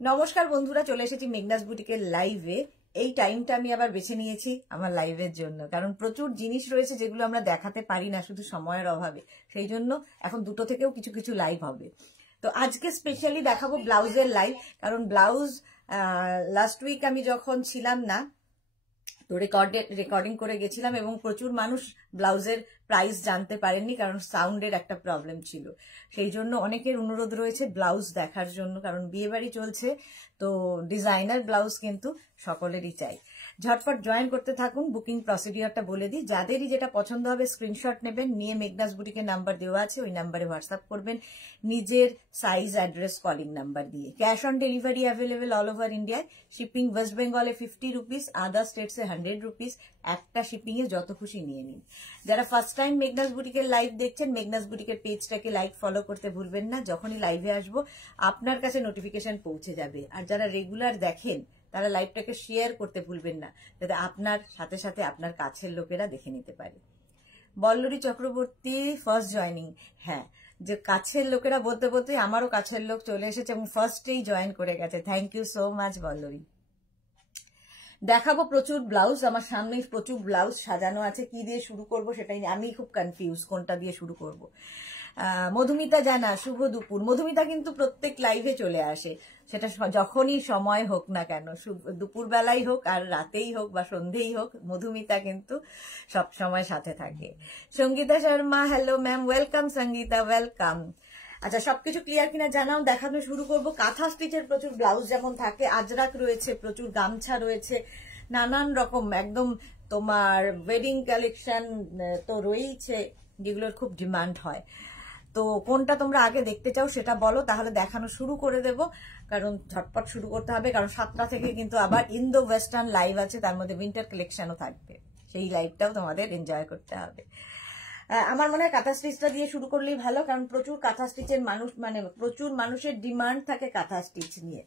নমস্কার বন্ধুরা, চলে এসেছি মেঘনাস বুটিকের লাইভে। এই টাইমটা আমি আবার বেছে নিয়েছি আমার লাইভের জন্য, কারণ প্রচুর জিনিস রয়েছে যেগুলো আমরা দেখাতে পারি না শুধু সময়ের অভাবে। সেই জন্য এখন দুটো থেকেও কিছু কিছু লাইভ হবে। তো আজকে স্পেশালি দেখাবো ব্লাউজের লাইভ, কারণ ব্লাউজ লাস্ট উইক আমি যখন ছিলাম না তো রেকর্ডিং করে গেছিলাম এবং প্রচুর মানুষ ব্লাউজের প্রাইস জানতে পারেননি, কারণ সাউন্ডের একটা প্রবলেম ছিল। সেই জন্য অনেকের অনুরোধ রয়েছে ব্লাউজ দেখার জন্য, কারণ বিয়ে বাড়ি চলছে, তো ডিজাইনার ব্লাউজ কিন্তু সকলেরই চাই। ঝটপট জয়েন করতে থাকুন। বুকিং প্রসিডিওরটা বলে দিই, যাদেরই যেটা পছন্দ হবে স্ক্রিনশট নেবেন, নিয়ে মেঘনাস বুটিকের নাম্বার দেওয়া আছে, ওই নাম্বারে হোয়াটসঅ্যাপ করবেন নিজের সাইজ, অ্যাড্রেস, কলিং নাম্বার দিয়ে। Cash on delivery available all over ইন্ডিয়ায়। শিপিং ওয়েস্ট বেঙ্গলে 50 রুপিস, আদার স্টেটসে 100 রুপিস। একটা শিপিং এ যত খুশি নিয়ে নিন। যারা ফার্স্ট টাইম মেঘনাস বুটিকের লাইভ দেখছেন, মেঘনাস বুটিকের পেজটাকে লাইক ফলো করতে ভুলবেন না। যখনই লাইভে আসবো আপনার কাছে নোটিফিকেশন পৌঁছে যাবে। আর যারা রেগুলার দেখেন তারা লাইভটাকে শেয়ার করতে ভুলবেন না, যাতে আপনার সাথে সাথে আপনার কাছের লোকেরা দেখে নিতে পারে। বল্লরী চক্রবর্তী ফার্স্ট জয়নিং। হ্যাঁ, যে কাছের লোকেরা বলতে বলতে আমারও কাছের লোক চলে এসেছে এবং ফার্স্টেই জয়েন করে গেছে। Thank you so much Ballari. দেখাবো প্রচুর ব্লাউজ, আমার সামনে প্রচুর ব্লাউজ সাজানো আছে। কি দিয়ে শুরু করব সেটাই আমি খুব কনফিউজ, কোনটা দিয়ে শুরু করব। মধুমিতা জানা, শুভ দুপুর। মধুমিতা কিন্তু প্রত্যেক লাইভে চলে আসে, সেটা যখনই সময় হোক না কেন, দুপুর বেলাই হোক আর রাতেই হোক বা সন্ধেই হোক, মধুমিতা কিন্তু সব সময় সাথে থাকে। Sangeeta Sharma, hello ma'am, welcome Sangeeta, welcome. আচ্ছা, সবকিছু ক্লিয়ার কিনা জানাও, দেখানো শুরু করব। কাঁথা স্টিচের প্রচুর ব্লাউজ যেমন থাকে, আজরাক রয়েছে, প্রচুর গামছা রয়েছে, নানান রকম একদম তোমার ওয়েডিং কালেকশন তো রয়েছে, যেগুলোর খুব ডিমান্ড হয়। তো কোনটা তোমরা আগে দেখতে চাও সেটা বলো, তাহলে দেখানো শুরু করে দেব, কারণ ঝটপট শুরু করতে হবে। কারণ 7টা থেকে কিন্তু আবার ইন্দো ওয়েস্টার্ন লাইভ আছে, তার মধ্যে উইন্টার কালেকশনও থাকবে, সেই লাইভটাও তোমাদের এনজয় করতে হবে। আমার মনে হয় কাঁথা স্টিচটা দিয়ে শুরু করলেই ভালো, কারণ প্রচুর কাঁথা স্টিচের মানুষ, মানে প্রচুর মানুষের ডিমান্ড থাকে কাঁথা স্টিচ নিয়ে।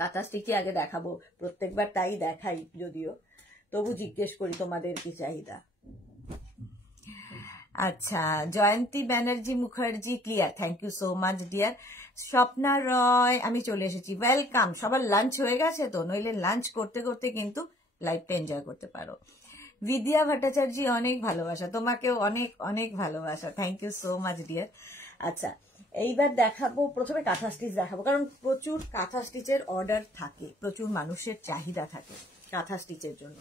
কাঁথা স্টিচই আগে দেখাবো, প্রত্যেকবার তাই দেখাই, যদিও তবু জিজ্ঞেস করি তোমাদের কি চাহিদা। আচ্ছা, Jayanti Banerjee Mukherjee, clear, thank you so much dear. Swapna Roy, আমি চলে এসেছি, ওয়েলকাম। সবার লাঞ্চ হয়ে গেছে তো, নইলে লাঞ্চ করতে করতে কিন্তু লাইভটা এনজয় করতে পারো। বিদ্যা ভট্টাচার্য, অনেক ভালোবাসা, তোমাকেও অনেক অনেক ভালোবাসা, thank you so much dear. আচ্ছা, এইবার দেখাবো, প্রথমে কাঁথা স্টিচ দেখাবো, কারণ প্রচুর কাঁথা স্টিচের অর্ডার থাকে, প্রচুর মানুষের চাহিদা থাকে কাঁথা স্টিচের জন্য।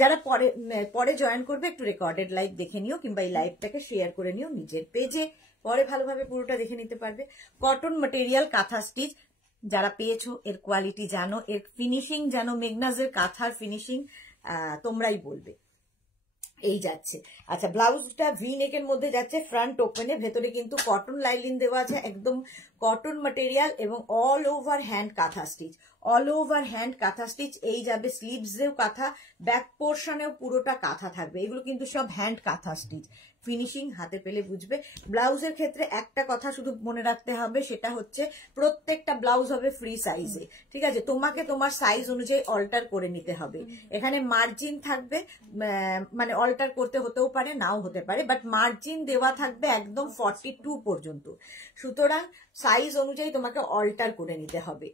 যারা পরে জয়েন করবে একটু রেকর্ডেড লাইভ দেখে নিও, কিংবা এই লাইভটাকে শেয়ার করে নিও নিজের পেজে, পরে ভালোভাবে পুরোটা দেখে নিতে পারবে। কটন ম্যাটেরিয়াল কাঁথা স্টিচ যারা পেয়েছো, এর কোয়ালিটি জানো, এর ফিনিশিং জানো, মেঘনাজের কাঁথার ফিনিশিং তোমরাই বলবে। এই যাচ্ছে। আচ্ছা, ব্লাউজটা ভি নেকের মধ্যে যাচ্ছে, ফ্রন্ট ওপেনে, ভেতরে কিন্তু কটন লাইলিন দেওয়া আছে, একদম কটন ম্যাটেরিয়াল, এবং অল ওভার হ্যান্ড কাঁথা স্টিচ, অল ওভার হ্যান্ড কাঁথা স্টিচ। এই যাবে স্লিভসেও কাঁথা, ব্যাক পোর্শনেও পুরোটা কাঁথা থাকবে। এগুলো কিন্তু সব হ্যান্ড কাঁথা স্টিচ, ফিনিশিং হাতে পেলে বুঝবে। ব্লাউজের ক্ষেত্রে একটা কথা শুধু মনে রাখতে হবে, সেটা হচ্ছে প্রত্যেকটা ব্লাউজ হবে ফ্রি সাইজে, ঠিক আছে? তোমাকে তোমার সাইজ অনুযায়ী অল্টার করে নিতে হবে। এখানে মার্জিন থাকবে, মানে অল্টার করতে হতেও পারে, নাও হতে পারে, বাট মার্জিন দেওয়া থাকবে একদম 42 পর্যন্ত। সুতরাং সাইজ অনুযায়ী তোমাকে অল্টার করে নিতে হবে।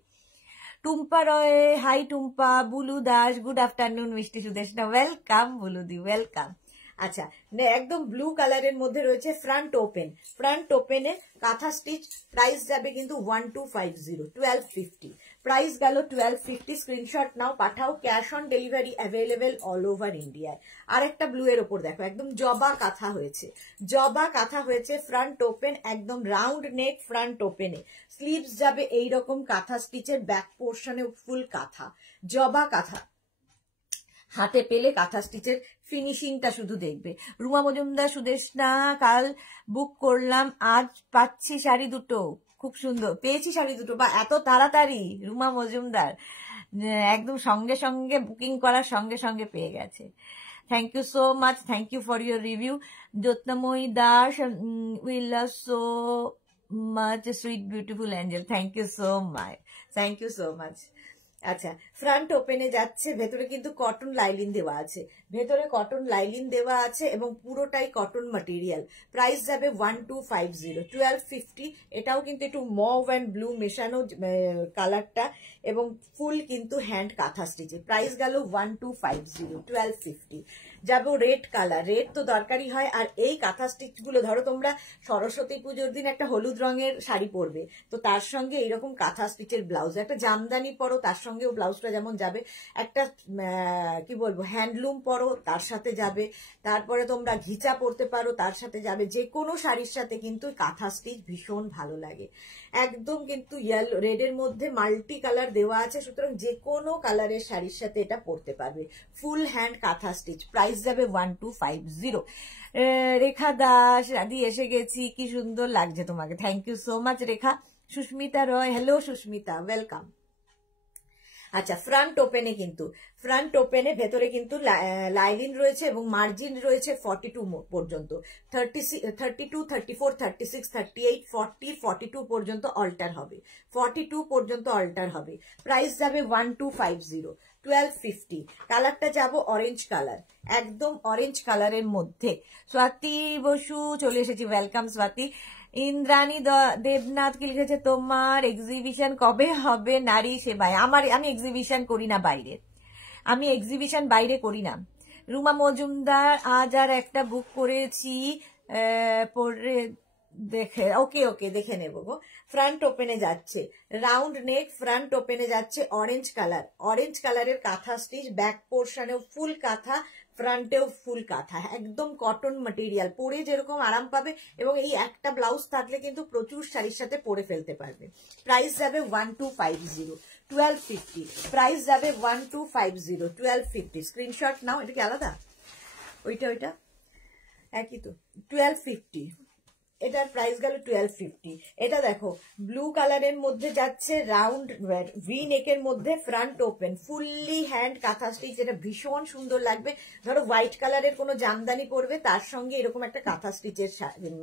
Tumpa Roy, hi Tumpa. Bulu Das, good afternoon. Mishti Sudeshna, welcome বুলুদি, welcome. আচ্ছা, একদম ব্লু কালারের মধ্যে রয়েছে, ফ্রন্ট ওপেন, ফ্রন্ট ওপেনে কাঁথা স্টিচ। প্রাইস যাবে কিন্তু 1250, 1250 প্রাইস গেল, 1250। স্ক্রিনশট নাও, পাঠাও। Cash on delivery available all over ইন্ডিয়ায়। আর একটা ব্লু এর ওপর দেখো, একদম জবা কাঁথা হয়েছে, জবা কাঁথা হয়েছে, ফ্রন্ট ওপেন, একদম রাউন্ড নেক, ফ্রন্ট ওপেনে। স্লিভস যাবে এইরকম কাঁথা স্টিচের, ব্যাক পোর্শনে ফুল কাঁথা, জবা কাঁথা। হাতে পেলে কাঁথা স্টিচের ফিনিশিংটা শুধু দেখবে। রুমা মজুমদার, সুদেশনা, কাল বুক করলাম, আজ পাচ্ছি শাড়ি দুটো, খুব সুন্দর, পেয়েছি শাড়ি দুটো, বা এত তাড়াতাড়ি রুমা মজুমদার, একদম সঙ্গে সঙ্গে বুকিং করার সঙ্গে সঙ্গে পেয়ে গেছে। Thank you so much, thank you for your review. Jyotsnamoyee Das, we love so much sweet beautiful angel, thank you so much, thank you so much. আচ্ছা, ফ্রন্ট ওপেনে যাচ্ছে, ভেতরে কিন্তু কটন লাইলিন দেওয়া আছে, ভেতরে কটন লাইলিন দেওয়া আছে এবং পুরোটাই কটন ম্যাটেরিয়াল। প্রাইস যাবে 1250, 1250। এটাও কিন্তু একটু মভ অ্যান্ড ব্লু মেশানো কালারটা, এবং ফুল কিন্তু হ্যান্ড কাঁথা স্টিচে। প্রাইস গেল 1250, 1250। যাবো রেড কালার, রেড তো দরকারই হয়। আর এই কাঁথা স্টিচ গুলো ধরো তোমরা সরস্বতী পুজোর দিন একটা হলুদ রঙের শাড়ি পরবে, তো তার সঙ্গে এইরকম কাঁথা স্টিচের ব্লাউজ, একটা জামদানি পরো তার সঙ্গেও ব্লাউজটা যেমন যাবে, একটা কি বলবো হ্যান্ডলুম পরো তার সাথে যাবে, তারপরে তোমরা ঘিচা পরতে পারো তার সাথে যাবে, যে কোনো শাড়ির সাথে কিন্তু কাঁথা স্টিচ ভীষণ ভালো লাগে। একদম কিন্তু ইয়েলো রেডের মধ্যে মাল্টি কালার দেওয়া আছে, সুতরাং যে কোনো কালারের শাড়ির সাথে এটা পরতে পারবে। ফুল হ্যান্ড কাঁথা স্টিচ, প্রাইস যাবে 1250। রেখা দাস, রাধি এসে গেছি, কি সুন্দর লাগছে তোমাকে, thank you so much Rekha. Sushmita Roy, hello Sushmita, welcome. আচ্ছা, ফ্রন্ট ওপেনে কিন্তু ফ্রন্ট ওপেনে ভেতরে কিন্তু লাইলিন রয়েছে এবং মার্জিন রয়েছে 42 পর্যন্ত, 32, 34, 36, 38, 40, 42 পর্যন্ত অল্টার হবে, 42 পর্যন্ত অল্টার হবে। প্রাইস যাবে 1250, 1250। কালারটা যাবো অরেঞ্জ কালার, একদম অরেঞ্জ কালারের মধ্যে। স্বাতি বসু চলে এসেছি, ওয়েলকাম স্বাতি। ইন্দ্রাণী দেবনাথ কি লিখেছে, তোমার এক্সিবিশন কবে হবে নারী সেবায়? আমি এক্সিবিশন করি না বাইরে, আমি এক্সিবিশন বাইরে করি না। রুমা মজুমদার, আজ আর একটা বুক করেছি, পরে দেখে ওকে ওকে দেখে নেবো গো। ফ্রন্ট ওপেনে যাচ্ছে রাউন্ড নেক, ফ্রন্ট ওপেনে যাচ্ছে অরেঞ্জ কালার, অরেঞ্জ কালারের কাঁথা স্টিচ, ব্যাক পোর্শনেও ফুল কাঁথা, ফ্রন্টেও ফুল কাঁথা, একদম কটন ম্যাটেরিয়াল, পরে যেরকম আরাম পাবে, এবং এই একটা ব্লাউজ থাকলে কিন্তু প্রচুর শাড়ির সাথে পরে ফেলতে পারবে। প্রাইস যাবে 1250, 1250। প্রাইস যাবে 1250, 1250। স্ক্রিনশট নাও, এটা কি আলাদা? ওইটা একই তো, 1250। এটার প্রাইস গেল 1250। এটা দেখো ব্লু কালারের মধ্যে যাচ্ছে, রাউন্ড ভি নেকের মধ্যে, ফ্রন্ট ওপেন, ফুললি হ্যান্ড কাঁথা স্টিচ, এটা ভীষণ সুন্দর লাগবে। ধরো হোয়াইট কালারের কোনো জামদানি পরবে, তার সঙ্গে এরকম একটা কাঁথা স্টিচের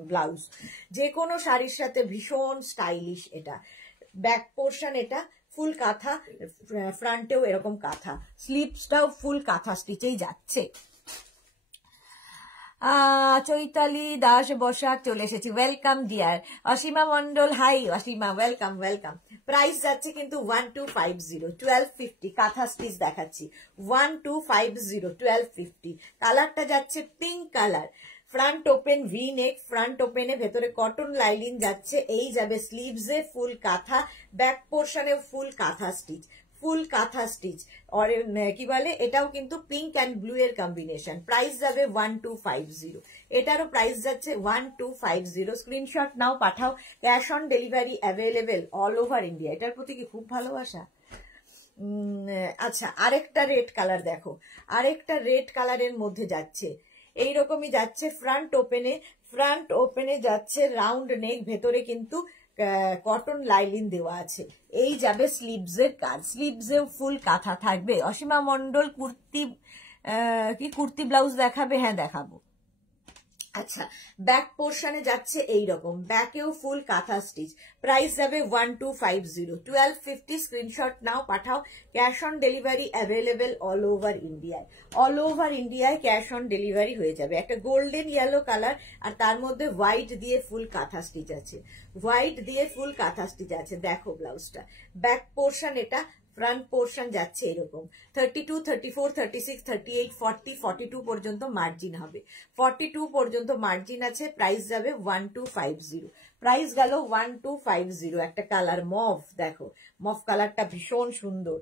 ব্লাউজ, যে কোনো শাড়ির সাথে ভীষণ স্টাইলিশ। এটা ব্যাক পোর্শন, এটা ফুল কাঁথা, ফ্রন্টেও এরকম কাঁথা, স্লিভসটাও ফুল কাঁথা স্টিচেই যাচ্ছে। চৈতালি দাস বসাক চলে এসেছি, welcome dear. Asima Mondal, hi Asima, welcome welcome. Price যাচ্ছে কিন্তু 1250, 1250। কাঁথা স্টিচ দেখাচ্ছি, 1250, 1250। কালারটা যাচ্ছে pink colour, front open V neck, front ওপেনে ভেতরে কটন লাইলিন যাচ্ছে, এই যাবে স্লিভসে ফুল কাঁথা, ব্যাক পোর্শনে ফুল কাঁথা স্টিচ, ফুল কাঁথা স্টিচ। আর কি বলে, এটাও কিন্তু পিঙ্ক অ্যান্ড ব্লু এর কম্বিনেশন। প্রাইস যাবে 1250, এটারও প্রাইস যাচ্ছে 1250। স্ক্রিনশট নাও, পাঠাও। Cash on delivery available all over India. এটার প্রতি কি খুব ভালোবাসা। আচ্ছা, আরেকটা রেড কালার দেখো, আরেকটা রেড কালারের মধ্যে যাচ্ছে, এইরকমই যাচ্ছে। ফ্রন্ট ওপেনে যাচ্ছে রাউন্ড নেক, ভেতরে কিন্তু কটন লাইলিন দেওয়া আছে, এই যাবে স্লিভসের কাজ, স্লিভসেও ফুল কাঁথা থাকবে। অসীমা মন্ডল, কুর্তি ব্লাউজ দেখাবে? হ্যাঁ দেখাবো। আচ্ছা, ব্যাক পোর্শনে যাচ্ছে এইরকম, ব্যাকেও ফুল কাঁথা স্টিচ। প্রাইস যাবে 1250, 1250। স্ক্রিনশট নাও, পাঠাও। Cash on delivery available all over ইন্ডিয়ায়, অল ওভার ইন্ডিয়ায় ক্যাশ অন ডেলিভারি হয়ে যাবে। একটা গোল্ডেন ইয়েলো কালার, আর তার মধ্যে হোয়াইট দিয়ে ফুল কাঁথা স্টিচ আছে, হোয়াইট দিয়ে ফুল কাঁথা স্টিচ আছে। দেখো ব্লাউজটা, ব্যাক পোর্শন এটা, ফ্রন্ট পোর্শন যাচ্ছে এরকম, 32, 34, 36, 38, 40, 42 পর্যন্ত মার্জিন হবে, 42 পর্যন্ত মার্জিন আছে। প্রাইস যাবে 1250। প্রাইস গেল 1250। একটা কালার মভ, দেখো মভ কালারটা ভীষণ সুন্দর,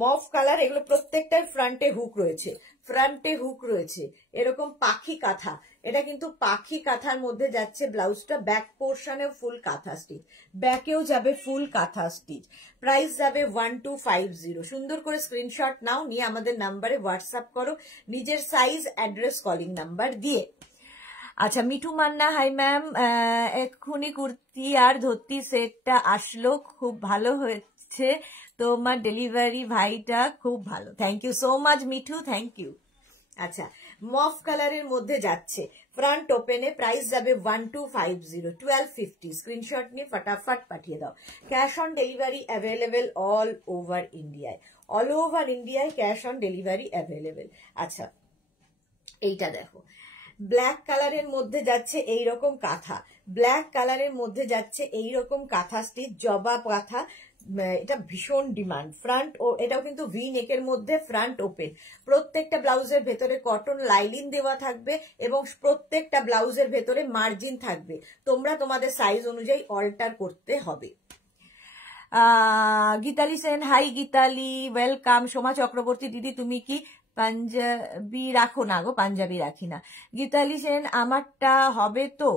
মভ কালার। এগুলো প্রত্যেকটার ফ্রন্টে হুক রয়েছে, ফ্রন্টে হুক রয়েছে, এরকম পাখি কাঁথা। এটা কিন্তু পাখি কাঁথার মধ্যে যাচ্ছে ব্লাউজটা, ব্যাক পোর্শনেও ফুল কাঁথা স্টিচ, ব্যাকেও যাবে ফুল কাঁথা স্টিচ। প্রাইস যাবে 1250। সুন্দর করে স্ক্রিনশট নাও, নিয়ে আমাদের নাম্বারে হোয়াটসঅ্যাপ করো, নিজের সাইজ, অ্যাড্রেস, কলিং নাম্বার দিয়ে। আচ্ছা, মিঠু মান্না, হাই ম্যাম, এক্ষুনি কুর্তি আর ধুতি সেটটা আসলো, খুব ভালো হয়েছে, তোমার ডেলিভারি ভাইটা খুব ভালো। Thank you so much Mithu, thank you. আচ্ছা, মফ কালারের মধ্যে যাচ্ছে, ফ্রন্ট ওপেনে প্রাইস যাবে 1250, 1250। স্ক্রিনশট নিয়ে ফটাফট পাঠিয়ে দাও। Cash on delivery available all over ইন্ডিয়ায়, অল ওভার ইন্ডিয়ায় ক্যাশ অন ডেলিভারি অ্যাভেলেবেল। আচ্ছা, এইটা দেখো, ব্ল্যাক কালারের মধ্যে যাচ্ছে এইরকম কাঁথা, ব্ল্যাক কালারের মধ্যে যাচ্ছে এইরকম কাঁথা স্টিচ, জবা কাঁথা, এটা ভীষণ ডিমান্ড। ফ্রন্ট ও এটাও কিন্তু ভি নেকের মধ্যে ফ্রন্ট ওপেন, প্রত্যেকটা ব্লাউজের ভেতরে কটন লাইলিন দেওয়া থাকবে এবং প্রত্যেকটা ব্লাউজের ভেতরে মার্জিন থাকবে, তোমরা তোমাদের সাইজ অনুযায়ী অল্টার করতে হবে। গীতালি সেন, হাই গীতালি, ওয়েলকাম। সোমা চক্রবর্তী, দিদি তুমি কি পাঞ্জাবি রাখো? না গো, পাঞ্জাবি রাখি না। গীতালি সেন, আমারটা হবে তো?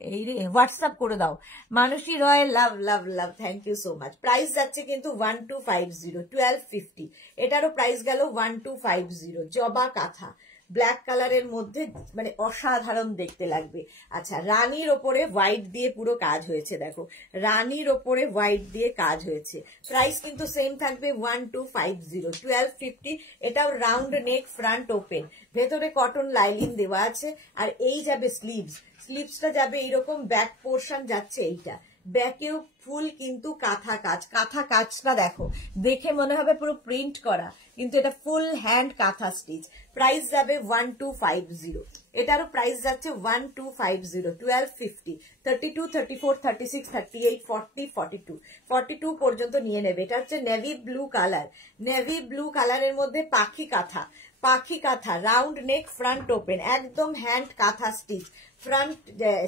এই রে, হোয়াটসঅ্যাপ করে দাও। Mansi Roy, love love love, thank you so much. Price যাচ্ছে কিন্তু 1250, 1250। এটারও প্রাইস গেল 1250। জবা কাঁথা ব্ল্যাক কালারের মধ্যে, মানে অসাধারণ দেখতে লাগবে। আচ্ছা, রানীর ওপরে হোয়াইট দিয়ে পুরো কাজ হয়েছে, দেখো রানীর ওপরে হোয়াইট দিয়ে কাজ হয়েছে। প্রাইস কিন্তু সেম থাকবে 1250, 1250। এটাও রাউন্ড নেক ফ্রন্ট ওপেন, ভেতরে কটন লাইলিন দেওয়া আছে। আর এই যাবে স্লিভস, স্লিভসটা যাবে এইরকম, ব্যাক পোর্শন যাচ্ছে এইটা, ব্যাকেও ফুল কিন্তু কাঁথা কাজ, কাঁথা কাজটা দেখো, দেখে মনে হবে পুরো প্রিন্ট করা, কিন্তু এটা ফুল হ্যান্ড কাঁথা স্টিচ। প্রাইস যাবে 1250। এটারও প্রাইস যাচ্ছে 1250, 1250। 32, 34, 36, 38, 40, 42, 42 পর্যন্ত নিয়ে নেবে। এটা হচ্ছে navy blue colour, navy blue কালারের মধ্যে পাখি কাঁথা, পাখি কাঁথা, রাউন্ড নেক ফ্রন্ট ওপেন, একদম হ্যান্ড কাঁথা স্টিচ। ফ্রন্ট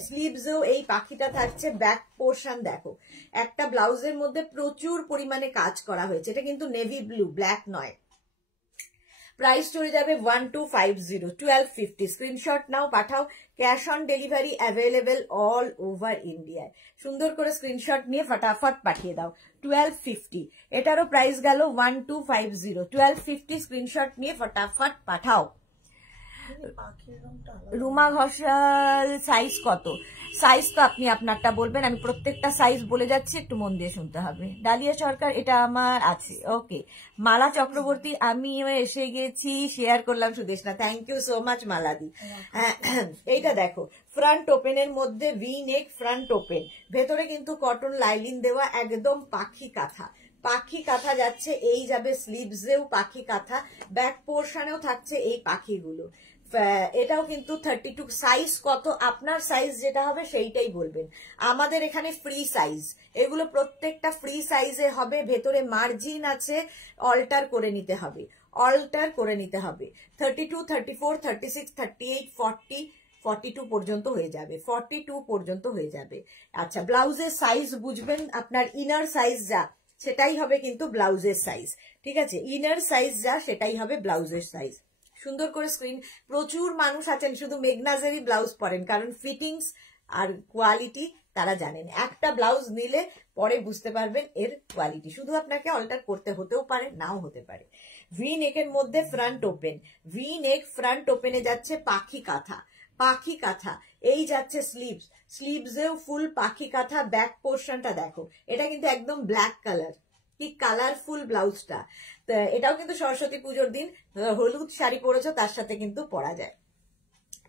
স্লিভসেও এই পাখিটা থাকছে, ব্যাক পোর্শন দেখো, একটা ব্লাউজের মধ্যে প্রচুর পরিমাণে কাজ করা হয়েছে। এটা কিন্তু নেভি ব্লু, ব্ল্যাক নয়। প্রাইস চলে যাবে 1250, 1250। স্ক্রিনশট নাও, পাঠাও। Cash on delivery available all over ইন্ডিয়ায়। সুন্দর করে স্ক্রিনশট নিয়ে ফটাফট পাঠিয়ে দাও। 1250, এটারও প্রাইস গেল 1250, 1250। স্ক্রিনশট নিয়ে ফটাফট পাঠাও। রুমা ঘোষাল, সাইজ কত? সাইজ তো আপনি আপনারটা বলবেন, আমি প্রত্যেকটা সাইজ বলে যাচ্ছি, একটু মন দিয়ে শুনতে হবে। ডালিয়া সরকার, এটা আমার আছে, ওকে। মালা চক্রবর্তী, আমি এসে গেছি, শেয়ার করলাম Sudeshna, thank you so much মালাদি। এইটা দেখো, ফ্রন্ট ওপেনের মধ্যে ভি নেক ফ্রন্ট ওপেন, ভেতরে কিন্তু কটন লাইলিন দেওয়া, একদম পাখি কাঁথা, পাখি কাঁথা যাচ্ছে। এই যাবে স্লিভসেও পাখি কাঁথা, ব্যাক পোর্শনেও থাকছে এই পাখিগুলো। এটাও কিন্তু 32। সাইজ কত? আপনার সাইজ যেটা হবে সেইটাই বলবেন, আমাদের এখানে ফ্রি সাইজ, এগুলো প্রত্যেকটা ফ্রি সাইজে হবে। ভেতরে মার্জিন আছে, অল্টার করে নিতে হবে, অল্টার করে নিতে হবে। 32, 34, 36, 38, 40, 42 পর্যন্ত হয়ে যাবে, 42 পর্যন্ত হয়ে যাবে। আচ্ছা, ব্লাউজের সাইজ বুঝবেন, আপনার ইনার সাইজ যা সেটাই হবে কিন্তু ব্লাউজের সাইজ, ঠিক আছে? ইনার সাইজ যা সেটাই হবে ব্লাউজের সাইজ। সুন্দর করে স্ক্রিন, প্রচুর মানুষ আছেন শুধু মেঘনাজেরই ব্লাউজ পরেন, কারণ ফিটিংস আর কোয়ালিটি তারা জানেন। একটা ব্লাউজ নিলে পরে বুঝতে পারবেন এর কোয়ালিটি, শুধু আপনাকে অল্টার করতে হতেও পারে, নাও হতে পারে। ভি নেকের মধ্যে front open, V neck front ওপেনে যাচ্ছে পাখি কাঁথা, পাখি কাঁথা। এই যাচ্ছে স্লিভস, স্লিভসেও ফুল পাখি কাঁথা, ব্যাক পোর্শনটা দেখো, এটা কিন্তু একদম ব্ল্যাক কালার, কি কালারফুল ব্লাউজটা। এটাও কিন্তু সরস্বতী পুজোর দিন হলুদ শাড়ি পরেছো তার সাথে কিন্তু পরা যায়।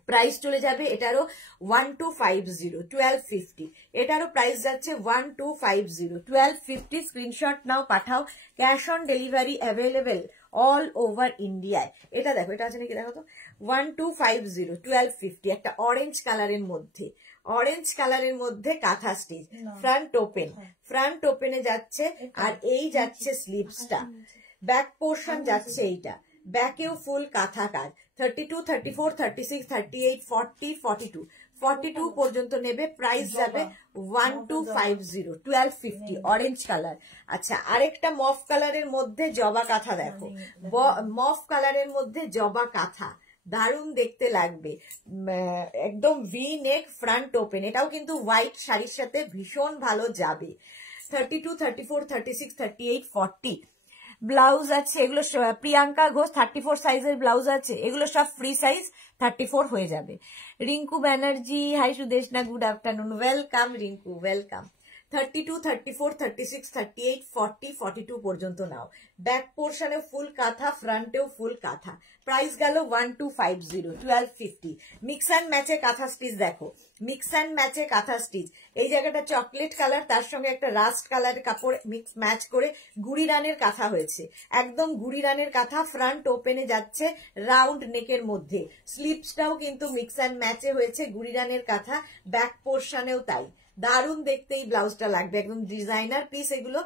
প্রাইস চলে যাবে এটারও 1250, 1250। এটারও প্রাইস যাচ্ছে 1250, 1250। স্ক্রিনশট নাও, পাঠাও। Cash on delivery available all over ইন্ডিয়ায়। এটা দেখো, এটা আছে নাকি দেখো তো, 1250, 1250। একটা অরেঞ্জ কালারের মধ্যে, অরেঞ্জ কালারের মধ্যে কাঁথা স্টিচ, ফ্রন্ট ওপেন, ফ্রন্ট ওপেনে যাচ্ছে। আর এই যাচ্ছে স্লিভসটা, ব্যাক পোর্শন যাচ্ছে এইটা, ব্যাকেও ফুল কাঁথা কাজ। 32, 34, 36, 38, 40, 42, 42 পর্যন্ত নেবে। প্রাইস যাবে 1250, 1250। Orange colour. আচ্ছা, আরেকটা মফ কালারের মধ্যে জবা কাঁথা দেখো, মফ কালারের মধ্যে জবা কাঁথা, দারুণ দেখতে লাগবে, একদম ভি নেক ফ্রন্ট ওপেন। এটাও কিন্তু হোয়াইট শাড়ির সাথে ভীষণ ভালো যাবে। 32, 34, 36, 38, 40 ব্লাউজ আছে। এগুলো প্রিয়াঙ্কা ঘোষ 34 সাইজের ব্লাউজ আছে, এগুলো সব ফ্রি সাইজ, 34 হয়ে যাবে। Rinku Banerjee, hi Sudeshna, good afternoon, welcome Rinku, welcome. 32, 34, 36, 38, 40, 42 পর্যন্ত নাও। ব্যাক পোর্শনে ফুল কাঁথা, ফ্রন্টেও ফুল কাঁথা। প্রাইস গেল 1250, 1250। মিক্স অ্যান্ড ম্যাচে কাঁথা স্টিচ দেখো, মিক্স অ্যান্ড ম্যাচে কাঁথা স্টিচ। এই জায়গাটা চকলেট কালার, তার সঙ্গে একটা রাস্ট কালারের কাপড় মিক্স ম্যাচ করে গুড়ি রানের কাঁথা হয়েছে, একদম গুড়ি রানের কাঁথা। ফ্রন্ট ওপেনে যাচ্ছে রাউন্ড নেকের মধ্যে, স্লিপসটাও কিন্তু মিক্স অ্যান্ড ম্যাচে হয়েছে গুড়ি রানের কাঁথা। ব্যাক পোর্শনেও তাই, দারুণ দেখতে এই ব্লাউজটা লাগবে, একদম ডিজাইনার পিস এগুলো।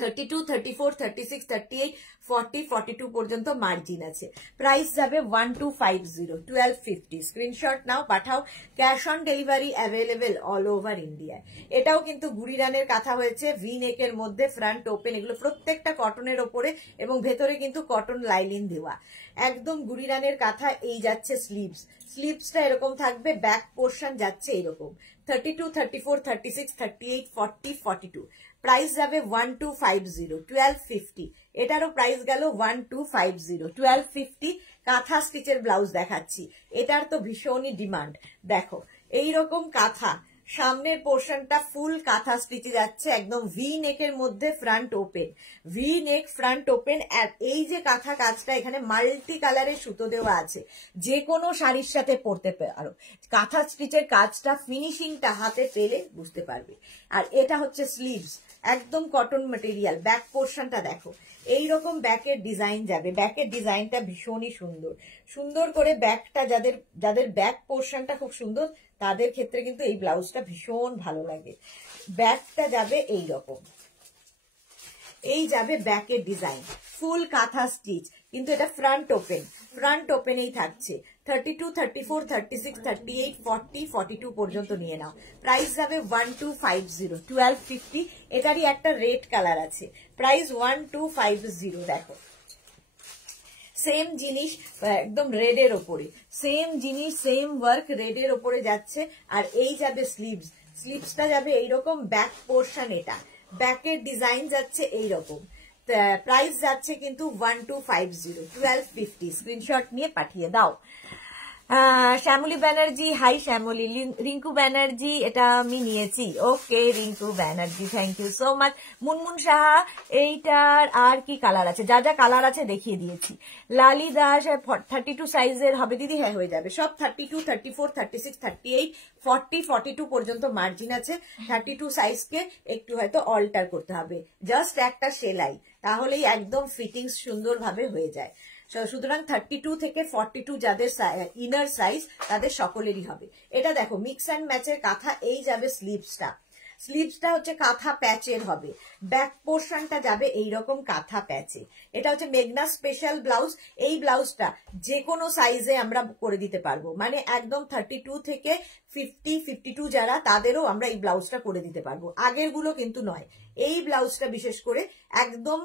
32, 34, 36, 38, 40, 42 পর্যন্ত মার্জিন আছে। প্রাইস যাবে 1250, 1250। স্ক্রিনশট নাও, পাঠাও। Cash on delivery available all over ইন্ডিয়ায়। এটাও কিন্তু গুড়ি রানের কাঁথা হয়েছে, ভি নেকের মধ্যে, ফ্রন্ট ওপেন। এগুলো প্রত্যেকটা কটনের ওপরে এবং ভেতরে কিন্তু কটন লাইলিন দেওয়া, একদম গুড়ি রানের কাঁথা। এই যাচ্ছে স্লিভস, স্লিভসটা এরকম থাকবে, ব্যাক পোর্শন যাচ্ছে এরকম। 32, 34, 36, 38, 40, 42। প্রাইস যাবে 1250, 1250। এটারও প্রাইস গেল 1250, 1250। কাঁথা স্টিচের ব্লাউজ দেখাচ্ছি, এটার তো ভীষণই ডিমান্ড। দেখো এইরকম কাঁথা, সামনের পোর্শনটা ফুল কাঁথা স্টিচে যাচ্ছে, একদম ভি নেকের মধ্যে, front open, V neck, front open. আর এই যে কাঁথা কাজটা, এখানে মাল্টি কালারের সুতো দেওয়া আছে, যে কোনো শাড়ির সাথে পরতে পারো। কাঁথা স্টিচের কাজটা, ফিনিশিংটা হাতে পেলে বুঝতে পারবে। আর এটা হচ্ছে স্লিভস, একদম কটন ম্যাটেরিয়াল। ব্যাক পোর্শনটা দেখো, এইরকম ব্যাকের ডিজাইন যাবে, ব্যাকের ডিজাইনটা ভীষণই সুন্দর, সুন্দর করে ব্যাকটা, যাদের ব্যাক পোর্শনটা খুব সুন্দর তাদের ক্ষেত্রে কিন্তু এই ব্লাউজটা ভীষণ ভালো লাগে। ব্যাকটা যাবে এইরকম, এই যাবে ব্যাকের ডিজাইন, ফুল কাঁথা স্টিচ, কিন্তু এটা ফ্রন্ট ওপেন, ফ্রন্ট ওপেনেই থাকছে। 32, 34, 36, 38, 40, 42 পর্যন্ত নিয়ে নাও। প্রাইস যাবে 1250, 1250। এটারই একটা রেড কালার আছে, প্রাইস 1250। দেখো সেম জিনিস, একদম রেডের ওপরে, সেম জিনিস, সেম ওয়ার্ক, রেডের ওপরে যাচ্ছে। আর এই যাবে স্লিভস, স্লিভসটা যাবে এইরকম, ব্যাক পোর্শন এটা, ব্যাকের ডিজাইন যাচ্ছে এইরকম। প্রাইস যাচ্ছে কিন্তু 1250, 1250। স্ক্রিনশট নিয়ে পাঠিয়ে দাও। শ্যামলী ব্যানার্জি, হাই শ্যামলী। রিঙ্কু ব্যানার্জি, এটা আমি নিয়েছি, okay Rinku Banerjee, thank you so much. Munmun Saha, এইটার আর কি কালার আছে? যা যা কালার আছে দেখিয়ে দিয়েছি। লালি দাস, 32 সাইজের হবে দিদি? হ্যাঁ হয়ে যাবে সব। 32, 34, 36, 38, 40, 42 পর্যন্ত মার্জিন আছে। 32 সাইজকে একটু হয়তো অল্টার করতে হবে, জাস্ট একটা সেলাই, তাহলেই একদম ফিটিংস সুন্দরভাবে হয়ে যায়। সুতরাং 32 থেকে 42 যাদের ইনার সাইজ তাদের সকলেরই হবে। এটা দেখো মিক্স অ্যান্ড ম্যাচের কাঁথা। এই যাবে স্লিভসটা, স্লিভসটা হচ্ছে কাঁথা প্যাচের হবে, ব্যাক পোর্শনটা যাবে এইরকম কাঁথা প্যাচে। এটা হচ্ছে মেঘনা স্পেশাল ব্লাউজ। এই ব্লাউজটা যে কোনো সাইজে আমরা করে দিতে পারবো, মানে একদম 32 থেকে 50, 52 যারা, তাদেরও আমরা এই ব্লাউজটা করে দিতে পারবো, আগের গুলো কিন্তু নয়। এই ব্লাউজটা বিশেষ করে একদম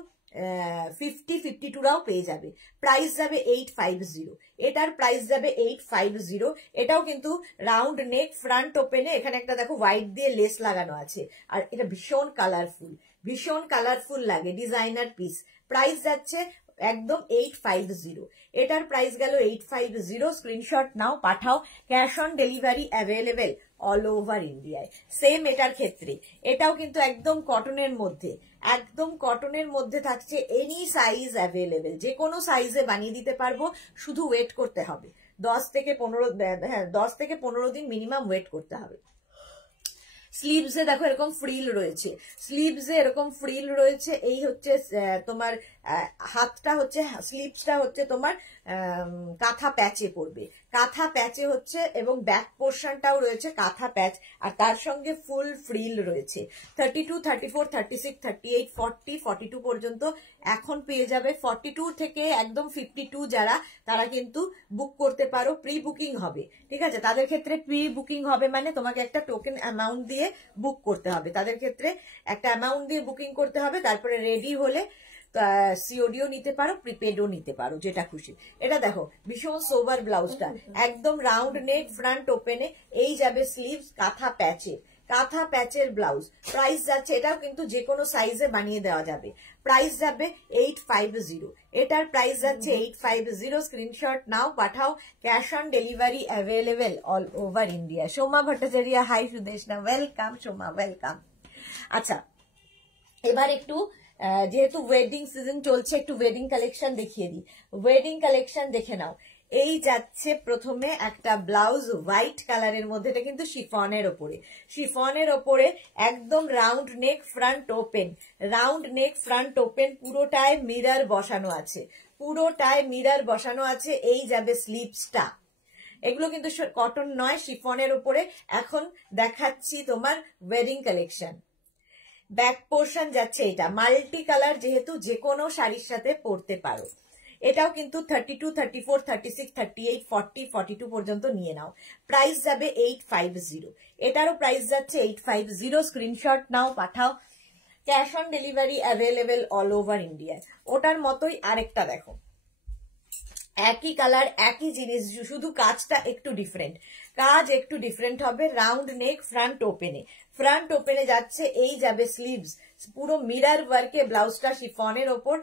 50, 52রাও পেয়ে যাবে। প্রাইস যাবে 850, এটার প্রাইস যাবে 850। এটাও কিন্তু রাউন্ড নেক, ফ্রন্ট ওপেনে, এখানে একটা দেখো হোয়াইট দিয়ে লেস লাগানো আছে, আর এটা ভীষণ কালারফুল, ভীষণ কালারফুল লাগে, ডিজাইনার পিস। প্রাইস যাচ্ছে একদম 850, এটার প্রাইস গেল 850। স্ক্রিনশট নাও, পাঠাও। Cash on delivery available all over ইন্ডিয়ায়। সেম এটার ক্ষেত্রে, এটাও কিন্তু একদম কটনের মধ্যে, একদম কটনের মধ্যে থাকছে, এনি সাইজ অ্যাভেলেবেল, যে কোনো সাইজে বানিয়ে দিতে পারবো, শুধু ওয়েট করতে হবে 10 থেকে 15 দিন মিনিমাম ওয়েট করতে হবে। স্লিভসে দেখো এরকম ফ্রিল রয়েছে, স্লিভসে এরকম ফ্রিল রয়েছে। এই হচ্ছে তোমার হাতটা হচ্ছে, স্লিভসটা হচ্ছে তোমার কাঁথা প্যাচে পড়বে, কাঁথা প্যাচে হচ্ছে, এবং ব্যাক পোর্শনটাও রয়েছে কাঁথা প্যাচ, আর তার সঙ্গে ফুল ফ্রিল রয়েছে। 32, 34, 36, 38, 40, 42 পর্যন্ত এখন পেয়ে যাবে। 42 থেকে একদম 52 যারা, তারা কিন্তু বুক করতে পারো, প্রি বুকিং হবে, ঠিক আছে? তাদের ক্ষেত্রে প্রি বুকিং হবে মানে তোমাকে একটা টোকেন অ্যামাউন্ট দিয়ে বুক করতে হবে, তাদের ক্ষেত্রে একটা অ্যামাউন্ট দিয়ে বুকিং করতে হবে। তারপরে রেডি হলে সিওডিও নিতে পারো, প্রিপেডও নিতে পারো, যেটা খুশি। এটা দেখো ভীষণ সোবার ব্লাউজটা, একদম রাউন্ড নেক, ফ্রন্ট ওপেনে। এই যাবে স্লিভস, কাঁথা প্যাচে, কাঁথা প্যাচের ব্লাউজ। প্রাইস যাচ্ছে, এটাও কিন্তু যে কোনো সাইজে বানিয়ে দেওয়া যাবে। প্রাইস যাবে 850, এটার প্রাইস যাচ্ছে 850। স্ক্রিনশট নাও, পাঠাও। Cash on delivery available all over India. Soma Bhattacharya, hi Sudeshna, welcome Soma, welcome. আচ্ছা, এবার একটু যেহেতু ওয়েডিং সিজন চলছে, একটু ওয়েডিং কালেকশন দেখিয়ে দিই। ওয়েডিং কালেকশন দেখে নাও। এই যাচ্ছে প্রথমে একটা ব্লাউজ হোয়াইট কালারের মধ্যে, এটা কিন্তু শিফনের ওপরে, শিফনের ওপরে একদম round neck front open, round neck front open, পুরোটায় মিরর বসানো আছে, পুরোটায় মিরর বসানো আছে। এই যাবে স্লিভসটা, এগুলো কিন্তু কটন নয়, শিফনের ওপরে। এখন দেখাচ্ছি তোমার ওয়েডিং কালেকশন। ব্যাক পোর্শন যাচ্ছে এটা মাল্টি কালার, যেহেতু যে কোনো শাড়ির সাথে পরতে পারো। এটাও কিন্তু 32, 34, 36, 38, 40, 42 পর্যন্ত নিয়ে নাও। প্রাইস যাবে 850, এটারও প্রাইস যাচ্ছে 850। স্ক্রিনশট নাও, পাঠাও। Cash on delivery available all over ইন্ডিয়ায়। ওটার মতোই আরেকটা দেখো, একই কালার একই জিনিস, শুধু কাজটা একটু ডিফারেন্ট, কাজ একটু ডিফারেন্ট হবে। রাউন্ড নেক ফ্রন্ট ওপেনে, ফ্রন্ট ওপেনে যাচ্ছে। এই যাবে স্লিভস, পুরো মিরর ওয়ার্কে ব্লাউজটা শিফনের ওপর।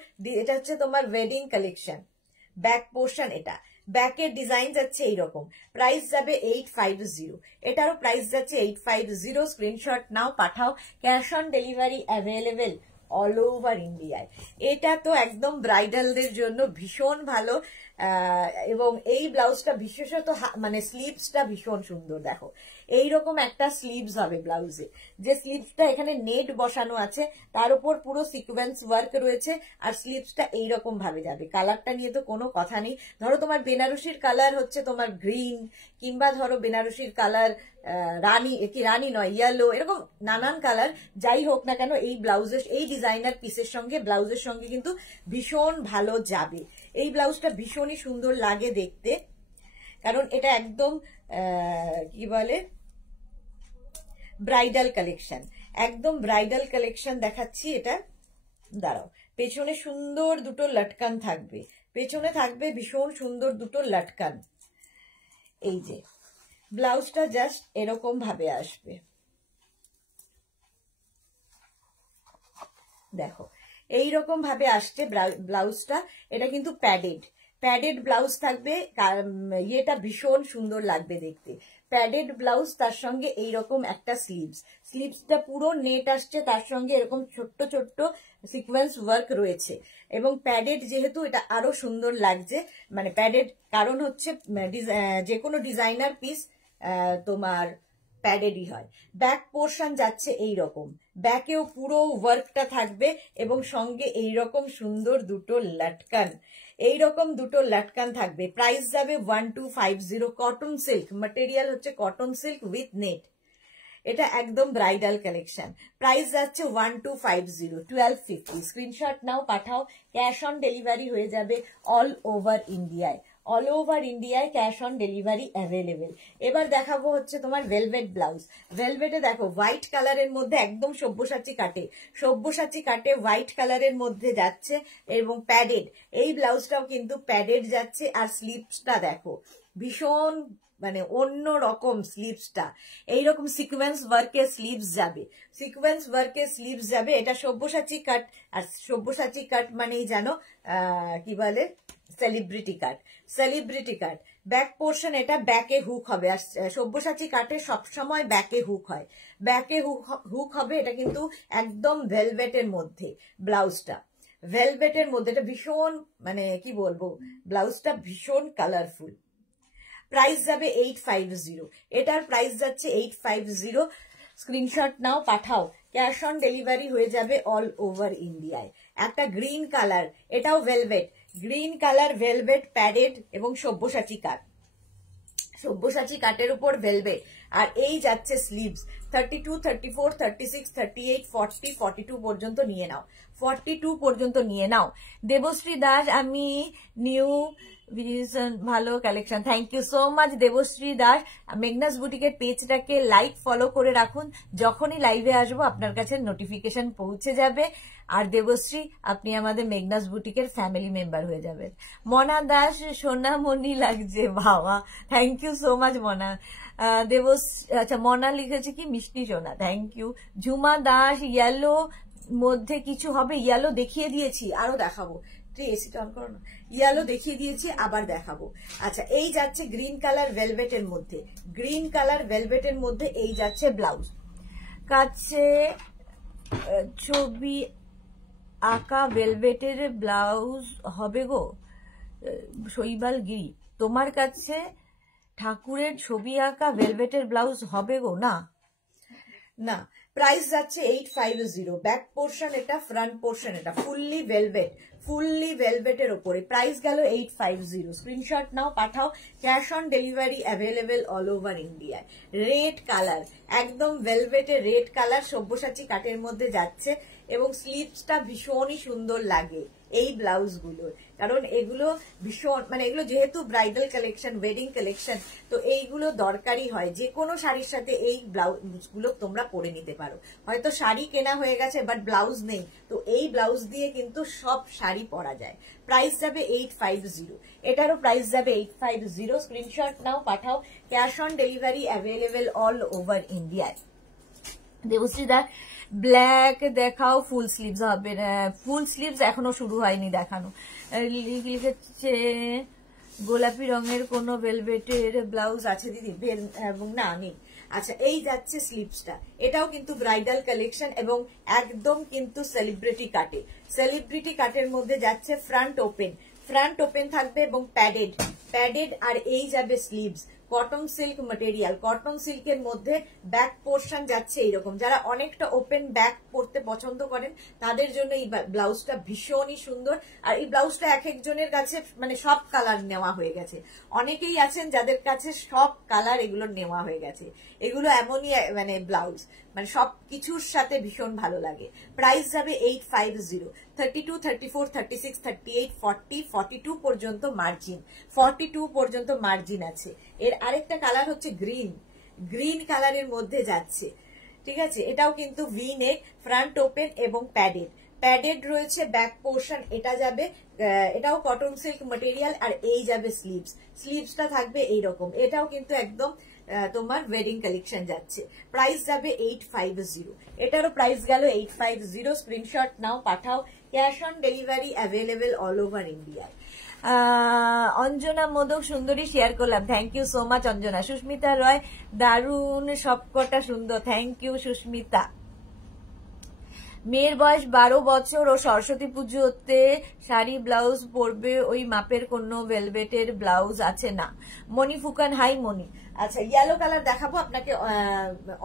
এটা হচ্ছে তোমার ওয়েডিং কালেকশন। ব্যাক পোর্শন এটা, ব্যাকের ডিজাইন যাচ্ছে এইরকম। প্রাইস যাবে 850, এটারও প্রাইস যাচ্ছে 850। স্ক্রিনশট নাও, পাঠাও। Cash on delivery available all over ইন্ডিয়ায়। এটা তো একদম ব্রাইডালদের জন্য ভীষণ ভালো। এবং এই ব্লাউজটা বিশেষত মানে স্লিভসটা ভীষণ সুন্দর। দেখো এইরকম একটা স্লিভস হবে ব্লাউজে, যে স্লিভসটা এখানে নেট বসানো আছে, তার উপর পুরো সিকোয়েন্স ওয়ার্ক রয়েছে, আর স্লিভসটা এইরকম ভাবে যাবে। কালারটা নিয়ে তো কোনো কথা নেই। ধরো তোমার বেনারসির কালার হচ্ছে তোমার গ্রিন, কিংবা ধরো বেনারসির কালার রানী, কি রানী নয়, ইয়েলো, এরকম নানান কালার যাই হোক না কেন, এই ব্লাউজের, এই ডিজাইনার পিসের সঙ্গে, ব্লাউজের সঙ্গে কিন্তু ভীষণ ভালো যাবে। এই ব্লাউজটা ভীষণই সুন্দর লাগে দেখতে, কারণ এটা একদম কি বলে ব্রাইডাল কালেকশন, একদম ব্রাইডাল কালেকশন দেখাচ্ছি এটা। দাঁড়াও, পেছনে সুন্দর দুটো লটকান থাকবে, পেছনে থাকবে ভীষণ সুন্দর দুটো লটকান। এই যে ব্লাউজটা জাস্ট এরকম ভাবে আসবে, দেখো এইরকম ভাবে আসছে ব্লাউজটা। এটা কিন্তু প্যাডেড, প্যাডেড ব্লাউজ থাকবে। ইয়েটা ভীষণ সুন্দর লাগবে দেখতে, প্যাডেড ব্লাউজ, তার সঙ্গে এইরকম একটা স্লিভস, স্লিভসটা পুরো নেট আসছে, তার সঙ্গে এরকম ছোট্ট ছোট্ট সিকোয়েন্স ওয়ার্ক রয়েছে। এবং প্যাডেড যেহেতু, এটা আরো সুন্দর লাগছে। মানে প্যাডেড কারণ হচ্ছে যে কোনো ডিজাইনার পিস তোমার প্যাডেডই হয়। ব্যাক পোর্শন যাচ্ছে এইরকম, ব্যাকেও পুরো ওয়ার্কটা থাকবে, এবং সঙ্গে এইরকম সুন্দর দুটো লটকান, এইরকম দুটো লটকান থাকবে। প্রাইস যাবে 1250। কটন সিল্ক ম্যাটেরিয়াল, হচ্ছে কটন সিল্ক উইথ নেট। এটা একদম ব্রাইডাল কালেকশন। প্রাইস যাচ্ছে 1250, 1250। স্ক্রিনশট নাও, পাঠাও। ক্যাশ অন ডেলিভারি হয়ে যাবে অল ওভার ইন্ডিয়ায়, অল ওভার ইন্ডিয়ায় ক্যাশ অন ডেলিভারি অ্যাভেলেবেল। এবার দেখাবো হচ্ছে তোমার ভেলভেট ব্লাউজ। ভেলভেটে দেখো হোয়াইট কালারের মধ্যে একদম সব্যসাচী কাটে, সব্যসাচী কাটে হোয়াইট কালারের মধ্যে যাচ্ছে, এবং প্যাডেড। এই ব্লাউজটাও কিন্তু প্যাডেড যাচ্ছে। আর স্লিভসটা দেখো ভীষণ মানে অন্য রকম, স্লিভসটা এইরকম সিকোয়েন্স ওয়ার্কের স্লিভস যাবে, সিকোয়েন্স ওয়ার্কের স্লিভস যাবে। এটা সব্যসাচী কাট, আর সব্যসাচী কাট মানেই জানো কি বলে, সেলিব্রিটি কাট, সেলিব্রিটি কাট। ব্যাক পোর্শন এটা ব্যাকে হুক হবে, আর সব্যসাচী কাটে সবসময় ব্যাকে হুক হয়, ব্যাকে হুক হবে। এটা কিন্তু একদম ভেলভেটের মধ্যে ব্লাউজটা, ভেলভেটের মধ্যে। এটা ভীষণ মানে কি বলবো, ব্লাউজটা ভীষণ কালারফুল। প্রাইস যাবে 850, এটার প্রাইস যাচ্ছে 850। স্ক্রিনশট নাও, পাঠাও। ক্যাশ অন ডেলিভারি হয়ে যাবে অল ওভার ইন্ডিয়ায়। একটা গ্রিন কালার, এটাও velvet, green colour velvet padded এবং সব্যসাচী কাট, সব্যসাচী কাটের উপর ভেলভেট। আর এই যাচ্ছে স্লিভস 32, 34, 36, 38, 40, 42 পর্যন্ত নিয়ে নাও, 42 পর্যন্ত নিয়ে নাও। দেবশ্রী দাস, আমি নিউ ভীষণ ভালো collection, thank you so much Debashree Das. Meghna's বুটিকের পেজটাকে লাইক ফলো করে রাখুন, যখনই লাইভে আসবো আপনার কাছে নোটিফিকেশন পৌঁছে যাবে। আর দেবশ্রী, আপনি আমাদের মেঘনাস বুটিকের ফ্যামিলি মেম্বার হয়ে যাবেন। মনা দাস, সোনামণি লাগছে বাবা, থ্যাংক ইউ সো মাচ মনা। আচ্ছা মনা লিখেছে কি মিষ্টি সোনা, thank you. Jhuma Das, yellow মধ্যে কিছু হবে, ইয়েলো দেখিয়ে দিয়েছি, আরো দেখাবো, এসিটা অন করো না। ইয়েলো দেখিয়ে দিয়েছি, আবার দেখাবো। আচ্ছা এই যাচ্ছে গ্রিন কালার ভেলভেটের মধ্যে, গ্রিন কালার ভেলভেটের মধ্যে এই যাচ্ছে ব্লাউজ। কাছে ছবি আঁকা ভেলভেটের ব্লাউজ হবে গো শৈবাল গিরি, তোমার কাছে ঠাকুরের ছবি আঁকা ভেলভেটের ব্লাউজ হবে গো? না না, প্রাইস যাচ্ছে 850। ব্যাক পোর্শন এটা, ফ্রন্ট পোর্শন এটা, ফুললি ভেলভেটের ওপরে প্রাইস গেল 850। স্ক্রিনশট নাও, পাঠাও। Cash on delivery available all over ইন্ডিয়ায়। রেড কালার, একদম ভেলভেটের রেড কালার, সব্যসাচী কাটের মধ্যে যাচ্ছে এবং স্লিভসটা ভীষণই সুন্দর লাগে এই ব্লাউজগুলোর, কারণ এগুলো ভীষণ মানে এগুলো যেহেতু ব্রাইডাল কালেকশন, ওয়েডিং কালেকশন, তো এইগুলো দরকারি হয়। যে কোনো শাড়ির সাথে এই ব্লাউজগুলো তোমরা পরে নিতে পারো। হয়তো শাড়ি কেনা হয়ে গেছে বাট ব্লাউজ নেই, তো এই ব্লাউজ দিয়ে কিন্তু সব শাড়ি পরা যায়। প্রাইস যাবে 850, এটারও প্রাইস যাবে 850। স্ক্রিনশট নাও, পাঠাও। Cash on delivery available all over ইন্ডিয়ায়। দেবশ্রী দা ব্ল্যাক দেখাও, ফুল স্লিভস হবে না, ফুল স্লিভস এখনো শুরু হয়নি দেখানো। লিখেছে গোলাপি রঙের কোন ভেলভেটের ব্লাউজ আছে দিদি? না নেই। আচ্ছা, এই যাচ্ছে স্লিভসটা, এটাও কিন্তু ব্রাইডাল কালেকশন এবং একদম কিন্তু সেলিব্রিটি কাটের মধ্যে যাচ্ছে। ফ্রন্ট ওপেন থাকবে এবং প্যাডেড আর এই যাবে sleeves. Cotton silk material, cotton সিল্কের মধ্যে ব্যাক পোর্শন যাচ্ছে এইরকম। যারা অনেকটা ওপেন ব্যাক পরতে পছন্দ করেন তাদের জন্য এই ব্লাউজটা ভীষণই সুন্দর। আর এই ব্লাউজটা এক একজনের কাছে মানে সব কালার নেওয়া হয়ে গেছে। অনেকেই আছেন যাদের কাছে সব কালার এগুলো নেওয়া হয়ে গেছে। এগুলো এমনই মানে ব্লাউজ মানে সব কিছুর সাথে ভীষণ ভালো লাগে। প্রাইস যাবে 850। 32, 34, 36, 38, 40, 42 পর্যন্ত মার্জিন, 42 পর্যন্ত মার্জিন আছে। এর আরেকটা কালার হচ্ছে গ্রিন কালারের মধ্যে যাচ্ছে, ঠিক আছে? এটাও কিন্তু ভি নেক, ফ্রন্ট ওপেন এবং প্যাডেড রয়েছে ব্যাক পোর্শন। এটা যাবে, এটাও কটন সিল্ক ম্যাটেরিয়াল আর এই যাবে স্লিভসটা থাকবে এইরকম। এটাও কিন্তু একদম তোমার ওয়েডিং কালেকশন যাচ্ছে। প্রাইস যাবে 850, এটারও প্রাইস গেল 850। স্ক্রিনশট নাও, পাঠাও। Cash on delivery available all over ইন্ডিয়ায়। অঞ্জনা মোদক সুন্দরী শেয়ার করলাম, thank you so much Anjana. Susmita Roy দারুণ, সবকটা সুন্দর, থ্যাংক ইউ সুস্মিতা। মেয়ের বয়স 12 বছর ও সরস্বতী পুজোতে শাড়ি ব্লাউজ পরবে, ওই মাপের কোনো ভেলভেটের ব্লাউজ আছে না? মনি ফুকান, হাই মনি। আচ্ছা, ইয়েলো কালার দেখাবো, আপনাকে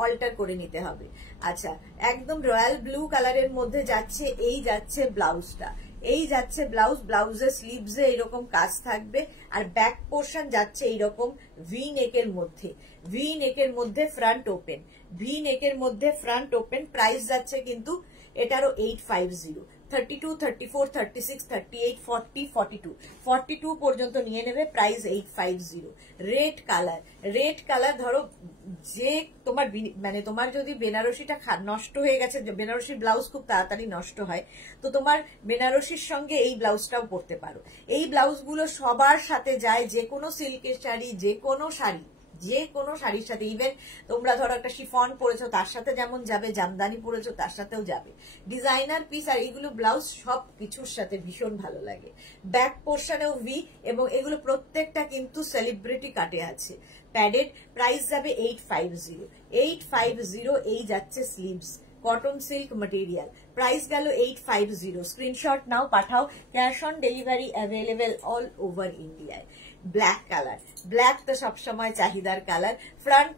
অল্টার করে নিতে হবে। আচ্ছা, একদম রয়্যাল ব্লু কালারের মধ্যে যাচ্ছে, এই যাচ্ছে ব্লাউজটা, এই যাচ্ছে ব্লাউজের স্লিভসে এইরকম কাজ থাকবে আর ব্যাক পোর্শন যাচ্ছে এইরকম ভি নেকের মধ্যে ফ্রন্ট ওপেন। প্রাইস যাচ্ছে কিন্তু এটারও 850। 32, 34, 36, 38, 40, 42 পর্যন্ত নিয়ে নেবে। প্রাইস 850। রেড কালার ধরো, যে তোমার মানে তোমার যদি বেনারসিটা নষ্ট হয়ে গেছে, বেনারসির ব্লাউজ খুব তাড়াতাড়ি নষ্ট হয়, তো তোমার বেনারসির সঙ্গে এই ব্লাউজটাও পরতে পারো। এই ব্লাউজগুলো সবার সাথে যায়, যে কোনো সিল্কের শাড়ি, যে কোনো শাড়ির সাথে। ইভেন তোমরা ধরো একটা শিফন পরেছো তার সাথে যেমন যাবে, জামদানি পরেছো তার সাথেও যাবে। ডিজাইনার পিস আর এগুলো ব্লাউজ সব কিছুর সাথে ভীষণ ভালো লাগে। ব্যাক পোর্শনেও ভি এবং এগুলো প্রত্যেকটা কিন্তু সেলিব্রিটি কাটে আছে। প্যাডেড। প্রাইস যাবে 850। এই যাচ্ছে sleeves, cotton silk material. Price গেল 850। স্ক্রিনশট নাও, পাঠাও। Cash on delivery available all over ইন্ডিয়ায়। ব্ল্যাক কালার, ব্ল্যাক তো সবসময় চাহিদার কালার। ফ্রন্ট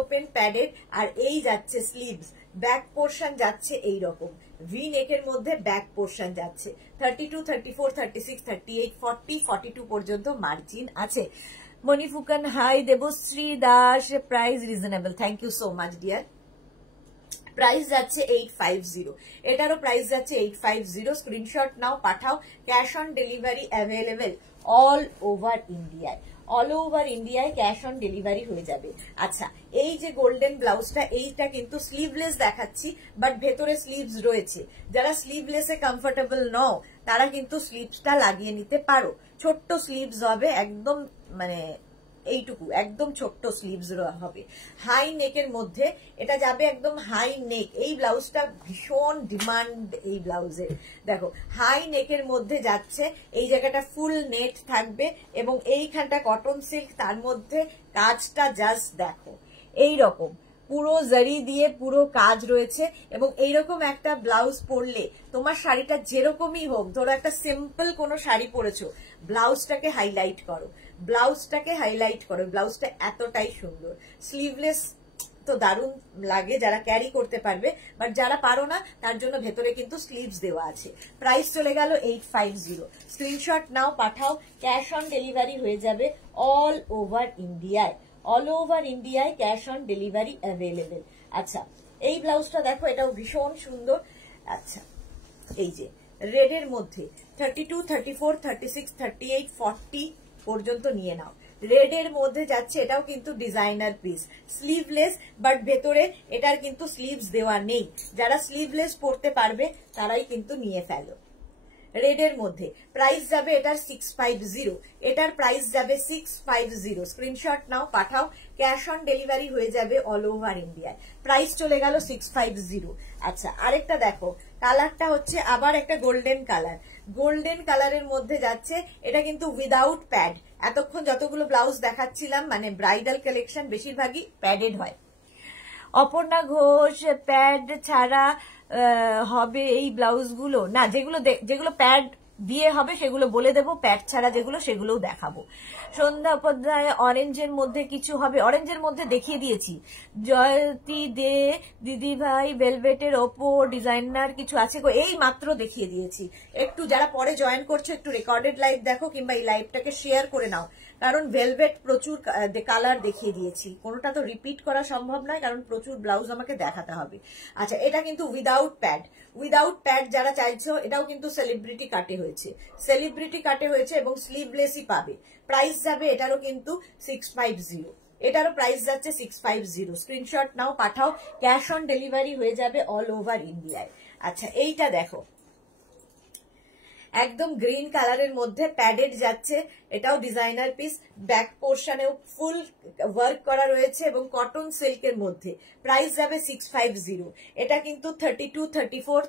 ওপেন প্যাডেড আর এই যাচ্ছে স্লিভস। ব্যাক পোর্শন যাচ্ছে এইরকম ভি নেকের মধ্যে, ব্যাক পোর্শন যাচ্ছে। 32, 34, 36, 38, 40, 42 পর্যন্ত মার্জিন আছে। Moni Phukan, hi. Debashree Das, price reasonable, thank you so much dear. Price যাচ্ছে 850, এটারও প্রাইস যাচ্ছে 850। স্ক্রিনশট নাও, পাঠাও। Cash on delivery available all over ইন্ডিয়ায় ক্যাশ অন ডেলিভারি হয়ে যাবে। আচ্ছা, এই যে গোল্ডেন ব্লাউজটা, এইটা কিন্তু স্লিভলেস দেখাচ্ছি বাট ভেতরে স্লিভস রয়েছে। যারা স্লিভলেসে কমফোর্টেবল নও তারা কিন্তু স্লিভসটা লাগিয়ে নিতে পারো। ছোট্ট স্লিভস হবে, একদম মানে এইটুকু, একদম ছোট্ট স্লিভস হবে। হাই নেকের মধ্যে এটা যাবে, একদম হাই নেক। এই ব্লাউজটা ভীষণ ডিমান্ড এই ব্লাউজের। দেখো, হাই নেকের মধ্যে যাচ্ছে, এই জায়গাটা ফুল নেট থাকবে এবং এইখানটা কটন সিল্ক, তার মধ্যে কাজটা জাস্ট দেখো এইরকম পুরো জারি দিয়ে পুরো কাজ রয়েছে এবং এইরকম একটা ব্লাউজ পরলে তোমার শাড়িটা যেরকমই হোক, ধরো একটা সিম্পল কোনো শাড়ি পরেছো, ব্লাউজটাকে হাইলাইট করো, ব্লাউজটাকে হাইলাইট করো, ব্লাউজটা এতটাই সুন্দর। স্লিভলেস তো দারুণ লাগে যারা ক্যারি করতে পারবে, বাট যারা পারো না তার জন্য ভেতরে কিন্তু স্লিভস দেওয়া আছে। প্রাইস চলে গেল 850। স্ক্রিনশট নাও, পাঠাও, ক্যাশ অন ডেলিভারি হয়ে যাবে অল ওভার ইন্ডিয়ায়, অল ওভার ইন্ডিয়ায় ক্যাশ অন ডেলিভারি অ্যাভেলেবেল। আচ্ছা, এই ব্লাউজটা দেখো, এটাও ভীষণ সুন্দর। আচ্ছা, এই যে রেডের মধ্যে 32, 34, 36, 38, 40 পর্যন্ত নিয়ে নাও। রেডের মধ্যে যাচ্ছে, এটাও কিন্তু ডিজাইনার পিস, স্লিভলেস, বাট ভেতরে এটার কিন্তু স্লিভস দেওয়া নেই। যারা স্লিভলেস পরতে পারবে তারাই কিন্তু নিয়ে ফেলো। রেডের মধ্যে প্রাইস যাবে এটার 650, এটার প্রাইস যাবে 650। স্ক্রিনশট নাও, পাঠাও, ক্যাশ অন ডেলিভারি হয়ে যাবে অল ওভার ইন্ডিয়ায়। প্রাইস চলে গেল 650। আচ্ছা, আরেকটা দেখো, কালারটা হচ্ছে আবার একটা গোল্ডেন কালার, গোল্ডেন কালারের মধ্যে যাচ্ছে, এটা কিন্তু উইদাউট প্যাড। এতক্ষণ যতগুলো ব্লাউজ দেখাচ্ছিলাম মানে ব্রাইডাল কালেকশন বেশিরভাগই প্যাডেড হয়। অপর্ণা ঘোষ, প্যাড ছাড়া হবে এই ব্লাউজগুলো? না, যেগুলো প্যাড দিয়ে হবে সেগুলো বলে দেবো, প্যাড ছাড়া যেগুলো সেগুলোও দেখাবো। সন্ধ্যা উপাধ্যায়, অরেঞ্জের মধ্যে কিছু হবে? অরেঞ্জের মধ্যে দেখিয়ে দিয়েছি। জয়তী দে, দিদি ভাই, ভেলভেটের ওপর ডিজাইনার কিছু আছে গো? এই মাত্র দেখিয়ে দিয়েছি। একটু যারা পরে জয়েন করছো একটু রেকর্ডেড লাইভ দেখো, কিংবা এই লাইভটাকে শেয়ার করে নাও, কারণ ভেলভেট প্রচুর কালার দেখিয়ে দিয়েছি, কোনোটা তো রিপিট করা সম্ভব নয়, কারণ প্রচুর ব্লাউজ আমাকে দেখাতে হবে। আচ্ছা, এটা কিন্তু উইদাউট প্যাড, উইদাউট প্যাড যারা চাইছো, এটাও কিন্তু সেলিব্রিটি কাটে হয়েছে, সেলিব্রিটি কাটে হয়েছে এবং স্লিভলেসই পাবে। প্রাইস যাবে এটারও কিন্তু 650, এটারও প্রাইস যাচ্ছে 650। স্ক্রিনশট নাও, পাঠাও, ক্যাশ অন ডেলিভারি হয়ে যাবে অল ওভার ইন্ডিয়ায়। আচ্ছা, এইটা দেখো, একদম গ্রিন কালারের মধ্যে প্যাডেড যাচ্ছে, এটাও ডিজাইনার পিস, ব্যাক পোর্শনেও ফুল ওয়ার্ক করা রয়েছে এবং কটন সিল্কের মধ্যে। প্রাইস যাবে 650। এটা কিন্তু 32, 34,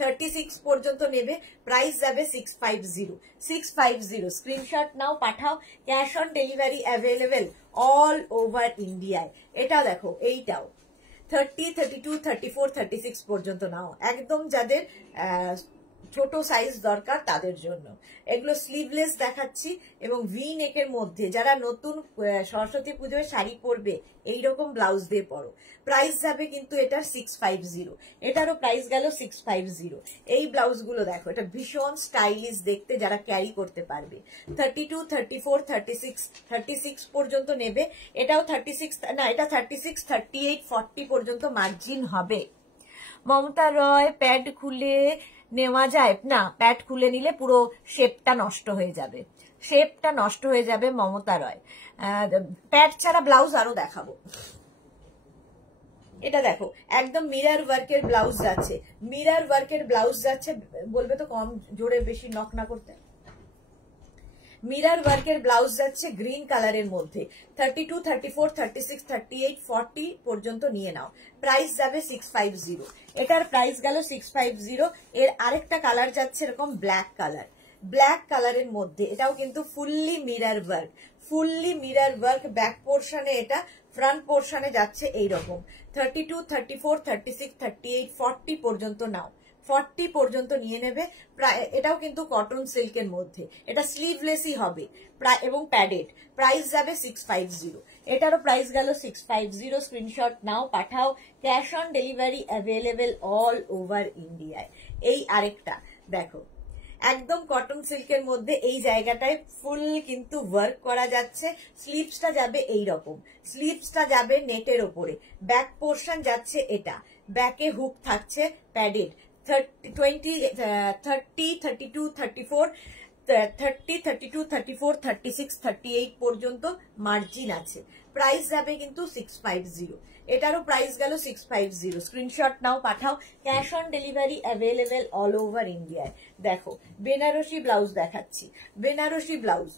36 পর্যন্ত নেবে, প্রাইস যাবে 650। স্ক্রিনশট নাও, পাঠাও, cash on delivery available all over ইন্ডিয়ায়। এটা দেখো, এইটাও 30, 32, 34, 36 পর্যন্ত নাও, একদম যাদের ছোট সাইজ দরকার তাদের জন্য। এগুলো স্লিভলেস দেখাচ্ছি এবং ভি নেকের মধ্যে, যারা নতুন সরস্বতী পুজোয় শাড়ি পরবে এইরকম ব্লাউজ দিয়ে পরো। প্রাইস যাবে কিন্তু এটার 650, এটারও প্রাইস গেল 650। এই ব্লাউজগুলো দেখো, এটা ভীষণ স্টাইলিশ দেখতে, যারা ক্যারি করতে পারবে। 32, 34, 36 পর্যন্ত নেবে, এটাও 36, না এটা 36, 38, 40 পর্যন্ত মার্জিন হবে। মমতা রয়, প্যাড খুলে নেওয়া যায় না? প্যাড খুলে নিলে পুরো শেপটা নষ্ট হয়ে যাবে, শেপটা নষ্ট হয়ে যাবে মমতা রয়। প্যাড ছাড়া ব্লাউজ আরো দেখাবো। এটা দেখো, একদম মিরর ওয়ার্কের ব্লাউজ যাচ্ছে, মিরর ওয়ার্কের ব্লাউজ যাচ্ছে, বলবে তো কম জোরে বেশি নক না করতে। মিরর ওয়ার্কের ব্লাউজ যাচ্ছে গ্রিন কালারের মধ্যে, 32, 34, 36, 38, 40 পর্যন্ত নিয়ে নাও। প্রাইস যাবে 650, এটার প্রাইস গেল 650। এর আরেকটা কালার যাচ্ছে এরকম ব্ল্যাক কালার, ব্ল্যাক কালারের মধ্যে, এটাও কিন্তু fully mirror work, fully mirror work. Back পোর্শনে এটা, ফ্রন্ট পোর্শনে যাচ্ছে এইরকম। 32, 34, 36, 38, 40 পর্যন্ত নাও, 40 পর্যন্ত নিয়ে নেবে। এটাও কিন্তু কটন সিল্কের মধ্যে, এটা স্লিভলেসই হবে এবং প্যাডেড। প্রাইস যাবে 650, এটারও প্রাইস গেল 650। স্ক্রিনশট নাও, পাঠাও, cash on delivery available all over ইন্ডিয়ায়। এই আরেকটা দেখো, একদম কটন সিল্কের মধ্যে, এই জায়গাটায় ফুল কিন্তু ওয়ার্ক করা যাচ্ছে। স্লিভসটা যাবে এইরকম, স্লিভসটা যাবে নেটের ওপরে, ব্যাক পোর্শন যাচ্ছে এটা, ব্যাকে হুক থাকছে প্যাডেড। 30, 32, 34, 30, 32, 34, 36, 38 পর্যন্ত মার্জিন আছে। প্রাইস যাবে কিন্তু 650, এটারও প্রাইস গেল 650। স্ক্রিনশট নাও, পাঠাও, cash on delivery available all over ইন্ডিয়ায়। দেখো, বেনারসি ব্লাউজ দেখাচ্ছি, বেনারসি ব্লাউজ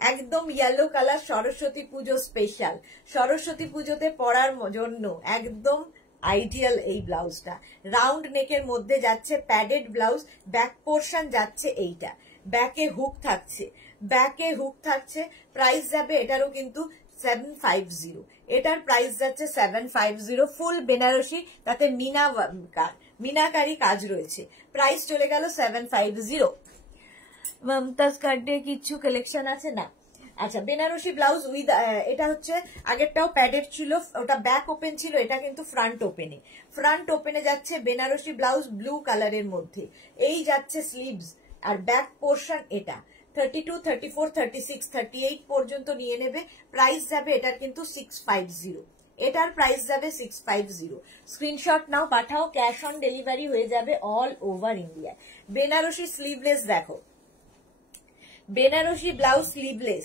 একদম yellow colour, Saraswati Puja special, Saraswati পুজোতে পরার জন্য একদম আইডিয়াল এই ব্লাউজটা। রাউন্ড নেকের মধ্যে যাচ্ছে, প্যাডেড ব্লাউজ, ব্যাক পোর্শন যাচ্ছে এইটা, ব্যাকে হুক থাকছে, ব্যাকে হুক থাকছে। প্রাইস যাবে এটারও কিন্তু 750, এটার প্রাইস যাচ্ছে 750, ফুল বেনারসি, তাতে মিনাকারি কাজ রয়েছে। প্রাইস চলে গেল 750। মমতাজ কার্ডে কিছু কালেকশন আছে না? আচ্ছা, বেনারসি ব্লাউজ উইথ, এটা হচ্ছে আগেরটাও প্যাডেড ছিল, ওটা ব্যাক ওপেন ছিল, এটা কিন্তু ফ্রন্ট ওপেনে। ফ্রন্ট ওপেনে যাচ্ছে বেনারসি ব্লাউজ ব্লু কালারের মধ্যে। এই যাচ্ছে স্লিভস আর ব্যাক পোর্শন। এটা 32, 34, 36, 38 পর্যন্ত নিয়ে নেবে। প্রাইস যাবে এটার কিন্তু 650। এটার প্রাইস যাবে 650। স্ক্রিনশট নাও, পাঠাও, ক্যাশ অন ডেলিভারি হয়ে যাবে all over India. Banarasi sleeveless দেখো, বেনারসি ব্লাউজ স্লিভলেস।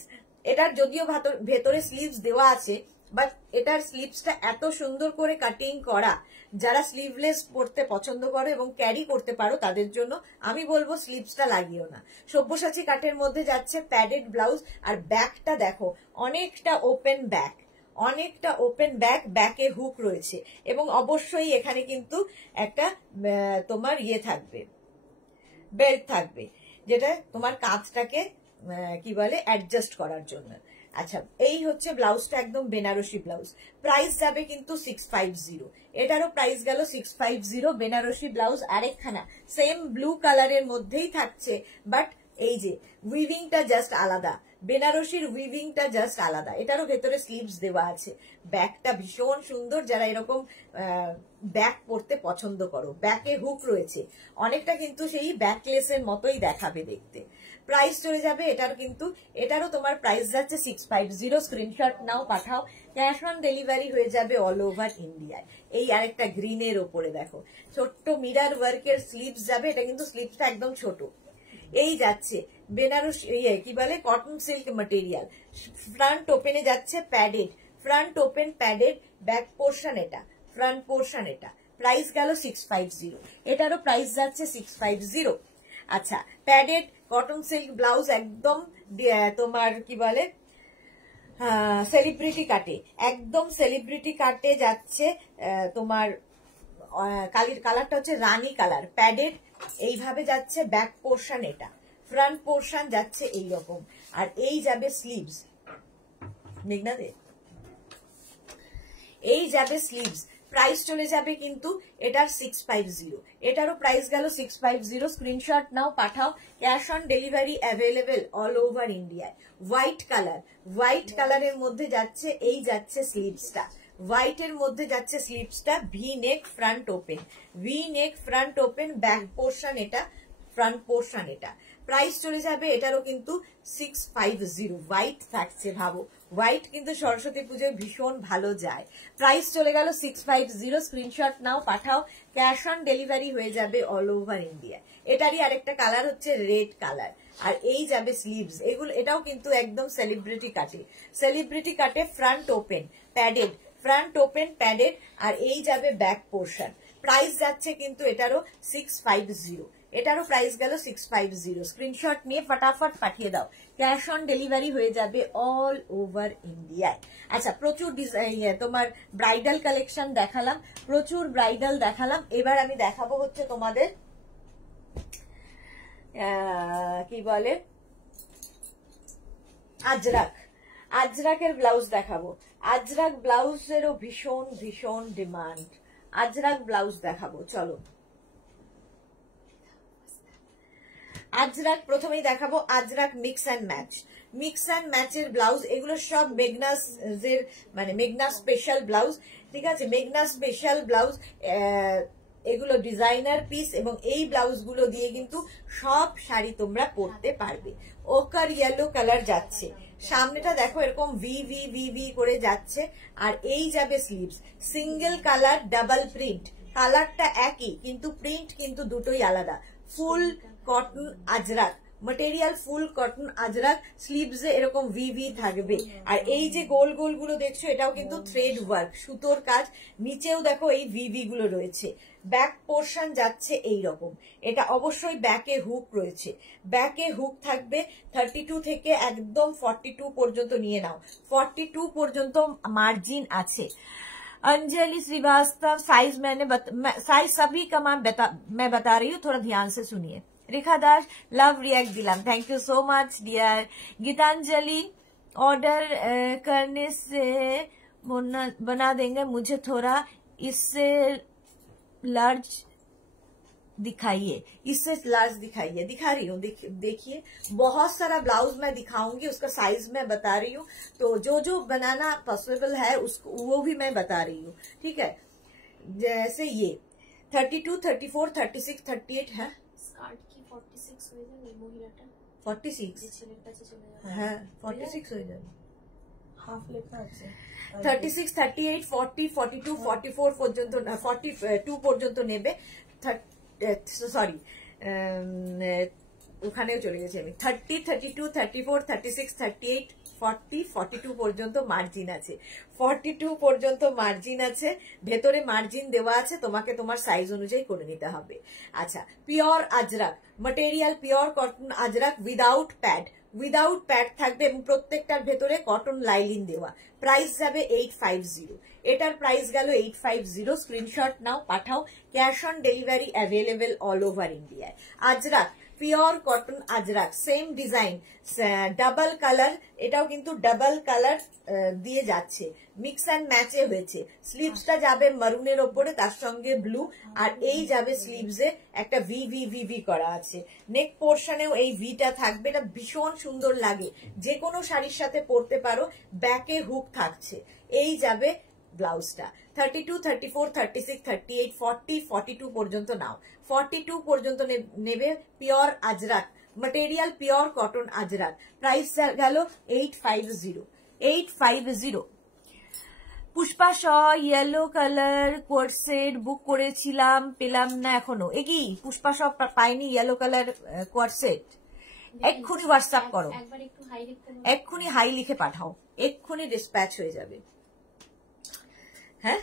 এটার যদিও ভেতরে স্লিভস দেওয়া আছে, বাট এটার স্লিভসটা এত সুন্দর করে কাটিং করা, যারা স্লিভলেস পরতে পছন্দ করো এবং ক্যারি করতে পারো তাদের জন্য আমি বলবো স্লিভসটা লাগিও না। সব্যসাচী কাটের মধ্যে যাচ্ছে প্যাডেড ব্লাউজ, আর ব্যাকটা দেখো অনেকটা ওপেন ব্যাক, অনেকটা ওপেন ব্যাক, ব্যাকে হুক রয়েছে এবং অবশ্যই এখানে কিন্তু একটা তোমার ইয়ে থাকবে, বেল্ট থাকবে, যেটা তোমার কাঁধটাকে কি বলে অ্যাডজাস্ট করার জন্য। আচ্ছা, এই হচ্ছে ব্লাউজটা, একদম বেনারসি ব্লাউজ। প্রাইস যাবে কিন্তু 650। এটারও প্রাইস গেল 650। বেনারসি ব্লাউজ আরেকখানা সেম ব্লু কালারের মধ্যেই থাকছে, বাট এই যে উইভিংটা জাস্ট আলাদা, বেনারসির উইভিংটা জাস্ট আলাদা। এটারও ভেতরে স্লিভস দেওয়া আছে। ব্যাকটা ভীষণ সুন্দর, যারা এরকম ব্যাক পরতে পছন্দ করো। ব্যাকে হুক রয়েছে, অনেকটা কিন্তু সেই ব্যাকলেসের মতোই দেখাবে দেখতে। প্রাইস চলে যাবে এটার কিন্তু, এটারও তোমার প্রাইস যাচ্ছে 650। স্ক্রিনশট নাও, পাঠাও, ক্যাশ অন ডেলিভারি হয়ে যাবে অল ওভার ইন্ডিয়ায়। এই আরেকটা গ্রিনের ওপরে দেখো ছোট্ট মিরার ওয়ার্কের স্লিভস যাবে। এটা কিন্তু স্লিভসটা একদম ছোট। এই যাচ্ছে বেনারস কি বলে কটন সিল্ক ম্যাটেরিয়াল। ফ্রন্ট ওপেনে যাচ্ছে padded, front open padded, back portion এটা, ফ্রন্ট পোর্শন এটা। প্রাইস গেল 650। এটারও প্রাইস যাচ্ছে 650। আচ্ছা, প্যাডেড কটন সিল্ক ব্লাউজ, একদম তোমার কি বলে সেলিব্রিটি কাটে, একদম সেলিব্রিটি কাটে যাচ্ছে তোমার কালারটা হচ্ছে রানী কালার, প্যাডেড এইভাবে যাচ্ছে। ব্যাক পোর্শন এটা, ফ্রন্ট পোর্শন যাচ্ছে এইরকম, আর এই যাবে স্লিভস, মেঘনা দে, এই যাবে স্লিভস। প্রাইস চলে যাবে কিন্তু এটার 650। এটারও প্রাইস গেল 650। স্ক্রিনশট নাও, পাঠাও, cash on delivery available all over ইন্ডিয়ায়। হোয়াইট কালার, হোয়াইট কালারের মধ্যে যাচ্ছে, এই যাচ্ছে স্লিভসটা, হোয়াইটের মধ্যে যাচ্ছে স্লিভসটা। V neck front open, V neck front open, back portion এটা, ফ্রন্ট পোর্শন এটা। প্রাইস চলে যাবে এটারও কিন্তু 650। হোয়াইট থাকছে, ভাবো হোয়াইট কিন্তু সরস্বতী পুজোয় ভীষণ ভালো যায়। প্রাইস চলে গেল 650। স্ক্রিনশট নাও, পাঠাও, ক্যাশ অন ডেলিভারি হয়ে যাবে অল ওভার ইন্ডিয়া। এটারই আরেকটা কালার হচ্ছে রেড কালার, আর এই যাবে স্লিভস। এগুলো এটাও কিন্তু একদম সেলিব্রিটি কাটে, সেলিব্রিটি কাটে, front open padded, front open padded, আর এই যাবে ব্যাক পোর্শন। প্রাইস যাচ্ছে কিন্তু এটারও 650। এটারও প্রাইস গেল 650। স্ক্রিনশট নিয়ে ফটাফট পাঠিয়ে দাও, ক্যাশ অন ডেলিভারি হয়ে যাবে অল ওভার ইন্ডিয়ায়। আচ্ছা, প্রচুর তোমার ব্রাইডাল কালেকশন দেখালাম, প্রচুর ব্রাইডাল দেখালাম। এবার আমি দেখাবো হচ্ছে তোমাদের কি বলে আজরাক, আজরাকের ব্লাউজ দেখাবো। আজরাক ব্লাউজেরও ভীষণ ভীষণ ডিমান্ড। আজরাক ব্লাউজ দেখাবো, চলো। আজরাক প্রথমেই দেখাবো, Ajrak mix and match. Mix and ম্যাচের ব্লাউজ, এগুলো সব মেঘনাস এর মানে মেঘনা স্পেশাল ব্লাউজ, ঠিক আছে, মেঘনা স্পেশাল ব্লাউজ। এগুলো ডিজাইনার পিস, এবং এই ব্লাউজগুলো দিয়ে কিন্তু সব শাড়ি তোমরা পরতে পারবে। ওকার ইয়েলো কালার যাচ্ছে, সামনেটা দেখো এরকম ভি ভি ভি ভি করে যাচ্ছে, আর এই যাবে sleeves. Single colour, double print, কালারটা একই কিন্তু প্রিন্ট কিন্তু দুটোই আলাদা। Full cotton ajrakh material, full cotton ajrakh, স্লিভসে এরকম ভি ভি থাকবে। আর এই যে গোল গোল গুলো দেখছো, এটাও কিন্তু থ্রেড ওয়ার্ক, সুতোর কাজ। নিচেও দেখো এই ভি ভি গুলো রয়েছে। ব্যাক পোর্শন যাচ্ছে এই রকম, এটা অবশ্যই ব্যাকে হুক রয়েছে, ব্যাকে হুক থাকবে। 32 থেকে একদম 42 পর্যন্ত নিয়ে নাও, 42 পর্যন্ত মার্জিন আছে। अंजलि श्रीवास्तव, साइज साइज सभी का मैं बता रही हूँ, थोड़ा ध्यान से सुनिए। रेखा दास, लव रिएक्ट दिलाम, thank you so much dear. Gitanjali, order करने से बना देंगे, मुझे थोड़ा इससे लार्ज दिखाइए, इससे लार्ज दिखाइए। दिखा रही हूँ, देखिए बहुत सारा ब्लाउज मैं दिखाऊंगी, उसका साइज मैं बता रही हूँ, तो जो जो बनाना पॉसिबल है उसको वो भी मैं बता रही हूँ, ठीक है। जैसे ये 32, 34, 36, 38 है, স্কার্ট কি 46 হয়ে যাবে মহিলাটা? 46 ছেলের কাছে চলে যাবে, হ্যাঁ 46 হয়ে যাবে, হাফ লেখা আছে। 36, 38, 40, 42, 44 পর্যন্ত, 42 পর্যন্ত নেবে। সরি, ওখানেও চলে গেছি আমি। 30, 32, 34, 36, 38, 40, 42 পর্যন্ত মার্জিন আছে, 42 পর্যন্ত মার্জিন আছে, ভেতরে মার্জিন দেওয়া আছে, তোমাকে তোমার সাইজ অনুযায়ী করে নিতে হবে। আচ্ছা, pure Ajrak material, pure cotton Ajrak without pad, without pad থাকবে এবং প্রত্যেকটার ভেতরে কটন লাইলিন দেওয়া। প্রাইস যাবে 850, এটার প্রাইস গেল 850। স্ক্রিনশট নাও, পাঠাও, cash on delivery available all over ইন্ডিয়ায়। Ajrakh pure cotton ajrakh, same design, double colour, এটাও কিন্তু ডাবল কালার দিয়ে যাচ্ছে, মিক্স অ্যান্ড ম্যাচে হয়েছে। স্লিভসটা যাবে মারুনের ওপরে, তার সঙ্গে ব্লু, আর এই যাবে স্লিভসে একটা ভি ভি ভি ভি করা আছে। নেক পোর্শনেও এই ভিটা থাকবে, এটা ভীষণ সুন্দর লাগে, যে কোনো শাড়ির সাথে পরতে পারো। ব্যাকে হুক থাকছে, এই যাবে ব্লাউজটা। 32, 34, 36, 38, 40, 42 পর্যন্ত নাও, 42 পর্যন্ত নেবে। Pure Ajrak material, pure cotton Ajrak, price গেল 850, 850। পুষ্পা শ ইয়েলো কালার কোট সেট বুক করেছিলাম, পেলাম না এখনো। এ কি পুষ্পা শ পাইনি ইয়েলো কালার কোট সেট? এক্ষুনি হোয়াটসঅ্যাপ করো, এক্ষুনি হাই লিখে পাঠাও, এক্ষুনি ডিসপ্যাচ হয়ে যাবে। হ্যাঁ,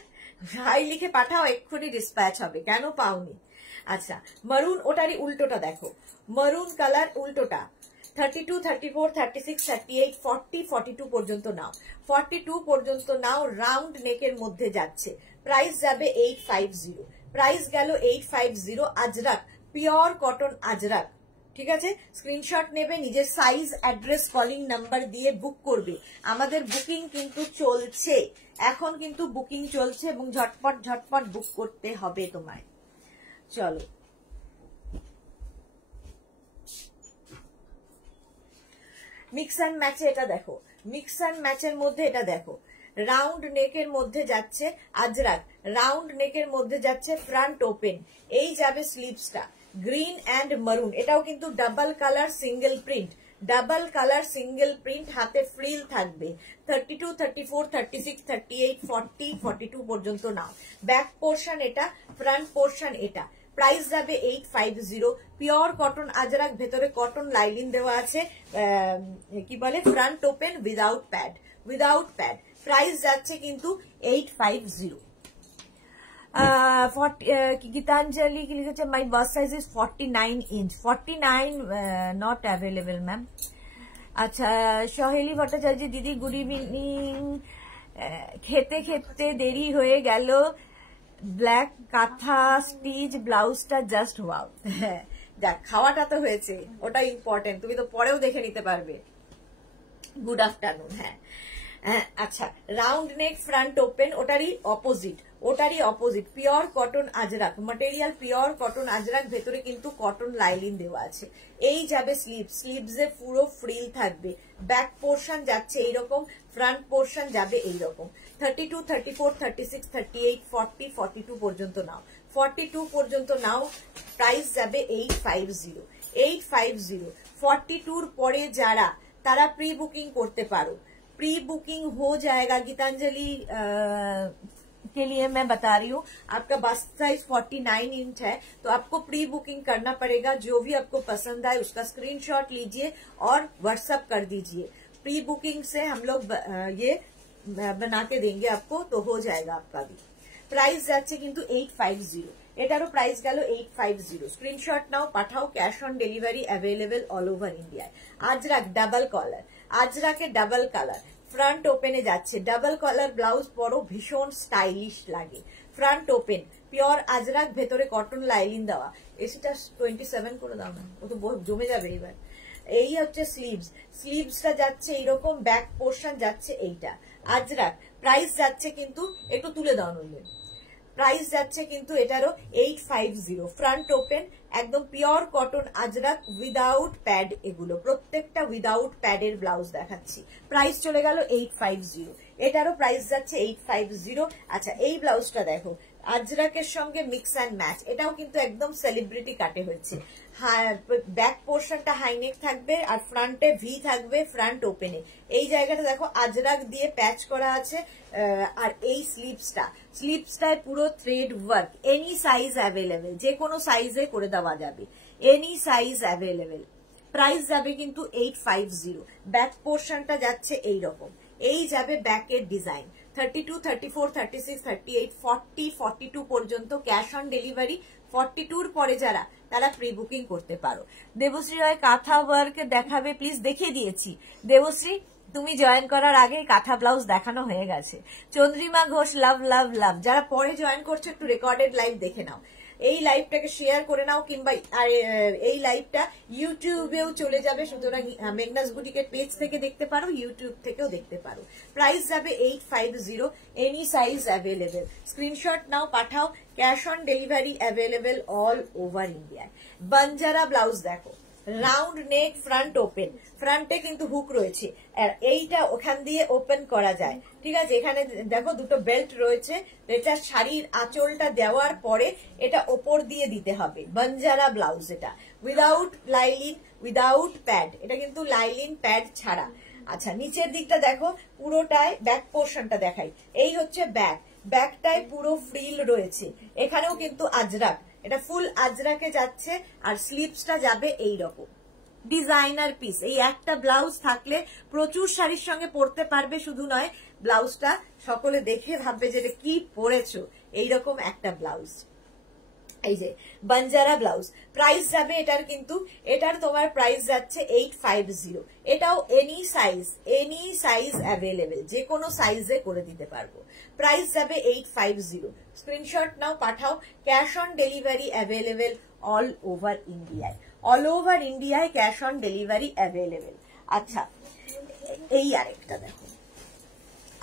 হাই লিখে পাঠাও, এক্ষুনি ডিসপ্যাচ হবে। কেন পাওনি? আচ্ছা, মারুন, ওটারই উল্টোটা দেখো, মারুন কালার উল্টোটা। 32, 34, 36, 38, 40, 42 পর্যন্ত নাও, 42 পর্যন্ত নাও। রাউন্ড নেকের মধ্যে যাচ্ছে, প্রাইস যাবে 850, প্রাইস গেল 850। আজরাক, পিওর কটন আজরাক, ঠিক আছে। স্ক্রিনশট নেবে, নিজের সাইজ, অ্যাড্রেস, কলিং নাম্বার দিয়ে বুক করবে। আমাদের বুকিং কিন্তু চলছে, এখন কিন্তু বুকিং চলছে এবং ঝটপট ঝটপট বুক করতে হবে তোমায়। চলো, মিক্স অ্যান্ড ম্যাচে এটা দেখো, মিক্স অ্যান্ড ম্যাচের মধ্যে এটা দেখো, রাউন্ড নেকের মধ্যে যাচ্ছে আজরাক, রাউন্ড নেকের মধ্যে যাচ্ছে ফ্রন্ট ওপেন, এই যাবে স্লিভসটা গ্রিন অ্যান্ড মারুন। এটাও কিন্তু double colour single print, double colour single print, হাতে ফ্রিল থাকবে। 32, 34, 36, 38, 40, 42 পর্যন্ত নাও। ব্যাক পোর্শন এটা, ফ্রন্ট পোর্শন এটা। প্রাইস যাবে 850। পিওর কটন আজরাক, ভেতরে কটন লাইলিন দেওয়া আছে, কি বলে front open without pad, without pad. Price যাচ্ছে কিন্তু 850। গীতাঞ্জলি কি লিখেছে, my bust size is 49 inch, 49 not available ma'am. আচ্ছা, সহেলি ভট্টাচার্য দিদি গুড ইভিনিং। খেতে খেতে দেরি হয়ে গেল, ব্ল্যাক কাঁথা স্টিচ ব্লাউজটা জাস্ট ওয়াও। হ্যাঁ, দেখ খাওয়াটা তো হয়েছে, ওটা ইম্পর্টেন্ট, তুমি তো পরেও দেখে নিতে পারবে। Good afternoon. হ্যাঁ, আচ্ছা, রাউন্ড নেক ফ্রন্ট ওপেন, ওটারই অপোজিট, ওটারই opposite. Pure cotton ajrakh material, pure cotton ajrakh, ভেতরে কিন্তু কটন লাইলিন দেওয়া আছে। এই যাবে স্লিভ, স্লিভসে পুরো ফ্রিল থাকবে। ব্যাক পোর্শন যাচ্ছে এইরকম, ফ্রন্ট পোর্শন যাবে এইরকম। 32, 34, 36, 38, 40, 42 পর্যন্ত নাও, 42 পর্যন্ত নাও। প্রাইস যাবে 850, 850। 42 পরে যারা, তারা प्री बुकिंग करते पारो, प्री बुकिंग हो जाएगा। गीतांजलि के लिए मैं बता रही हूँ, आपका बस्ट साइज 49 इंच है, तो आपको प्री बुकिंग करना पड़ेगा। जो भी आपको पसंद आए उसका स्क्रीनशॉट लीजिए और व्हाट्सएप कर दीजिए। प्री बुकिंग से हम लोग ये बना के देंगे आपको, तो हो जाएगा आपका भी। प्राइस যাচ্ছে কিন্তু 850, এটারও প্রাইস গেল 850। স্ক্রিনশট নাও, পাঠাও, cash on delivery available all over ইন্ডিয়ায়। আজরাক ডাবল কলার, আজরাকে ডাবল কালার, ফ্রন্ট ওপেনে যাচ্ছে, ডাবল কলার ব্লাউজ পরো, ভীষণ স্টাইলিশ লাগে। ফ্রন্ট ওপেন, পিওর আজরাক, ভেতরে কটন লাইলিন দেওয়া। এসিটা 27 করে দাও না, ও তো জমে যাবে এবার। এই হচ্ছে স্লিভস, স্লিভসটা যাচ্ছে এইরকম, ব্যাক পোর্শন যাচ্ছে এইটা। আজরাক প্রাইস যাচ্ছে কিন্তু একটু তুলে দাও নইলে, প্রাইস যাচ্ছে কিন্তু এটারও 850 ফ্রন্ট ওপেন একদম pure cotton Ajrak without pad, এগুলো প্রত্যেকটা উইদাউট প্যাডের ব্লাউজ দেখাচ্ছি। প্রাইস চলে গেল 850, এটারও প্রাইস যাচ্ছে 850। আচ্ছা এই ব্লাউজটা দেখো আজরাকের সঙ্গে মিক্স অ্যান্ড ম্যাচ, এটাও কিন্তু একদম সেলিব্রিটি কাটে হয়েছে। ব্যাক পোর্শনটা হাইনেক থাকবে আর ফ্রন্টে ভি থাকবে ফ্রন্ট ওপেনে। এই জায়গাটা দেখো আজরাক দিয়ে প্যাচ করা আছে। আর এই স্লিপসটায় পুরো thread work, any size available, যে কোনো সাইজে করে দেওয়া যাবে, এনি সাইজ অ্যাভেলেবেল। প্রাইস যাবে কিন্তু 850। ব্যাক পোর্শনটা যাচ্ছে এইরকম, এই যাবে ব্যাকের ডিজাইন 32, 34, 36, 38, 40, 42 পর্যন্ত ক্যাশ অন ডেলিভারি। 42-র পরে যারা তারা প্রি বুকিং করতে পারো। দেবশ্রী রায় কাঁথা ওয়ার্ক দেখাবে প্লিজ, দেখিয়ে দিয়েছি দেবশ্রী, তুমি জয়েন করার আগে কাঁথা ব্লাউজ দেখানো হয়ে গেছে। চন্দ্রিমা ঘোষ লাভ লাভ লাভ, যারা পরে জয়েন করছো একটু রেকর্ডেড লাইভ দেখে নাও, এই লাইভটাকে শেয়ার করে নাও, কিংবা এই লাইভটা ইউটিউবেও চলে যাবে, সুতরাং মেঘনাস বুটিকের পেজ থেকে দেখতে পারো, ইউটিউব থেকেও দেখতে পারো। প্রাইস যাবে 850, এনি সাইজ অ্যাভেলেবেল। স্ক্রিনশট নাও, পাঠাও, cash on delivery available all over India. Banjara blouse দেখো, রাউন্ড নেক ফ্রন্ট ওপেন, ফ্রন্টে কিন্তু হুক রয়েছে, আর এইটা ওখান দিয়ে ওপেন করা যায়, ঠিক আছে। এখানে দেখো দুটো বেল্ট রয়েছে, এটা শাড়ির আঁচলটা দেওয়ার পরে এটা ওপর দিয়ে দিতে হবে। বাঞ্জারা ব্লাউজ, এটা উইদাউট লাইলিন উইদাউট প্যাড, এটা কিন্তু লাইলিন প্যাড ছাড়া। আচ্ছা নিচের দিকটা দেখো পুরোটায়, ব্যাক পোর্শনটা দেখাই, এই হচ্ছে ব্যাক, ব্যাকটায় পুরো ফ্রিল রয়েছে, এখানেও কিন্তু আজরাক, এটা ফুল আজরাকে যাচ্ছে, আর স্লিপসটা যাবে এই রকম ডিজাইনার পিস। এই একটা ব্লাউজ থাকলে প্রচুর শাড়ির সঙ্গে পরতে পারবে, শুধু নয় ব্লাউজটা সকলে দেখে ভাববে যে এটা কি পরেছো, এইরকম একটা ব্লাউজ। এই যে বাঞ্জারা ব্লাউজ, প্রাইস যাবে এটার কিন্তু, এটার তোমার প্রাইস যাচ্ছে 850। এটাও এনি সাইজ অ্যাভেলেবেল, যে কোনো সাইজে করে দিতে পারবো। প্রাইস যাবে 850। স্ক্রিনশট নাও, পাঠাও, cash on delivery available all over ইন্ডিয়ায়, অল ওভার ইন্ডিয়ায় ক্যাশ অন ডেলিভারি অ্যাভেলেবেল। আচ্ছা এই আরেকটা দেখো,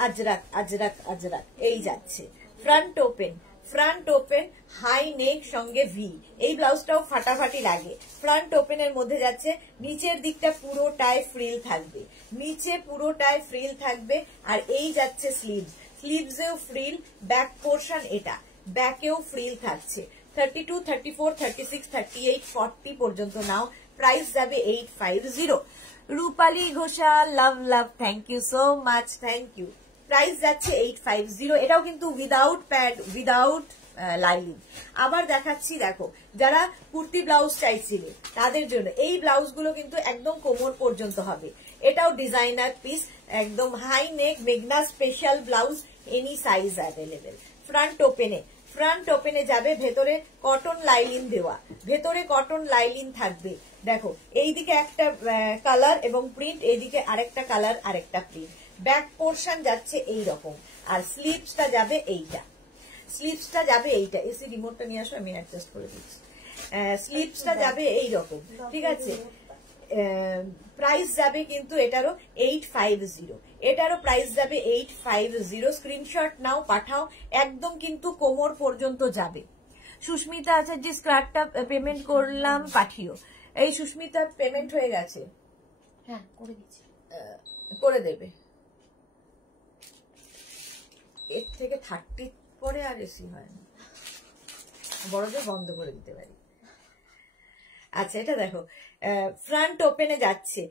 আজরাক আজরাক আজরাক, এই যাচ্ছে front open, front open high neck সঙ্গে ভি, এই ব্লাউজটাও ফাটাফাটি লাগে। ফ্রন্ট ওপেনের মধ্যে যাচ্ছে, নিচের দিকটা পুরোটায় ফ্রিল থাকবে, নিচে পুরোটায় ফ্রিল থাকবে, আর এই যাচ্ছে স্লিভস, স্লিভসেও ফ্রিল, ব্যাক পোর্শন এটা, ব্যাকেও ফ্রিল থাকছে। 32, 34, 36, 38, 40 পর্যন্ত নাও। প্রাইস যাবে 850। Rupali Ghoshal love love, thank you so much, thank you. Price যাচ্ছে 850, এটাও কিন্তু উইদাউট প্যাড উইদাউট লাইনিং। আবার দেখাচ্ছি দেখো, যারা কুর্তি ব্লাউজ চাইছিলে তাদের জন্য এই ব্লাউজগুলো কিন্তু একদম কোমর পর্যন্ত হবে, এটাও ডিজাইনার পিস, একদম হাই নেক মেঘনা special blouse, any size available. Front ওপেনে যাবে, ভেতরে কটন লাইলিন দেওয়া, ভেতরে কটন লাইলিন থাকবে। দেখো এইদিকে একটা কালার এবং প্রিন্ট, এইদিকে আরেকটা কালার আরেকটা প্রিন্ট। ব্যাক পোর্শন যাচ্ছে এই রকম, আর স্লিভসটা যাবে এইটা, স্লিভসটা যাবে এইটা। এসি রিমোটটা নিয়ে আসো, আমি অ্যাডজাস্ট করে দিচ্ছি। স্লিভসটা যাবে এই রকম, ঠিক আছে। প্রাইস যাবে কিন্তু এটারও 850, এটারও প্রাইস যাবে 850। স্ক্রিনশট নাও, পাঠাও, একদম কিন্তু কোমর পর্যন্ত যাবে। সুস্মিতা আচার্য স্ক্র্যাপটা পেমেন্ট করলাম, পাঠিও। এই সুস্মিতা পেমেন্ট হয়ে গেছে, হ্যাঁ করে দিচ্ছি, করে দেবে। এর থেকে 30 পরে আর এসি হয় না, বড়দের বন্ধ করে দিতে পারি। আচ্ছা এটা দেখো ফ্রন্ট ওপেনে যাচ্ছে,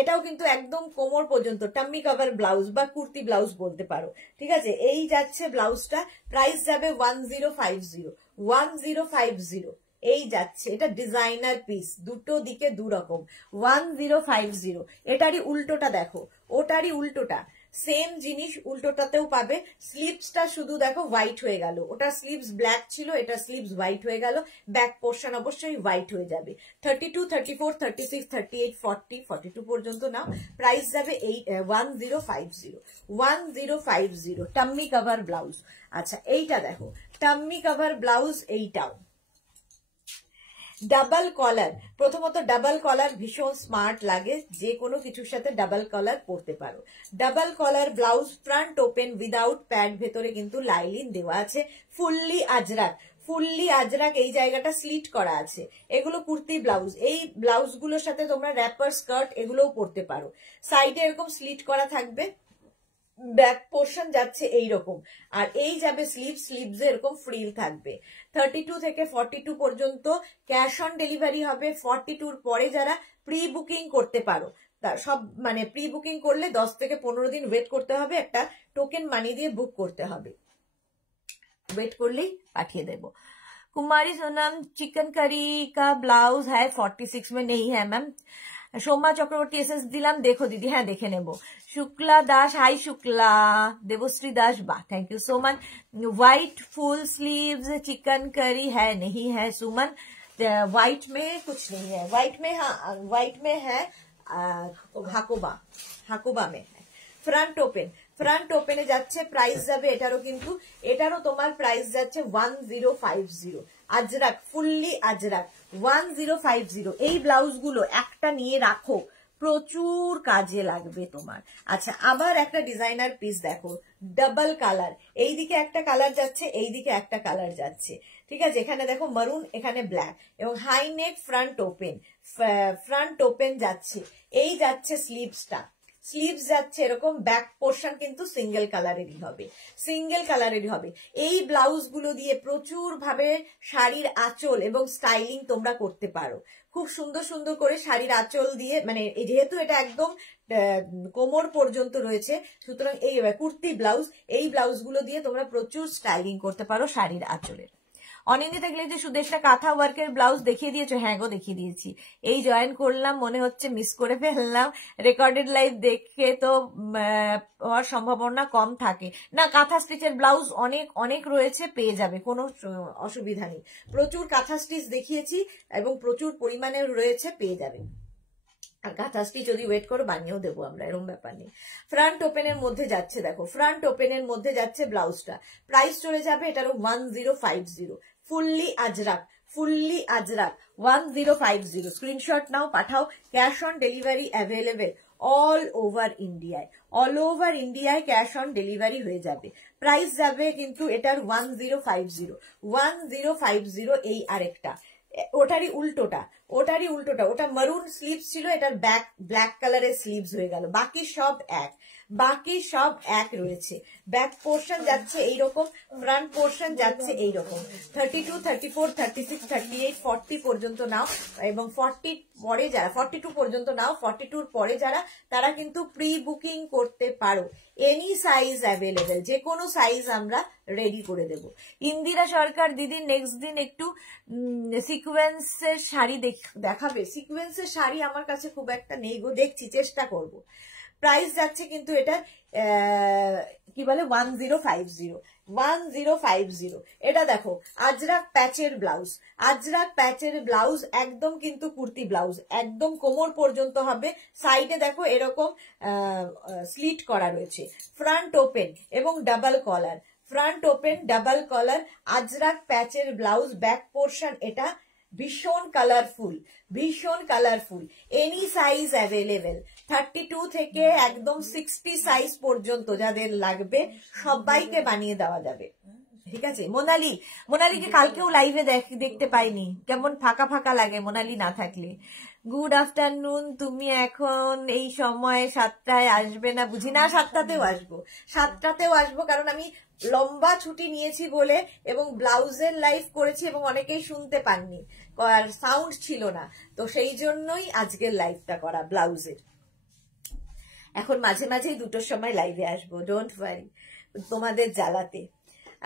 এটাও কিন্তু একদম কোমর পর্যন্ত টাম্মি কভার ব্লাউজ বা কুর্তি ব্লাউজ বলতে পারো, ঠিক আছে। এই যাচ্ছে ব্লাউজটা, প্রাইস যাবে 1050, এই যাচ্ছে, এটা ডিজাইনার পিস, দুটো দিকে দু রকম, 1050। এটারই উল্টোটা দেখো, ওটারই উল্টোটা, সেম জিনিস উল্টোটাতেও পাবে। স্লিভসটা শুধু দেখো হোয়াইট হয়ে গেল, ওটা স্লিভস ব্ল্যাক ছিল, এটা স্লিভস হোয়াইট হয়ে গেল, ব্যাক পোর্শন অবশ্যই হোয়াইট হয়ে যাবে। 32, 34, 36, 38, 40, 42 পর্যন্ত নাও। প্রাইস যাবে 1050, টাম্মি কভার ব্লাউজ। আচ্ছা এইটা দেখো টাম্মি কভার ব্লাউজ, এইটাও ডাবল কলার, প্রথমত ডাবল কলার ভীষণ স্মার্ট লাগে, যে কোনো কিছুর সাথে ডাবল কলার পরতে পারো। Double collar blouse, front open without pad, ভেতরে কিন্তু লাইলিন দেওয়া আছে, ফুললি আজরাক, ফুললি আজরাক, এই জায়গাটা স্লিট করা আছে। এগুলো কুর্তি ব্লাউজ, এই ব্লাউজ গুলোর সাথে তোমরা র্যাপার স্কার্ট এগুলোও পরতে পারো। সাইডে এরকম স্লিট করা থাকবে, ব্যাক পোর্শন যাচ্ছে এইরকম, আর এই যাবে স্লিভস, স্লিভস এরকম ফ্রিল থাকবে। 32 থেকে 42 পর্যন্ত ক্যাশ অন ডেলিভারি হবে। 42 পরে যারা প্রি বুকিং করতে পারো, সব মানে প্রি বুকিং করলে 10 থেকে 15 দিন ওয়েট করতে হবে, একটা টোকেন মানি দিয়ে বুক করতে হবে, वेट করলেই পাঠিয়ে দেব। कुमारी सोनम चिकन करी का ब्लाउज है 46 में नहीं है मैम। সোমা চক্রবর্তী এসএস দিলাম, দেখো দিদি, হ্যাঁ দেখে নেব। শুক্লা দাস, হাই শুক্লা। দেবশ্রী দাস, বাহ thank you so much. White full sleeves chikankari है नहीं है सुमन? व्हाइट में कुछ नहीं है, व्हाइट में, हाँ व्हाइट में है হাকোবা, হাকোবা में है। ফ্রন্ট ওপেন, ফ্রন্ট ওপেনে যাচ্ছে, প্রাইস যাবে এটারও, কিন্তু এটারও তোমার প্রাইস যাচ্ছে 1050। আজরাক, ফুললি আজরাক 1050। এই ব্লাউজ গুলো একটা নিয়ে রাখো, প্রচুর কাজে লাগবে তোমার। আচ্ছা, আবার একটা ডিজাইনার পিস দেখো, ডাবল কালার, এইদিকে একটা কালার যাচ্ছে, এইদিকে একটা কালার যাচ্ছে, ঠিক আছে। এখানে দেখো মারুন, এখানে ব্ল্যাক, এবং high neck front open, front open যাচ্ছে, এই যাচ্ছে স্লিভসটা, স্লিভস যাচ্ছে এরকম, ব্যাক পোর্শন কিন্তু সিঙ্গেল কালারেরই হবে, সিঙ্গেল কালারেরই হবে। এই ব্লাউজ গুলো দিয়ে প্রচুর ভাবে শাড়ির আঁচল এবং স্টাইলিং তোমরা করতে পারো, খুব সুন্দর সুন্দর করে শাড়ির আঁচল দিয়ে, মানে যেহেতু এটা একদম কোমর পর্যন্ত রয়েছে, সুতরাং এই কুর্তি ব্লাউজ, এই ব্লাউজ গুলো দিয়ে তোমরা প্রচুর স্টাইলিং করতে পারো শাড়ির আঁচলের। অনিন্দিতা গেলে যে সুদেশটা কাঁথা ওয়ার্কের ব্লাউজ দেখিয়ে দিয়েছো? হ্যাঁ গো, দেখিয়ে দিয়েছি, এই জয়েন করলাম, মনে হচ্ছে মিস করে ফেললাম, রেকর্ডেড লাইভ দেখে তো হওয়ার সম্ভাবনা কম থাকে না। কাঁথা স্টিচের ব্লাউজ অনেক অনেক রয়েছে, পেয়ে যাবে, কোনো অসুবিধা নেই, প্রচুর কাঁথা স্টিচ দেখিয়েছি এবং প্রচুর পরিমাণে রয়েছে, পেয়ে যাবে। আর কাঁথা স্টিচ যদি ওয়েট করো বানিয়েও দেবো আমরা, এরকম ব্যাপার নেই। ফ্রন্ট ওপেনের মধ্যে যাচ্ছে, দেখো ফ্রন্ট ওপেনের মধ্যে যাচ্ছে ব্লাউজটা, প্রাইস চলে যাবে এটারও 1050, fully Ajrak, fully Ajrak 1050। Screenshot নাও, পাঠাও, cash on delivery available all over ইন্ডিয়ায়, অল ওভার ইন্ডিয়ায় ক্যাশ অন ডেলিভারি হয়ে যাবে। প্রাইস যাবে কিন্তু এটার 1050, 1050। এই আরেকটা, ওটারই উল্টোটা, ওটারই উল্টোটা, ওটা মারুন স্লিভস ছিল, এটার ব্ল্যাক কালারের স্লিভস হয়ে গেল, বাকি সব এক, বাকি সব এক রয়েছে। ব্যাক পোর্শন যাচ্ছে এইরকম, ফ্রন্ট পোর্শন যাচ্ছে এইরকম। 32, 34, 36, 38, 40 পর্যন্ত নাও, এবং 40 পরে যারা, 42 পর্যন্ত নাও, 42 পরে যারা, তারা কিন্তু প্রি বুকিং করতে পারো। এনি সাইজ অ্যাভেলেবেল, যে কোনো সাইজ আমরা রেডি করে দেব। ইন্দিরা সরকার দিদি, নেক্সট দিন একটু সিকোয়েন্সের শাড়ি দেখাবে? সিকোয়েন্সের শাড়ি আমার কাছে খুব একটা নেই গো, দেখছি, চেষ্টা করব। প্রাইস যাচ্ছে কিন্তু এটা কি বলে 1050, 1050। এটা দেখো আজরাক প্যাচের ব্লাউজ, আজরাক প্যাচের ব্লাউজ, একদম কিন্তু কুর্তি ব্লাউজ, একদম কোমর পর্যন্ত হবে। সাইডে দেখো এরকম স্লিট করা রয়েছে, ফ্রন্ট ওপেন এবং ডাবল কলার, ফ্রন্ট ওপেন ডাবল কলার, আজরাক প্যাচের ব্লাউজ, ব্যাক পোর্শন এটা ভীষণ কালারফুল, ভীষণ কালারফুল। এনি সাইজ অ্যাভেলেবেল, 32 থেকে একদম 60 সাইজ পর্যন্ত যাদের লাগবে সবাইকে বানিয়ে দেওয়া যাবে, ঠিক আছে। মোনালি, মোনালিকে কালকেও লাইভে দেখতে পাইনি, কেমন ফাঁকা ফাঁকা লাগে মোনালি না থাকলে। গুড আফটারনুন, তুমি এখন এই সময় 7টায় আসবে না বুঝি? না, 7টাতেও আসবো, 7টাতেও আসবো, কারণ আমি লম্বা ছুটি নিয়েছি বলে, এবং ব্লাউজের লাইভ করেছি এবং অনেকেই শুনতে পাননি, আর সাউন্ড ছিল না, তো সেই জন্যই আজকের লাইভটা করা ব্লাউজের। এখন মাঝে মাঝেই 2টোর সময় লাইভে আসবো, ডোন্ট ওয়ারি, তোমাদের জ্বালাতে।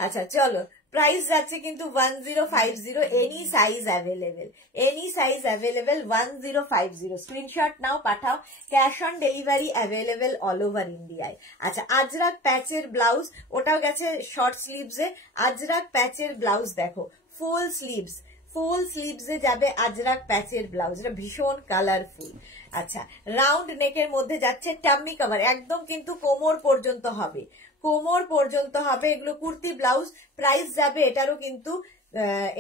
আচ্ছা চলো, প্রাইস যাচ্ছে কিন্তু 1050, any size available, any size available 1050। Screenshot নাও, পাঠাও, cash on delivery available all over ইন্ডিয়ায়। আচ্ছা, আজরাক প্যাচের ব্লাউজ, ওটাও গেছে শর্ট স্লিভসে। আজরাক প্যাচের ব্লাউজ দেখো, ফুল স্লিভস, ফুল স্লিভসে যাবে আজরাক প্যাচের ব্লাউজ, এটা ভীষণ কালারফুল। আচ্ছা, রাউন্ড নেকের মধ্যে যাচ্ছে টাম্মি কভার, একদম কিন্তু কোমর পর্যন্ত হবে, কোমর পর্যন্ত হবে, এগুলো কুর্তি ব্লাউজ। প্রাইস যাবে এটারও কিন্তু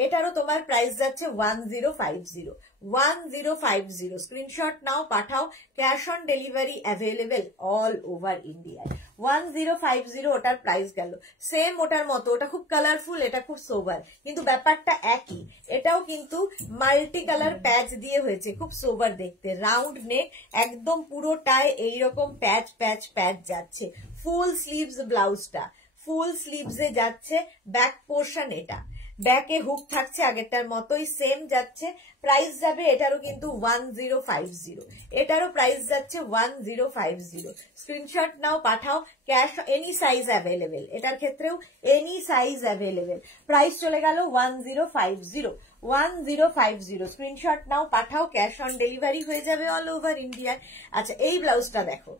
এটারও তোমার প্রাইস যাচ্ছে 1050 1050। স্ক্রিনশট নাও, পাঠাও। Cash on delivery available all over ইন্ডিয়ায়। 1050 ওটার প্রাইস গেল। সেম ওটার মতো, ওটা খুব কালারফুল, এটা খুব সোবার, কিন্তু ব্যাপারটা একই। এটাও কিন্তু মাল্টি কালার প্যাচ দিয়ে হয়েছে, খুব সোবার দেখতে। রাউন্ড নেক, একদম পুরোটায় এইরকম প্যাচ প্যাচ প্যাচ যাচ্ছে। ফুল স্লিভস ব্লাউজটা, ফুল স্লিভসে যাচ্ছে। ব্যাক পোর্শন এটা, ব্যাকে হুক থাকছে আগেরটার মতোই, সেম যাচ্ছে। প্রাইস যাবে এটারও কিন্তু 1050, এটারও প্রাইস যাচ্ছে 1050। স্ক্রিনশট নাও, পাঠাও। ক্যাশ এনি সাইজ অ্যাভেলেবেল, এটার ক্ষেত্রেও এনি সাইজ অ্যাভেলেবেল। প্রাইস চলে গেল 1050, 1050। স্ক্রিনশট নাও, পাঠাও। ক্যাশ অন ডেলিভারি হয়ে যাবে অল ওভার ইন্ডিয়া। আচ্ছা, এই ব্লাউজটা দেখো,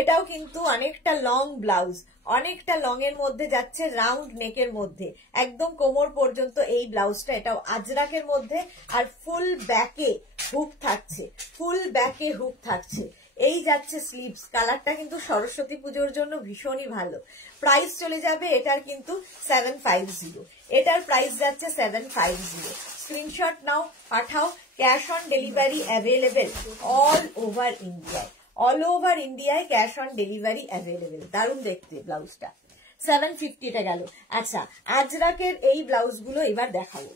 এটাও কিন্তু অনেকটা লং ব্লাউজ, অনেকটা লং এর মধ্যে যাচ্ছে, রাউন্ড নেকের মধ্যে একদম কোমর পর্যন্ত এই ব্লাউজটা। এটাও আজরাকের মধ্যে, আর ফুল ব্যাকে হুক থাকছে, ফুল ব্যাকে হুক থাকছে। এই যাচ্ছে স্লিভস। কালারটা কিন্তু সরস্বতী পুজোর জন্য ভীষণই ভালো। প্রাইস চলে যাবে এটার কিন্তু 750, এটার প্রাইস যাচ্ছে 750। স্ক্রিনশট নাও, পাঠাও। Cash on delivery available all over ইন্ডিয়ায়, অল ওভার ইন্ডিয়ায় ক্যাশ অন ডেলিভারি অ্যাভেলেবেল। দারুণ দেখতে ব্লাউজটা। 750টা গেল। আচ্ছা, আজরাকের এই ব্লাউজগুলো এবার দেখাবো।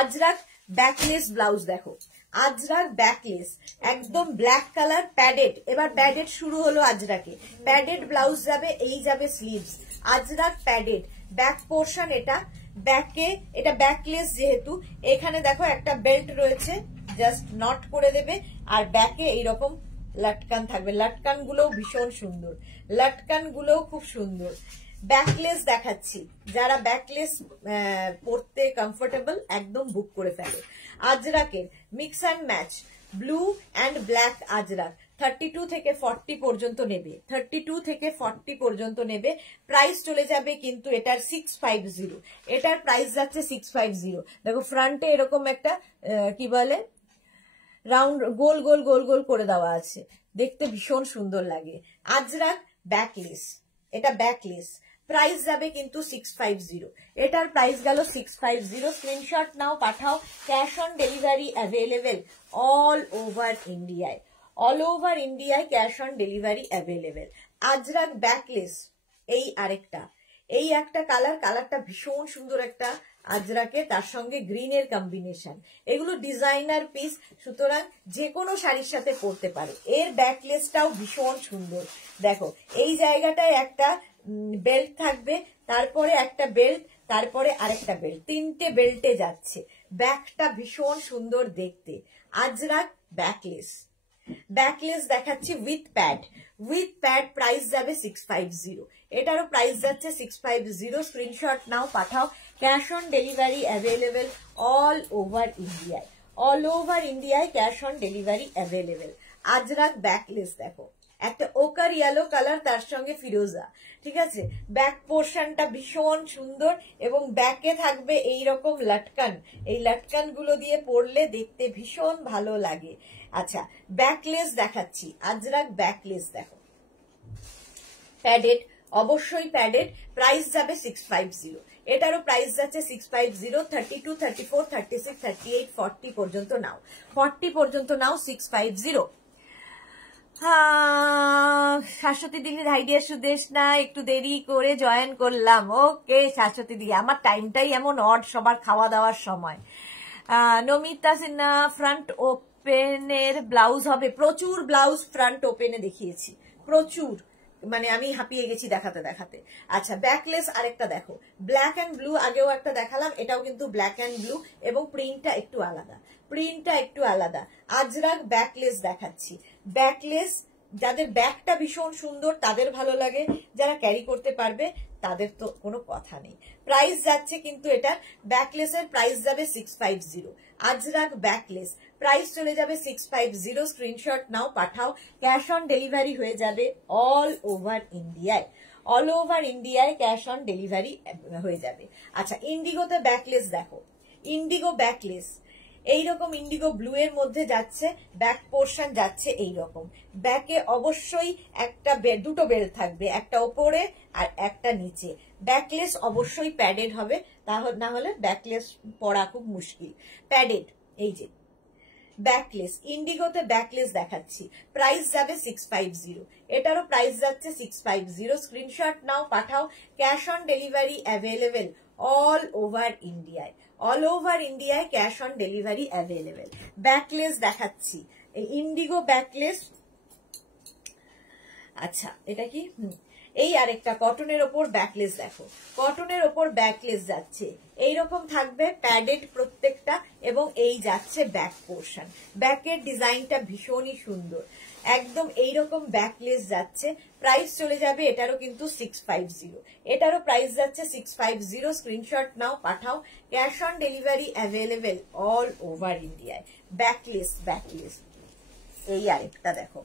আজরাক ব্যাকলেস ব্লাউজ দেখো, আজরাক ব্যাকলেস, একদম ব্ল্যাক কালার, প্যাডেড। এবার প্যাডেড শুরু হলো আজরাকে। প্যাডেড ব্লাউজ যাবে, এই যাবে sleeves. Ajrak padded, back portion এটা, ব্যাকে এটা ব্যাকলেস যেহেতু, এখানে দেখো একটা বেল্ট রয়েছে, জাস্ট নট করে দেবে। আর ব্যাকে এইরকম লাটকান থাকবে, লাটকান গুলোও ভীষণ সুন্দর, লাটকান গুলোও খুব সুন্দর। ব্যাকলেস দেখাচ্ছি, যারা ব্যাকলেস পরতে কমফোর্টেবল একদম বুক করে ফেলে। আজরাকের mix and match, blue and black ajrakh. 32 থেকে 40 পর্যন্ত নেবে, 32 থেকে 40 পর্যন্ত নেবে। প্রাইস চলে যাবে কিন্তু এটার 650, এটার প্রাইস যাচ্ছে 650। দেখো ফ্রন্টে এরকম একটা কি বলে রাউন্ড গোল গোল গোল গোল করে দেওয়া আছে, দেখতে ভীষণ সুন্দর লাগে। আজরাক ব্যাকলেস, এটা ব্যাকলেস। প্রাইস যাবে কিন্তু 650, এটার প্রাইস গেল 650। স্ক্রিনশট নাও, পাঠাও। Cash on delivery available all over ইন্ডিয়ায়, অল ওভার ইন্ডিয়ায় cash on delivery available. Ajrak backless, এই আরেকটা, এই একটা কালার, কালারটা ভীষণ সুন্দর একটা আজরাকে, তার সঙ্গে গ্রিনের কম্বিনেশন। এগুলো ডিজাইনার পিস, সুতরাং যে কোনো শাড়ির সাথে পরতে পারে। এর ব্যাকলেসটাও ভীষণ সুন্দর। দেখো এই জায়গাটায় একটা বেল্ট থাকবে, তারপরে একটা বেল্ট, তারপরে আরেকটা বেল্ট, তিনটে বেল্টে যাচ্ছে। ব্যাকটা ভীষণ সুন্দর দেখতে। আজরাক ব্যাকলেস, ব্যাকলেস দেখাচ্ছি with pad, with pad. Price যাবে 650, এটারও প্রাইস যাচ্ছে 650। স্ক্রিনশট নাও, পাঠাও। Cash on delivery available all over ইন্ডিয়ায়, অল ওভার ইন্ডিয়ায় cash on delivery available. Ajrak backless দেখো, একটা ওকার ইয়েলো কালার, তার সঙ্গে ফিরোজা, ঠিক আছে। ব্যাক পোর্শনটা ভীষণ সুন্দর এবং ব্যাকে থাকবে এইরকম লাটকান, এই লাটকান গুলো দিয়ে পরলে দেখতে ভীষণ ভালো লাগে। আচ্ছা, ব্যাকলেস দেখাচ্ছি, আজরাক ব্যাকলেস দেখো, প্যাডেড, অবশ্যই প্যাডেড। প্রাইস যাবে 650, এটারও প্রাইস যাচ্ছে 650। 32, 34, 36, 38, 40 পর্যন্ত নাও, 40 পর্যন্ত নাও, 650। শাশ্বতী দিদির আইডিয়া সুদেশ না, একটু দেরি করে জয়েন করলাম। ওকে শাশ্বতী দিদি, আমার টাইমটাই এমন অড, সবার খাওয়া দাওয়ার সময়। নমিতা সিনহা, ফ্রন্ট ওপেনের ব্লাউজ হবে। প্রচুর ব্লাউজ ফ্রন্ট ওপেনে দেখিয়েছি, প্রচুর, মানে আমি হাঁপিয়ে গেছি দেখাতে দেখাতে। আচ্ছা, ব্যাকলেস আরেকটা দেখো, ব্ল্যাক অ্যান্ড ব্লু, আগেও একটা দেখালাম, এটাও কিন্তু ব্ল্যাক অ্যান্ড ব্লু এবং প্রিন্টটা একটু আলাদা, প্রিন্টটা একটু আলাদা। আজরাক ব্যাকলেস দেখাচ্ছি, ব্যাকলেস যাদের ব্যাকটা ভীষণ সুন্দর তাদের ভালো লাগে, যারা ক্যারি করতে পারবে তাদের তো কোনো কথা নেই। প্রাইস যাচ্ছে কিন্তু এটার ব্যাকলেসের প্রাইস যাবে 650। আজরাক ব্যাকলেস, প্রাইস চলে যাবে 650। স্ক্রিনশট নাও, পাঠাও। ক্যাশ অন ডেলিভারি হয়ে যাবে অল ওভার ইন্ডিয়ায়, অল ওভার ইন্ডিয়ায় ক্যাশ অন ডেলিভারি হয়ে যাবে। আচ্ছা, ইন্ডিগোতে ব্যাকলেস দেখো, ইন্ডিগো ব্যাকলেস, এইরকম ইন্ডিগো ব্লু এর মধ্যে যাচ্ছে, ব্যাক পোর্শন যাচ্ছে এইরকম। ব্যাকে অবশ্যই একটা দুটো বেল্ট থাকবে, একটা ওপরে আর একটা নিচে। ব্যাকলেস অবশ্যই প্যাডেড হবে, না হলে ব্যাকলেস পরা খুব মুশকিল। প্যাডেড, এই যে ব্যাকলেস, ইন্ডিগোতে ব্যাকলেস দেখাচ্ছি, প্রাইস যাবে 650, এটারও প্রাইস যাচ্ছে 650। স্ক্রিনশট নাও, পাঠাও, cash on delivery available all over ইন্ডিয়ায়, অল ওভার ইন্ডিয়ায় cash on delivery available. Backless দেখাচ্ছি, ইন্ডিগো ব্যাকলেস। আচ্ছা এটা কি, এই আরেকটা কটনের ওপর ব্যাকলেস দেখো, কটনের ওপর ব্যাকলেস যাচ্ছে, এইরকম থাকবে, প্যাডেড প্রত্যেকটা, এবং এই যাচ্ছে ব্যাক পোর্শন। ব্যাকের ডিজাইনটা ভীষণই সুন্দর, একদম এইরকম ব্যাকলেস যাচ্ছে। প্রাইস চলে যাবে এটারও কিন্তু 650, এটারও প্রাইস যাচ্ছে 650। স্ক্রিনশট নাও, পাঠাও, cash on delivery available all over ইন্ডিয়ায়। Backless, backless. এই আরেকটা দেখো,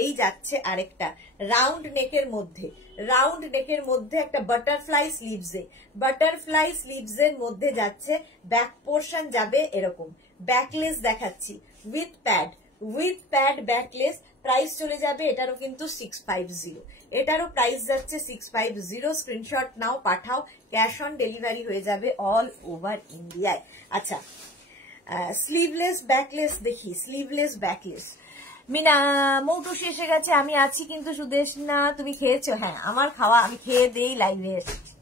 এই যাচ্ছে আরেকটা রাউন্ড নেকের মধ্যে, রাউন্ড নেকের মধ্যে একটা বাটারফ্লাই স্লিভসে, বাটারফ্লাই স্লিভসের মধ্যে যাচ্ছে, ব্যাক পোর্শন যাবে এরকম। ব্যাকলেস দেখাচ্ছি with pad, with pad backless. Price চলে যাবে এটারও কিন্তু 650, এটারও প্রাইস যাচ্ছে 650। স্ক্রিনশট নাও, পাঠাও, ক্যাশ অন ডেলিভারি হয়ে যাবে অল ওভার ইন্ডিয়ায়। আচ্ছা স্লিভলেস ব্যাকলেস দেখি, স্লিভলেস ব্যাকলেস। মিনা মৌটুসি এসে গেছে, আমি আছি কিন্তু সুদেশনা, তুমি খেয়েছো? হ্যাঁ আমার খাওয়া, আমি খেয়ে দেই লাইভে এসেছি।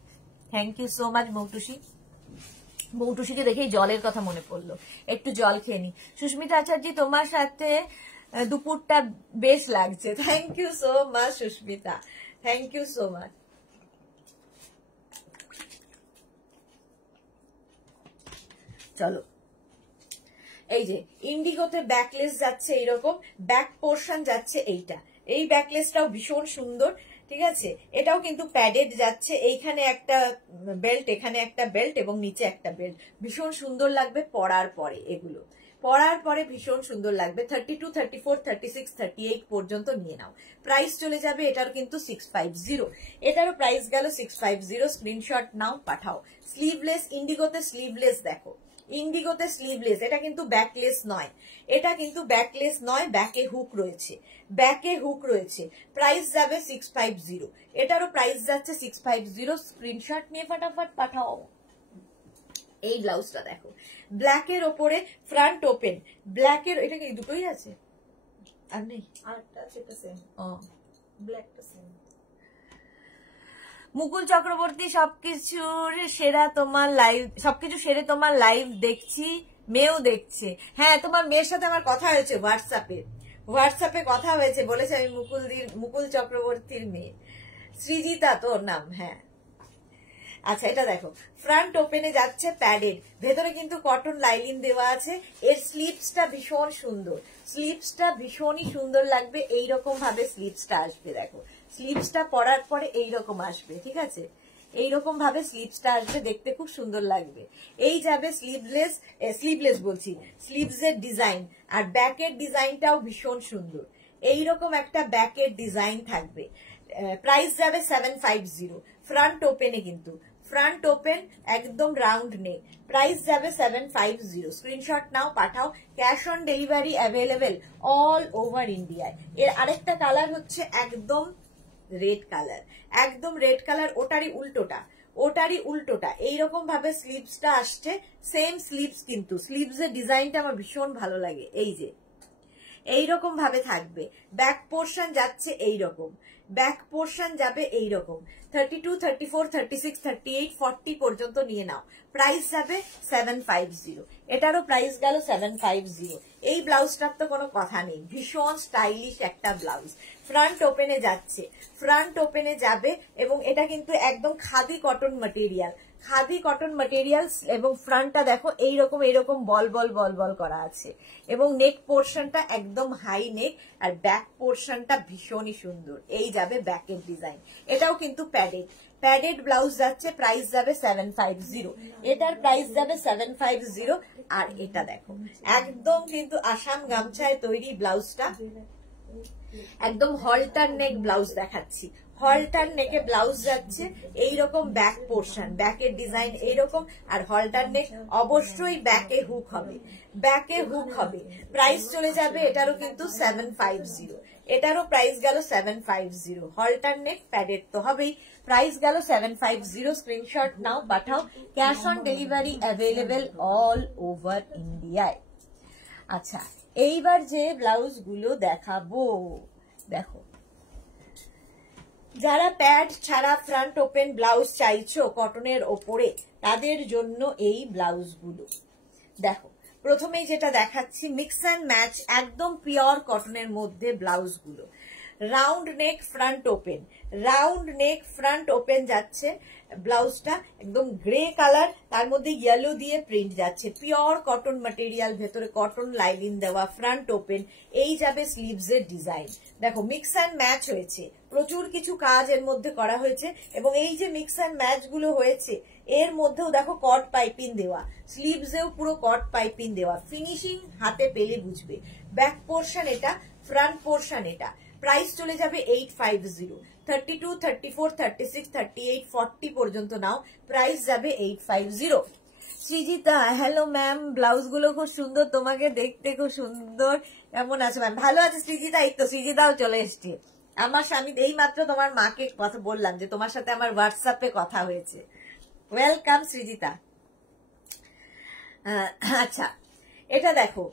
Thank you so much Moutushi. মৌটুসিকে দেখেই জলের কথা মনে পড়লো, একটু জল খেয়ে নি। সুস্মিতা আচার্য, তোমার সাথে দুপুরটা বেশ লাগছে। Thank you so much Sushmita, thank you so much. চলো, এই যে ইন্ডিগোতে ব্যাকলেস যাচ্ছে এইরকম, ব্যাক পোর্শন যাচ্ছে এইটা, এই ব্যাকলেসটাও ভীষণ সুন্দর, ঠিক আছে। এটাও কিন্তু প্যাডেড যাচ্ছে, এইখানে একটা বেল্ট, এখানে একটা বেল্ট এবং নিচে একটা বেল্ট, ভীষণ সুন্দর লাগবে পরার পরে, এগুলো পরার পরে ভীষণ সুন্দর লাগবে। 32, 34, 36, 38 পর্যন্ত নিয়ে নাও। প্রাইস চলে যাবে এটার কিন্তু 650, এটারও প্রাইস গেল 650। স্ক্রিনশট নাও, পাঠাও। স্লিভলেস, ইন্ডিগোতে স্লিভলেস দেখো, ইন্ডিগোতে স্লিভলেস, এটা কিন্তু ব্যাকলেস নয়, এটা কিন্তু ব্যাকলেস নয়, ব্যাকে হুক রয়েছে, ব্যাকে হুক রয়েছে। প্রাইস যাবে 650, এটারও প্রাইস যাচ্ছে 650। স্ক্রিনশট নিয়ে ফটাফট পাঠাও। এই ব্লাউজটা দেখো, ব্ল্যাকের ওপরে ফ্রন্ট ওপেন, ব্ল্যাকের, এটা কি দুটোই আছে আর নেই? আরেকটা আছে, এটা সেম, ব্ল্যাকটা সেম। মুকুল চক্রবর্তী, সবকিছুর সেরা তোমার লাইভ, সবকিছু সেরে তোমার লাইভ দেখছি, মেয়েও দেখছে। হ্যাঁ তোমার মেয়ের সাথে আমার কথা হয়েছে হোয়াটসঅ্যাপে, হোয়াটসঅ্যাপে কথা হয়েছে, বলেছে আমি মুকুল চক্রবর্তীর মেয়ে। সৃজিতা তোর নাম? হ্যাঁ। আচ্ছা এটা দেখো, ফ্রন্ট ওপেনে যাচ্ছে, প্যাডেড, ভেতরে কিন্তু কটন লাইলিন দেওয়া আছে। এর স্লিভসটা ভীষণ সুন্দর, স্লিভসটা ভীষণই সুন্দর লাগবে, এইরকম ভাবে স্লিভসটা আসবে। দেখো স্লিভসটা পরার পরে এইরকম আসবে, ঠিক আছে, এইরকম ভাবে স্লিভসটা আসবে, দেখতে খুব সুন্দর লাগবে। এই যাবে স্লিভলেস, স্লিভলেস বলছি, স্লিভসের ডিজাইন, আর ব্যাকের ডিজাইনটাও ভীষণ সুন্দর, এইরকম একটা ব্যাকের ডিজাইন থাকবে। প্রাইস যাবে 750, ফ্রন্ট ওপেনে কিন্তু, ফ্রন্ট ওপেন একদম রাউন্ড নেক, প্রাইস যাবে 750। স্ক্রিনশট নাও, পাঠাও, cash on delivery available all over ইন্ডিয়ায়। এর আরেকটা কালার হচ্ছে একদম রেড কালার, একদম রেড কালার, ওটারই উল্টোটা, ওটারই উল্টোটা, এইরকম ভাবে স্লিভসটা আসছে, সেম স্লিভস কিন্তু, স্লিভসের ডিজাইনটা আমার ভীষণ ভালো লাগে। এই যে এইরকম ভাবে থাকবে, ব্যাক পোর্শন যাচ্ছে এইরকম, ব্যাক পোর্শন যাবে এইরকম। 32, 34, 36, 38, 40 পর্যন্ত নিয়ে নাও। প্রাইস যাবে 750, এটারও প্রাইস গেল 750। এই ব্লাউজটার তো কোনো কথা নেই, ভীষণ স্টাইলিশ একটা ব্লাউজ। ফ্রন্ট ওপেনে যাচ্ছে, ফ্রন্ট ওপেনে যাবে, এবং এটা কিন্তু একদম khadi cotton material, khadi cotton material, এবং ফ্রন্টটা দেখো এইরকম এইরকম বল বল বল বল করা আছে, এবং নেক পোর্শনটা একদম হাই নেক, আর ব্যাক পোর্শনটা ভীষণই সুন্দর। এই যাবে ব্যাকের ডিজাইন, এটাও কিন্তু প্যাডেড, প্যাডেড ব্লাউজ যাচ্ছে, প্রাইস যাবে 750, এটার প্রাইস যাবে 750। আর এটা দেখো একদম কিন্তু আসাম গামছায় তৈরি ব্লাউজটা, একদম হলটার নেক ব্লাউজ দেখাচ্ছি, হলটার নেকে ব্লাউজ যাচ্ছে, এইরকম ব্যাক পোর্শন, ব্যাকের ডিজাইন এইরকম, আর হলটার নেক অবশ্যই ব্যাকে হুক হবে, ব্যাকে হুক হবে। প্রাইস চলে যাবে এটারও কিন্তু 750, এটারও প্রাইস গেল 750। হলটার নেক প্যাডেড তো হবেই, প্রাইস গেল 750। স্ক্রিনশট নাও, পাঠাও। Cash on delivery available all over ইন্ডিয়ায়। আচ্ছা, এইবার যে ব্লাউজ গুলো দেখাবো, দেখো, যারা প্যাড ছাড়া ফ্রন্ট ওপেন ব্লাউজ চাইছো কটনের ওপরে, তাদের জন্য এই ব্লাউজ গুলো দেখো। প্রথমেই যেটা দেখাচ্ছি মিক্স অ্যান্ড ম্যাচ, একদম পিওর কটনের মধ্যে ব্লাউজ গুলো। Round neck front open, round neck front open যাচ্ছে ব্লাউজটা, একদম গ্রে কালার, তার মধ্যে ইয়েলো দিয়ে প্রিন্ট যাচ্ছে, পিওর কটন ম্যাটেরিয়াল, ভেতরে কটন লাইনিং দেওয়া, ফ্রন্ট ওপেন। এই যাবে স্লিভস এর ডিজাইন। দেখো মিক্স অ্যান্ড ম্যাচ হয়েছে, প্রচুর কিছু কাজ এর মধ্যে করা হয়েছে, এবং এই যে মিক্স অ্যান্ড ম্যাচ গুলো হয়েছে এর মধ্যেও দেখো কট পাইপিং দেওয়া, স্লিভসেও পুরো কট পাইপিং দেওয়া, ফিনিশিং হাতে পেলে বুঝবে। ব্যাক পোর্শন এটা, ফ্রন্ট পোর্শন এটা। প্রাইস চলে যাবে 850। 32, 34, 36, 38, 40 পর্যন্ত নাও, প্রাইস যাবে 850। সৃজিতা, হ্যালো ম্যাম, ব্লাউজ গুলো খুব সুন্দর, তোমাকে দেখতে খুব সুন্দর, কেমন আছো ম্যাম? ভালো আছে সৃজিতা, এই তো সৃজিতাও চলে এসছে। আমার স্বামী এই মাত্র তোমার মাকে কথা বললাম যে তোমার সাথে আমার হোয়াটসঅ্যাপে কথা হয়েছে। ওয়েলকাম সৃজিতা। আচ্ছা, এটা দেখো,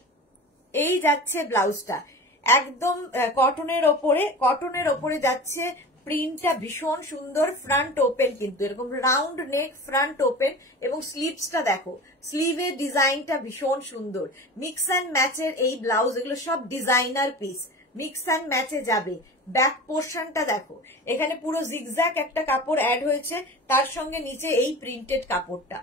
এই যাচ্ছে ব্লাউজটা একদম কটনের ওপরে, কটনের ওপরে যাচ্ছে, প্রিন্টটা ভীষণ সুন্দর, ফ্রন্ট ওপেন কিন্তু এরকম রাউন্ড নেক ফ্রন্ট ওপেন, এবং স্লিভসটা দেখো, স্লিভের ডিজাইনটা ভীষণ সুন্দর। মিক্স অ্যান্ড ম্যাচের এই ব্লাউজ, এগুলো সব ডিজাইনার পিস, মিক্স অ্যান্ড ম্যাচে যাবে। ব্যাক পোর্শনটা দেখো, এখানে পুরো জিগজ্যাগ একটা কাপড় অ্যাড হয়েছে, তার সঙ্গে নিচে এই প্রিন্টেড কাপড়টা।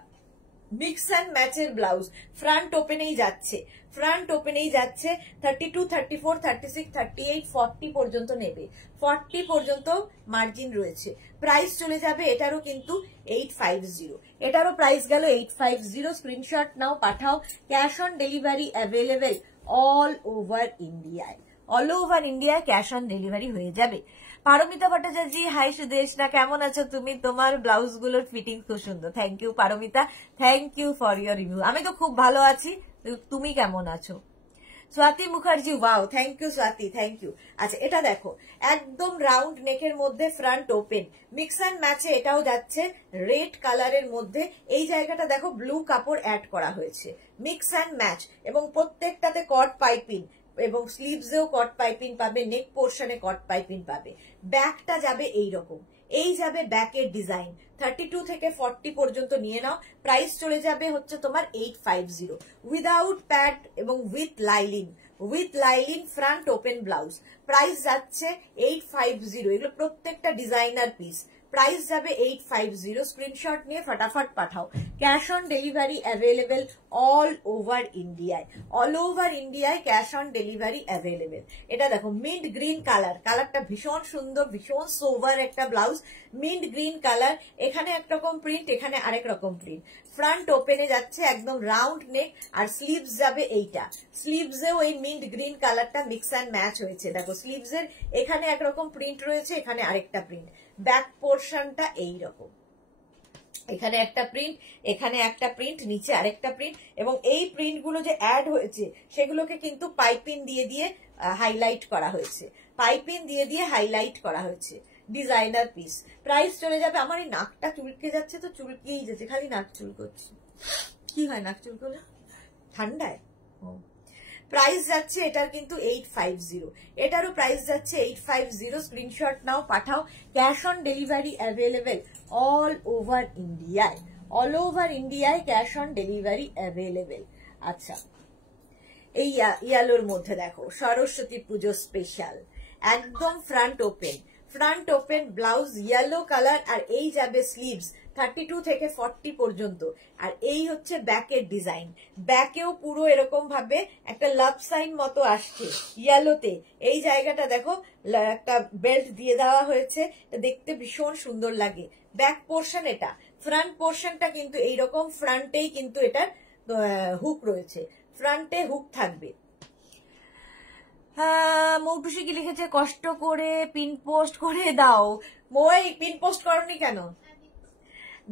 মিক্স অ্যান্ড ম্যাচের ব্লাউজ, ফ্রন্ট ওপেনেই যাচ্ছে, ফ্রন্ট ওপেনেই যাচ্ছে। 32, 34, 36, 38, 40 পর্যন্ত নেবে, 40 পর্যন্ত মার্জিন রয়েছে। প্রাইস চলে যাবে এটারও কিন্তু 850, এটারও প্রাইস গেল 850। স্ক্রিনশট নাও, পাঠাও। Cash on delivery available all over ইন্ডিয়ায়, অল ওভার ইন্ডিয়ায় ক্যাশ অন ডেলিভারি হয়ে যাবে। পারমিতা ভট্টাচার্য, হাই সুদেশনা, কেমন আছো তুমি? তোমার ব্লাউজ গুলোর ফিটিং খুব সুন্দর। Thank you Paromita, thank you for your review. আমি তো খুব ভালো আছি, তুমি কেমন আছো? Swati Mukherjee, wow, thank you Swati, thank you. আচ্ছা, এটা দেখো, একদম রাউন্ড নেকের মধ্যে ফ্রন্ট ওপেন, মিক্স অ্যান্ড ম্যাচে এটাও যাচ্ছে রেড কালারের মধ্যে। এই জায়গাটা দেখো ব্লু কাপড় অ্যাড করা হয়েছে, মিক্স অ্যান্ড ম্যাচ, এবং প্রত্যেকটাতে কট পাইপিং, এবং স্লিভসেও কট পাইপিং পাবে, নেক পোর্শনে কট পাইপিং পাবে। ব্যাকটা যাবে এইরকম, এই যাবে ব্যাকের ডিজাইন। 32 থেকে 40 পর্যন্ত নিয়ে নাও, প্রাইস চলে যাবে হচ্ছে তোমার 850, উইদাউট প্যাড এবং with lining, with lining front open blouse. Price যাচ্ছে 850, এগুলো প্রত্যেকটা ডিজাইনার পিস। প্রাইস যাবে 850। স্ক্রিনশট নিয়ে ফটাফট পাঠাও। Cash on delivery available all over ইন্ডিয়ায়, অল ওভার ইন্ডিয়ায় ক্যাশ অন ডেলিভারি অ্যাভেলেবেল। এটা দেখো মিন্ট গ্রিন কালার, কালারটা ভীষণ সুন্দর, ভীষণ সোভার একটা ব্লাউজ, মিন্ট গ্রিন কালার। এখানে একরকম প্রিন্ট, এখানে আরেক রকম প্রিন্ট। ফ্রন্ট ওপেনে যাচ্ছে একদম রাউন্ড নেক, আর স্লিভস যাবে এইটা, স্লিভসেও এই মিন্ট গ্রিন কালারটা মিক্স অ্যান্ড ম্যাচ হয়েছে। দেখো স্লিভসের এখানে একরকম প্রিন্ট রয়েছে, এখানে আরেকটা প্রিন্ট। ব্যাক পোর্শনটা এইরকম, এখানে একটা প্রিন্ট, এখানে একটা প্রিন্ট, নিচে আরেকটা প্রিন্ট, এবং এই প্রিন্ট গুলো যে অ্যাড হয়েছে সেগুলোকে কিন্তু পাইপিং দিয়ে দিয়ে হাইলাইট করা হয়েছে, পাইপিং দিয়ে দিয়ে হাইলাইট করা হয়েছে। Designer piece. প্রাইস চলে যাবে, আমার এই নাকটা চুলকে যাচ্ছে, তো চুলকেই যাচ্ছে, খালি নাক চুল করছে। কি হয় নাক চুল করলে? ঠান্ডায়। প্রাইস যাচ্ছে এটার কিন্তু 850, এটারও প্রাইস যাচ্ছে 850। স্ক্রিনশট নাও, পাঠাও। Cash on delivery available all over ইন্ডিয়ায়, অল ওভার ইন্ডিয়ায় ক্যাশ অন ডেলিভারি অ্যাভেলেবেল। আচ্ছা, এই ইয়ালোর মধ্যে দেখো সরস্বতী পুজো স্পেশাল, একদম front open, front open blouse, yellow colour, আর এই যাবে স্লিভস 32 থেকে 40 পর্যন্ত। আর এই হচ্ছে ব্যাকের ডিজাইন, ব্যাকেও পুরো এরকম ভাবে একটা লাভ সাইন মতো আসছে ইয়েলোতে। এই জায়গাটা দেখো একটা বেল্ট দিয়ে দেওয়া হয়েছে, দেখতে ভীষণ সুন্দর লাগে। ব্যাক পোর্শন এটা, ফ্রন্ট পোর্শনটা কিন্তু এইরকম, ফ্রন্টেই কিন্তু এটার হুক রয়েছে, ফ্রন্টে হুক থাকবে। মৌটুসি কি লিখেছে, কষ্ট করে পিন পোস্ট করে দাও। মই পিন পোস্ট করনি কেন?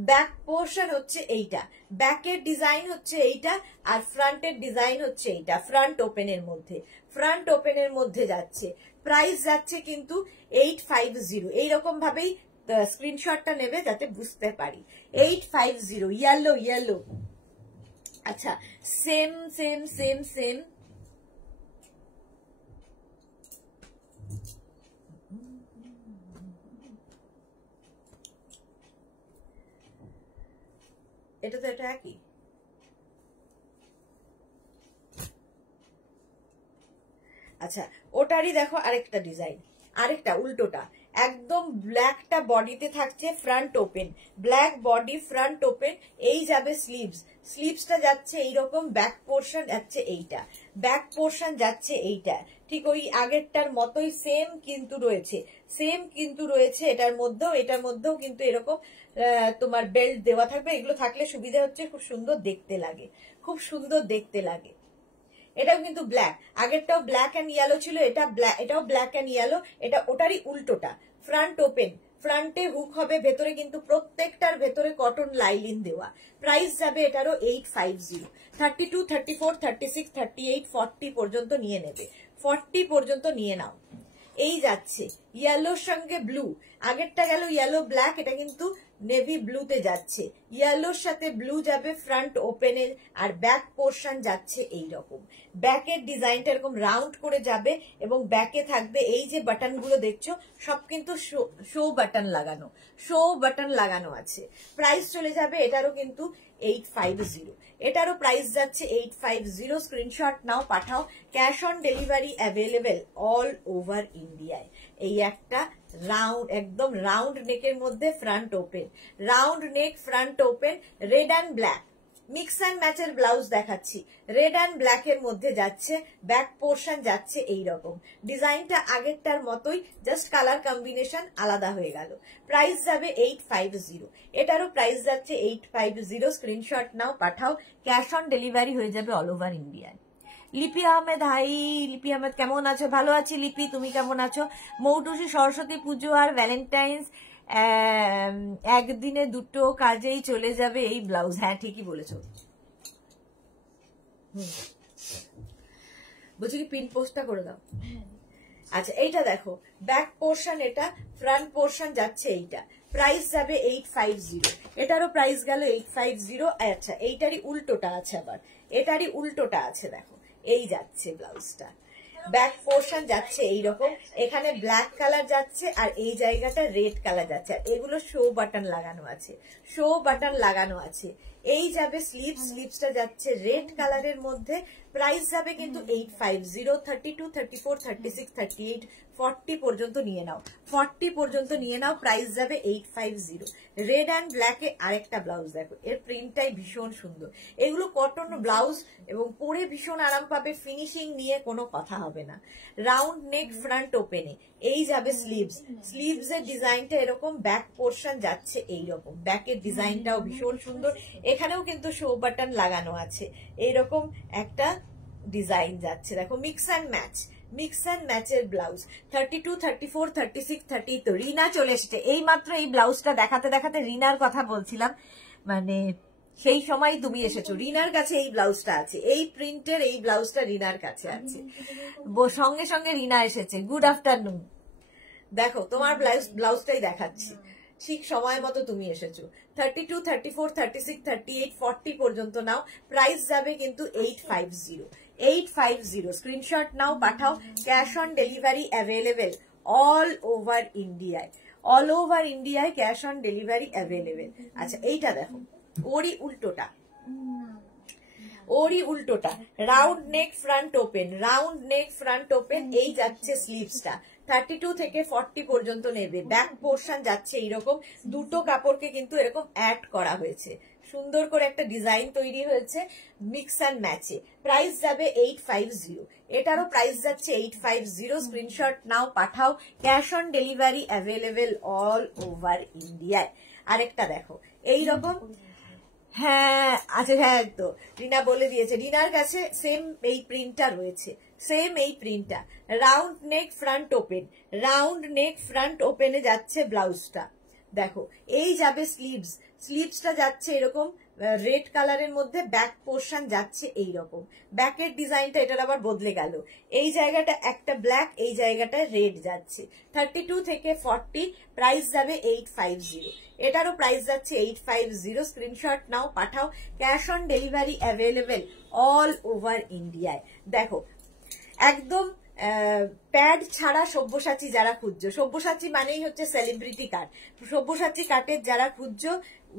ব্যাক পোর্শন হচ্ছে এইটা, ব্যাকের ডিজাইন হচ্ছে এইটা, আর ফ্রন্টের ডিজাইন হচ্ছে এইটা। ফ্রন্ট ওপেনের মধ্যে, ফ্রন্ট ওপেনের মধ্যে যাচ্ছে। প্রাইস যাচ্ছে কিন্তু 850। এইরকম ভাবেই স্ক্রিনশটটা নেবে যাতে বুঝতে পারি। 850 ইয়েলো ইয়েলো। আচ্ছা সেম সেম সেম সেম। এটা তো এটা একই। আচ্ছা ওটারই দেখো আরেকটা ডিজাইন, আরেকটা উল্টোটা, একদম ব্ল্যাকটা বডিতে থাকছে, front open, black body front open. এই যাবে স্লিভস, স্লিভসটা যাচ্ছে এইরকম, ব্যাক পোর্শন যাচ্ছে এইটা, ব্যাক পোর্শন যাচ্ছে এইটা, ঠিক ওই আগেরটার মতোই সেম কিন্তু রয়েছে, সেম কিন্তু রয়েছে এটার মধ্যেও কিন্তু এরকম তোমার বেল্ট দেওয়া থাকবে। এগুলো থাকলে সুবিধা হচ্ছে খুব সুন্দর দেখতে লাগে, খুব সুন্দর দেখতে লাগে। এটাও কিন্তু ব্ল্যাক, আগেরটাও ব্ল্যাক এন্ড ইয়েলো ছিল, এটাও ব্ল্যাক এন্ড ইয়েলো। এটা ওটারই উল্টোটা, ফ্রন্ট ওপেন, ফ্রন্টে হুক হবে, ভেতরে কিন্তু প্রত্যেকটার ভেতরে কটন লাইলিন দেওয়া। প্রাইস যাবে এটারও 850। 32, 34, 36, 38, 40 পর্যন্ত নিয়ে নেবে, 40 পর্যন্ত নিয়ে নাও। এই যাচ্ছে ইয়েলোর সঙ্গে ব্লু, আগেরটা গেল ইয়েলো ব্ল্যাক, এটা কিন্তু নেভি ব্লুতে যাচ্ছে, ইয়েলোর সাথে ব্লু যাবে ফ্রন্ট ওপেনের, আর ব্যাক পোর্শন যাচ্ছে এইরকম। ব্যাকের ডিজাইনটা এরকম রাউন্ড করে যাবে, এবং ব্যাকে থাকবে এই যে বাটন গুলো দেখছো সব কিন্তু শো বাটন লাগানো, শো বাটন লাগানো আছে। প্রাইস চলে যাবে এটারও কিন্তু 850, এটারও প্রাইস যাচ্ছে 850। স্ক্রিনশট নাও, পাঠাও। Cash on delivery available all over ইন্ডিয়ায়। এই একটা রাউন্ড, একদম রাউন্ড নেকের মধ্যে front open, round neck front open, red and black mix and ম্যাচের ব্লাউজ দেখাচ্ছি। রেড অ্যান্ড ব্ল্যাক এর মধ্যে যাচ্ছে, ব্যাক পোর্শন যাচ্ছে এইরকম। ডিজাইনটা আগেরটার মতোই, জাস্ট কালার কম্বিনেশন আলাদা হয়ে গেল। প্রাইস যাবে 850, এটারও প্রাইস যাচ্ছে 850। স্ক্রিনশট নাও, পাঠাও। ক্যাশ অন ডেলিভারি হয়ে যাবে অল ওভার ইন্ডিয়ায়। লিপি আহমেদ, হাই লিপি আহমেদ, কেমন আছো? ভালো আছি লিপি, তুমি কেমন আছো? মৌটুসি, সরস্বতী পুজো আর ভ্যালেন্টাইন্স একদিনে দুটো কাজেই চলে যাবে এই ব্লাউজ। হ্যাঁ ঠিকই বলেছো। বলছি কি পিন পোস্টটা করে দাও। আচ্ছা এইটা দেখো, ব্যাক পোর্শন এটা, ফ্রন্ট পোর্শন যাচ্ছে এইটা। প্রাইস যাবে 850, এটারও প্রাইস গেল 850। আচ্ছা এইটারই উল্টোটা আছে, আবার এটারই উল্টোটা আছে, দেখো এই যাচ্ছে ব্লাউজটা, ব্যাক পোর্শন যাচ্ছে এইরকম, এখানে ব্ল্যাক কালার যাচ্ছে আর এই জায়গাটা রেড কালার যাচ্ছে, আর এগুলো শো বাটন লাগানো আছে, শো বাটন লাগানো আছে। এই যাবে স্লিভস, স্লিভসটা যাচ্ছে রেড কালারের মধ্যে। প্রাইস যাবে কিন্তু 850। 32, 34, 36, 38, 40 পর্যন্ত নিয়ে নাও, 40 পর্যন্ত নিয়ে নাও। প্রাইস যাবে 850। রেড অ্যান্ড ব্ল্যাকে আরেকটা ব্লাউজ দেখো, এর প্রিন্টটাই ভীষণ সুন্দর। এগুলো কটন ব্লাউজ এবং পরে ভীষণ আরাম পাবে, ফিনিশিং নিয়ে কোনো কথা হবে না। রাউন্ড নেক ফ্রন্ট ওপেনে, এই যাবে স্লিভস, স্লিভস এর ডিজাইনটা এরকম, ব্যাক পোর্শন যাচ্ছে এইরকম, ব্যাকের ডিজাইনটাও ভীষণ সুন্দর। এখানেও কিন্তু শো বাটন লাগানো আছে, এইরকম একটা ডিজাইন যাচ্ছে, দেখো mix and match, mix and ম্যাচের ব্লাউজ। 32, 34, 36, 30। তো রিনা চলে এসেছে, এই মাত্র এই ব্লাউজটা দেখাতে দেখাতে রিনার কথা বলছিলাম, মানে সেই সময় তুমি এসেছো। রিনার কাছে এই ব্লাউজটা আছে, এই প্রিন্টের এই ব্লাউজটা রিনার কাছে আছে, সঙ্গে সঙ্গে রিনা এসেছে। Good afternoon. দেখো তোমার ব্লাউজটাই দেখাচ্ছি, ঠিক সময় মতো তুমি এসেছো। 32, 34, 36, 38, 40 পর্যন্ত নাও। প্রাইস যাবে কিন্তু 850, 850। স্ক্রিনশট নাও, পাঠাও। Cash on delivery available all over ইন্ডিয়ায়, অল ওভার ইন্ডিয়ায় ক্যাশ অন ডেলিভারি অ্যাভেলেবেল। আচ্ছা এইটা দেখো, ওরই উল্টোটা, ওরই উল্টোটা, round neck front open, round neck front open. এই যাচ্ছে স্লিভসটা, 32 থেকে 40 পর্যন্ত নেবে। ব্যাক পোর্শন যাচ্ছে এইরকম, দুটো কাপড়কে কিন্তু এরকম অ্যাড করা হয়েছে, সুন্দর করে একটা ডিজাইন তৈরি হয়েছে মিক্স অ্যান্ড ম্যাচে। প্রাইস যাবে 850, এটারও প্রাইস যাচ্ছে 850। স্ক্রিনশট নাও, পাঠাও। Cash on delivery available all over ইন্ডিয়ায়। আরেকটা দেখো এইরকম, হ্যাঁ আচ্ছা, হ্যাঁ তো রিনা বলে দিয়েছে, রিনার কাছে সেম এই প্রিন্টটা রয়েছে, সেম এই প্রিন্টটা, round neck front open, round neck front ওপেনে যাচ্ছে ব্লাউজটা। দেখো এই যাবে স্লিভস, স্লিভসটা যাচ্ছে এরকম রেড কালারের মধ্যে, ব্যাক পোর্শন যাচ্ছে এইরকম, ব্যাকের ডিজাইনটা এটার আবার বদলে গেল, এই জায়গাটা একটা ব্ল্যাক, এই জায়গাটা রেড যাচ্ছে। 32 থেকে 40, প্রাইস যাবে 850, এটারও প্রাইস যাচ্ছে 850। স্ক্রিনশট নাও, পাঠাও, cash on delivery available all over ইন্ডিয়ায়। দেখো একদম প্যাড ছাড়া সব্যসাচী যারা খুঁজছো, সব্যসাচী মানেই হচ্ছে সেলিব্রিটি কাট, সব্যসাচী কাটের যারা খুঁজছো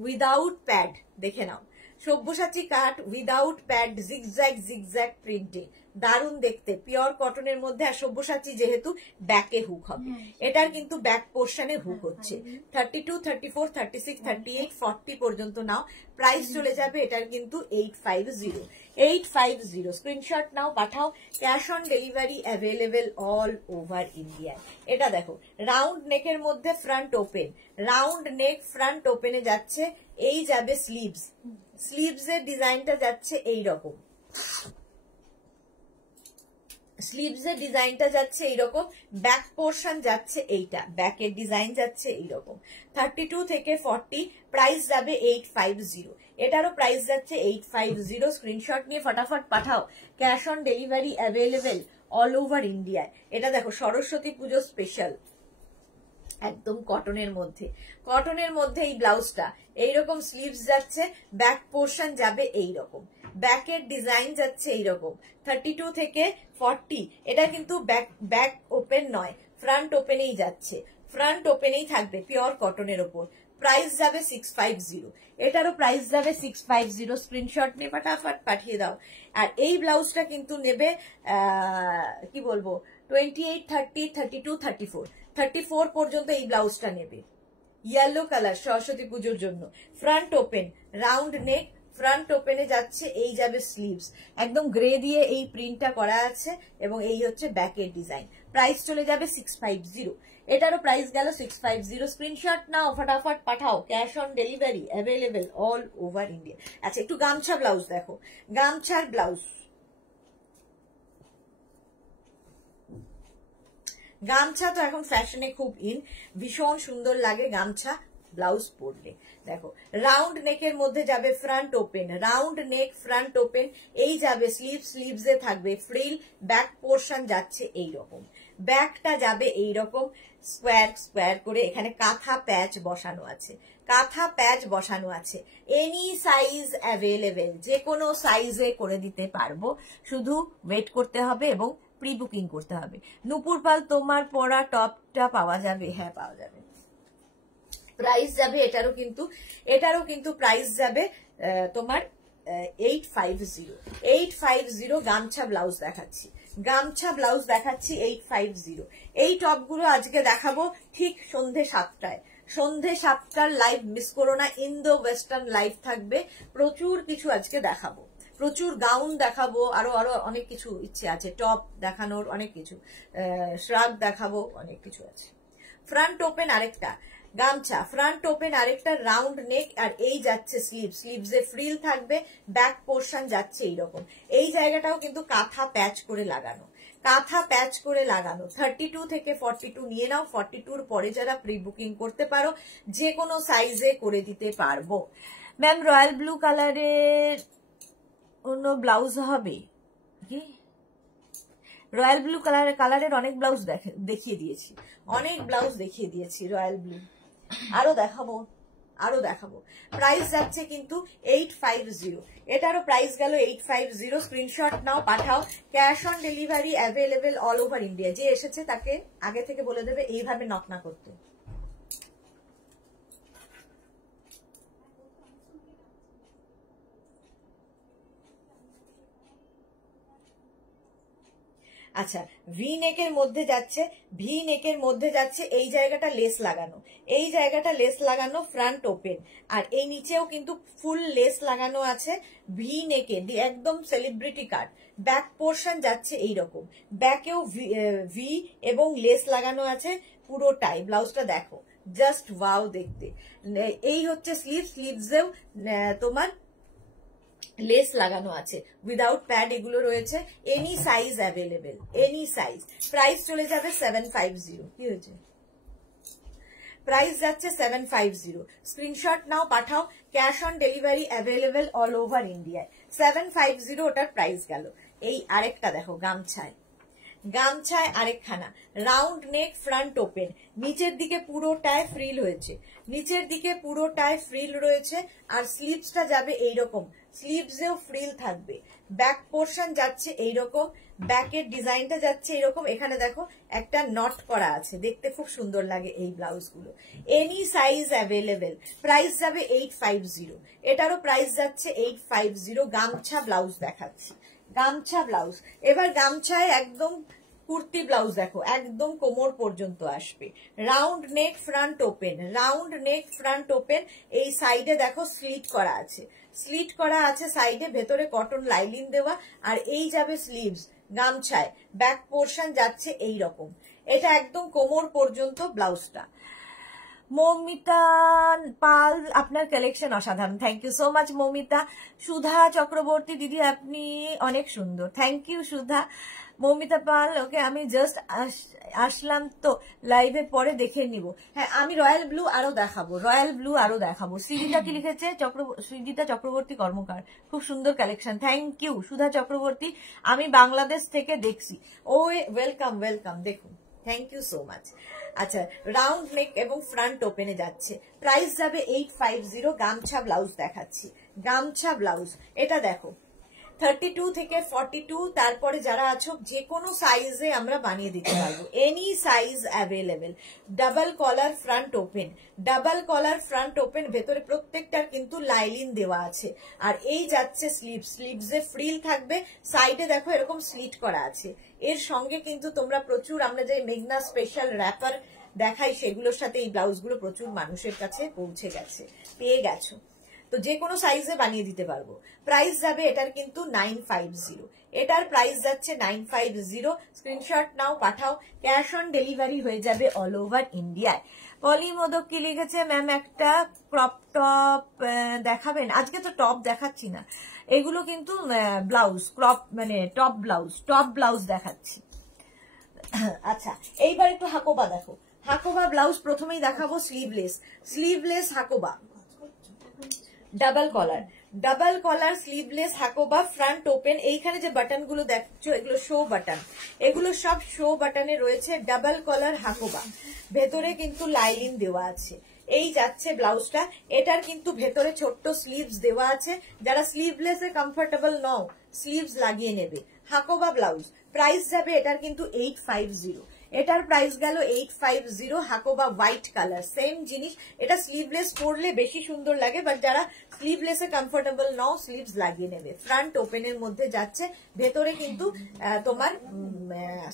উইদাউট প্যাড দেখে নাও, সব্যসাচী কাট উইদাউট প্যাড, জিগজ্যাগ জিগজ্যাগ প্রিন্টে, দারুণ দেখতে, পিওর কটনের মধ্যে। আর সব্যসাচী যেহেতু ব্যাকে হুক হবে, এটার কিন্তু ব্যাক পোর্শনে হুক হচ্ছে। 32, 34, 36, 38, 40 পর্যন্ত নাও, প্রাইস চলে যাবে এটার কিন্তু 850, 850। স্ক্রিনশট নাও, পাঠাও, cash on delivery available all over India. এটা দেখো রাউন্ড নেকের মধ্যে front open, round neck front ওপেনে যাচ্ছে, এই যাবে স্লিভস, স্লিভস এর ডিজাইনটা যাচ্ছে এইরকম, স্লিভস এর ডিজাইনটা যাচ্ছে এইরকম, ব্যাক পোর্শন যাচ্ছে এইটা, ব্যাকের ডিজাইন যাচ্ছে এইরকম। 32 থেকে 40, প্রাইস যাবে 850, এটারও প্রাইস যাচ্ছে 850। স্ক্রিনশট নিয়ে ফটাফট পাঠাও, cash on delivery available all over ইন্ডিয়ায়। এটা দেখো সরস্বতী পুজো স্পেশাল, একদম কটনের মধ্যে, কটনের মধ্যে এই ব্লাউজটা এইরকম, স্লিভস যাচ্ছে, ব্যাক পোর্শন যাবে এইরকম, ব্যাকের ডিজাইন যাচ্ছে এইরকম। 32 থেকে 40, এটা কিন্তু ব্যাক ওপেন নয়, ফ্রন্ট ওপেনেই যাচ্ছে, ফ্রন্ট ওপেনেই থাকবে, পিওর কটনের ওপর। প্রাইস যাবে 650, এটারও প্রাইস যাবে 650। স্ক্রিনশট নিয়ে ফটাফট পাঠিয়ে দাও। আর এই ব্লাউজটা কিন্তু নেবে কি বলবো 28, 30, 32, 34, 34 পর্যন্ত এই ব্লাউজটা নেবে, ইয়েলো কালার, সরস্বতী পুজোর জন্য। Front open, round neck, front ওপেনে যাচ্ছে, এই যাবে স্লিভস, একদম গ্রে দিয়ে এই প্রিন্টটা করা আছে, এবং এই হচ্ছে ব্যাকের ডিজাইন। প্রাইস চলে যাবে 650, এটারও প্রাইস গেল 650। স্ক্রিনশট নাও, ফটাফট পাঠাও, cash on delivery available all over India. আচ্ছা একটু গামছা ব্লাউজ দেখো, গামছার ব্লাউজ, গামছা তো এখন ফ্যাশনে খুব ইন, ভীষণ সুন্দর লাগে গামছা ব্লাউজ পরলে। দেখো রাউন্ড নেকের মধ্যে যাবে front open, round neck front open, এই যাবে স্লিভ, স্লিভসে থাকবে ফ্রিল, ব্যাক পোর্শন যাচ্ছে এইরকম, ব্যাকটা যাবে এইরকম স্কোয়ার স্কোয়ার করে, এখানে কাঁথা প্যাচ বসানো আছে, কাঁথা প্যাচ বসানো আছে। এনি সাইজ অ্যাভেলেবেল, যে কোনো সাইজে করে দিতে পারবো, শুধু ওয়েট করতে হবে এবং প্রি বুকিং করতে হবে। নুপুর পাল তোমার পরা টপটা পাওয়া যাবে? হ্যাঁ পাওয়া যাবে। প্রাইস যাবে এটারও কিন্তু প্রাইস যাবে তোমার 850, 850। গামছা ব্লাউজ দেখাচ্ছি, গামছা ব্লাউজ দেখাচ্ছি 850। এই টপগুলো আজকে দেখাবো ঠিক সন্ধে 7টায়, সন্ধে 7টার লাইভ মিস করো না, ইন্দো ওয়েস্টার্ন লাইভ থাকবে, প্রচুর কিছু আজকে দেখাবো, প্রচুর গাউন দেখাবো, আরো অনেক কিছু ইচ্ছে আছে, টপ দেখানোর অনেক কিছু, শ্রাগ দেখাবো, অনেক কিছু আছে। ফ্রন্ট ওপেন আরেকটা গামছা, ফ্রন্ট ওপেন আরেকটা, রাউন্ড নেক, আর এই যাচ্ছে স্লিভ, স্লিভসে ফ্রিল থাকবে, ব্যাক পোর্শন যাচ্ছে এইরকম, এই জায়গাটাও কিন্তু কাঁথা প্যাচ করে লাগানো, কাঁথা প্যাচ করে লাগানো। 32 থেকে 42 নিয়ে নাও, 42-র পরে যারা প্রি বুকিং করতে পারো, যে কোনো সাইজে করে দিতে পারবো। ম্যাম রয়্যাল ব্লু কালারের অন্য ব্লাউজ হবে কি? রয়্যাল ব্লু কালারের অনেক ব্লাউজ দেখিয়ে দিয়েছি, অনেক ব্লাউজ দেখিয়ে দিয়েছি রয়্যাল ব্লু, আরো দেখাবো। প্রাইস যাচ্ছে কিন্তু 850, এটারও প্রাইস গেল 850। স্ক্রিনশট নাও, পাঠাও, cash on delivery available all over India. যে এসেছে তাকে আগে থেকে বলে দেবে এইভাবে নক না করতে। আচ্ছা ভি নেকের মধ্যে যাচ্ছে, এই জায়গাটা লেস লাগানো, এই জায়গাটা লেস লাগানো, ফ্রন্ট ওপেন, আর এই নিচেও কিন্তু ফুল লেস লাগানো আছে, ভি নেকে একদম সেলিব্রিটি কাট, ব্যাক পোর্শন যাচ্ছে এইরকম, ব্যাকেও ভি এবং লেস লাগানো আছে পুরোটাই। ব্লাউজটা দেখো, জাস্ট ওয়াও দেখতে। এই হচ্ছে স্লিভ, স্লিভসেও তোমার লেস লাগানো আছে, উইদাউট প্যাড এগুলো রয়েছে, any size available, any size. Price চলে যাবে 750। কি হয়েছে? প্রাইস যাচ্ছে 750। স্ক্রিনশট নাও, পাঠাও। Cash on delivery available all over ইন্ডিয়ায়। 750 ওটার প্রাইস গেল। এই আরেকটা দেখো, গামছায়, গামছায় আরেকখানা রাউন্ড নেক, ফ্রন্ট ওপেন, নিচের দিকে পুরোটায় ফ্রিল হয়েছে, নিচের দিকে পুরোটায় ফ্রিল রয়েছে, আর স্লিভসটা যাবে এইরকম, স্লিভসেও ফ্রিল থাকবে, ব্যাক পোর্শন যাচ্ছে এইরকম, ব্যাকের ডিজাইনটা যাচ্ছে এইরকম, এখানে দেখো একটা নট করা আছে, দেখতে খুব সুন্দর লাগে এই ব্লাউজ গুলো। Any size available. প্রাইস যাবে 850, এটারও প্রাইস যাচ্ছে 850। গামছা ব্লাউজ দেখাচ্ছি, গামছা ব্লাউজ। এবার গামছায় একদম কুর্তি ব্লাউজ দেখো, একদম কোমর পর্যন্ত আসবে, round neck, front open, round neck, front open. এই সাইডে দেখো স্লিট করা আছে, স্লিট করা আছে সাইডে, ভেতরে কটন লাইলিন দেওয়া, আর এই যাবে স্লিভস গামছায়, ব্যাক পোর্শন যাচ্ছে এই রকম। এটা একদম কোমর পর্যন্ত ব্লাউজটা। মৌমিতা পাল, আপনার কালেকশন অসাধারণ, thank you so much Moumita. Sudha Chakraborty, দিদি আপনি অনেক সুন্দর, thank you Sudha. Moumita Pal, okay, আমি জাস্ট আসলাম তো লাইভে, পরে দেখে নিব। হ্যাঁ, আমি রয়্যাল ব্লু আরো দেখাবো, রয়্যাল ব্লু আরো দেখাবো। সৃজিতা কি লিখেছে? সৃজিতা চক্রবর্তী কর্মকার, খুব সুন্দর কালেকশন, থ্যাংক ইউ সুধা চক্রবর্তী। আমি বাংলাদেশ থেকে দেখছি। ও ওয়েলকাম ওয়েলকাম, দেখুন, থ্যাংক ইউ সো মাচ। আচ্ছা, রাউন্ড নেক এবং ফ্রন্ট ওপেনে যাচ্ছে, প্রাইস যাবে 850। গামছা ব্লাউজ দেখাচ্ছি, গামছা ব্লাউজ। এটা দেখো 32 থেকে 42, তারপরে যারা আছো যে কোনো সাইজে আমরা বানিয়ে দিতে পারবো, এনি সাইজ অ্যাভেলেবেল। ডাবল কলার ফ্রন্ট ওপেন, ডাবল কলার ফ্রন্ট ওপেন, ভেতরে প্রত্যেকটার কিন্তু লাইলিন দেওয়া আছে, আর এই যাচ্ছে স্লিভ, স্লিভসে ফ্রিল থাকবে, সাইডে দেখো এরকম স্লিট করা আছে। এর সঙ্গে কিন্তু তোমরা প্রচুর, আমরা যে মেঘনা স্পেশাল র্যাপার দেখাই সেগুলোর সাথে এই ব্লাউজগুলো প্রচুর মানুষের কাছে পৌঁছে গেছে, পেয়ে গেছো, তো যে কোনো সাইজে বানিয়ে দিতে পারবো। প্রাইস যাবে এটার কিন্তু 950, এটার প্রাইস যাচ্ছে 950। স্ক্রিনশট নাও, পাঠাও। ক্যাশ অন ডেলিভারি হয়ে যাবে অল ওভার ইন্ডিয়ায়। পলি মোদক কি লিখেছে? ম্যাম একটা ক্রপ টপ দেখাবেন? আজকে তো টপ দেখাচ্ছি না, এগুলো কিন্তু ব্লাউজ, ক্রপ মানে টপ ব্লাউজ, টপ ব্লাউজ দেখাচ্ছি। আচ্ছা, এইবার একটু হাকোবা দেখো, হাকোবা ব্লাউজ প্রথমেই দেখাবো, স্লিভলেস, স্লিভলেস হাকোবা, ডাবল কলার, ডাবল কলার স্লিভলেস হাকোবা, ফ্রন্ট ওপেন। এইখানে যে বাটন গুলো দেখছো এগুলো শো বাটন, এগুলো সব শো বাটনে রয়েছে। ডাবল কলার হাকোবা, ভেতরে কিন্তু লাইলিন দেওয়া আছে। এই যাচ্ছে ব্লাউজটা, এটার কিন্তু ভেতরে ছোট্ট স্লিভস দেওয়া আছে, যারা স্লিভলেস এ কমফোর্টেবল নও স্লিভস লাগিয়ে নেবে। হাকোবা ব্লাউজ, প্রাইস যাবে এটার কিন্তু 850, এটার প্রাইস গেল 850। হাকোবা হোয়াইট কালার, সেম জিনিস, এটা স্লিভলেস পরলে বেশি সুন্দর লাগে, বাট যারা স্লিভলেসে কমফোর্টেবল নও স্লিভস লাগিয়ে নেবে। ফ্রন্ট ওপেনের মধ্যে যাচ্ছে, ভেতরে কিন্তু তোমার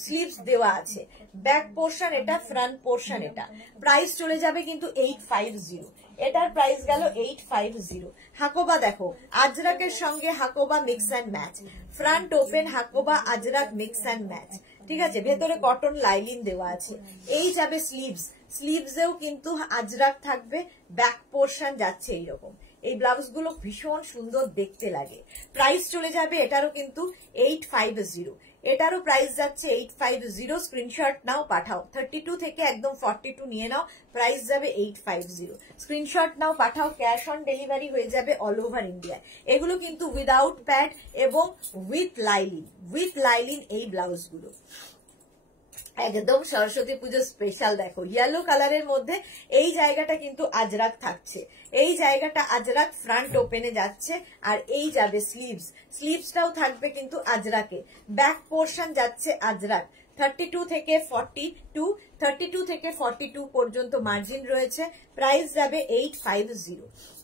স্লিভস দেওয়া আছে, ব্যাক পোর্শন এটা, ফ্রন্ট পোর্শন এটা। প্রাইস চলে যাবে কিন্তু 850, এটার প্রাইস গেল 850। হাকোবা দেখো, আজরাকের সঙ্গে Hakoba mix and match, front open Hakoba Ajrak mix and match, ঠিক আছে, ভেতরে কটন লাইলিন দেওয়া আছে। এই যাবে স্লিভস, স্লিভসেও কিন্তু আজরাক থাকবে, ব্যাক পোর্শন যাচ্ছে এইরকম। এই ব্লাউজ গুলো ভীষণ সুন্দর দেখতে লাগে। প্রাইস চলে যাবে এটারও কিন্তু 850, এটারও প্রাইস যাচ্ছে 850। স্ক্রিনশট নাও, পাঠাও। 32 থেকে একদম 42 নিয়ে নাও, প্রাইস যাবে 850। স্ক্রিনশট নাও, পাঠাও। ক্যাশ অন ডেলিভারি হয়ে যাবে অল ওভার ইন্ডিয়া। এগুলো কিন্তু উইদাউট প্যাড এবং উইথ লাইলিন, উইথ লাইলিন এই ব্লাউজ গুলো একদম সরস্বতী পুজো স্পেশাল। দেখো ইয়েলো কালারের মধ্যে এই জায়গাটা কিন্তু আজরাক থাকছে, এই জায়গাটা আজরাক, ফ্রন্ট ওপেনে যাচ্ছে, আর এই যাবে স্লিভস, স্লিভসটাও থাকবে কিন্তু আজরাকে, ব্যাক পোর্শন যাচ্ছে আজরাক। 32 থেকে 42, 32 থেকে 42 পর্যন্ত মার্জিন রয়েছে। প্রাইস যাবে 850,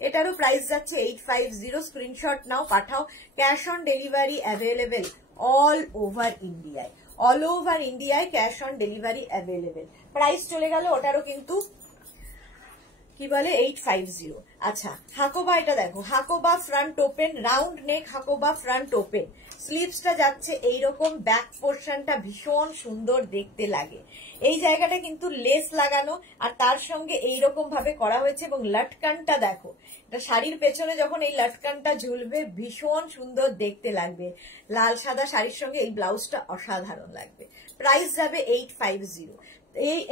এটারও প্রাইস যাচ্ছে 850। স্ক্রিনশট নাও, পাঠাও। Cash on delivery available all over ইন্ডিয়ায়, অল ওভার ইন্ডিয়ায় cash on delivery available. Price চলে গেল ওটারও কিন্তু কি বলে 850। আচ্ছা হাকোবা এটা দেখো, Hakoba front open, round neck Hakoba front open, স্লিভসটা যাচ্ছে এইরকম, ব্যাক পোর্শনটা ভীষণ সুন্দর দেখতে লাগে। এই জায়গাটা কিন্তু লেস লাগানো আর তার সঙ্গে এইরকম ভাবে করা হয়েছে এবং লটকানটা দেখো, এটা শাড়ির পেছনে যখন এই লটকানটা ঝুলবে ভীষণ সুন্দর দেখতে লাগবে। লাল সাদা শাড়ির সঙ্গে এই ব্লাউজটা অসাধারণ লাগবে। প্রাইস যাবে 850।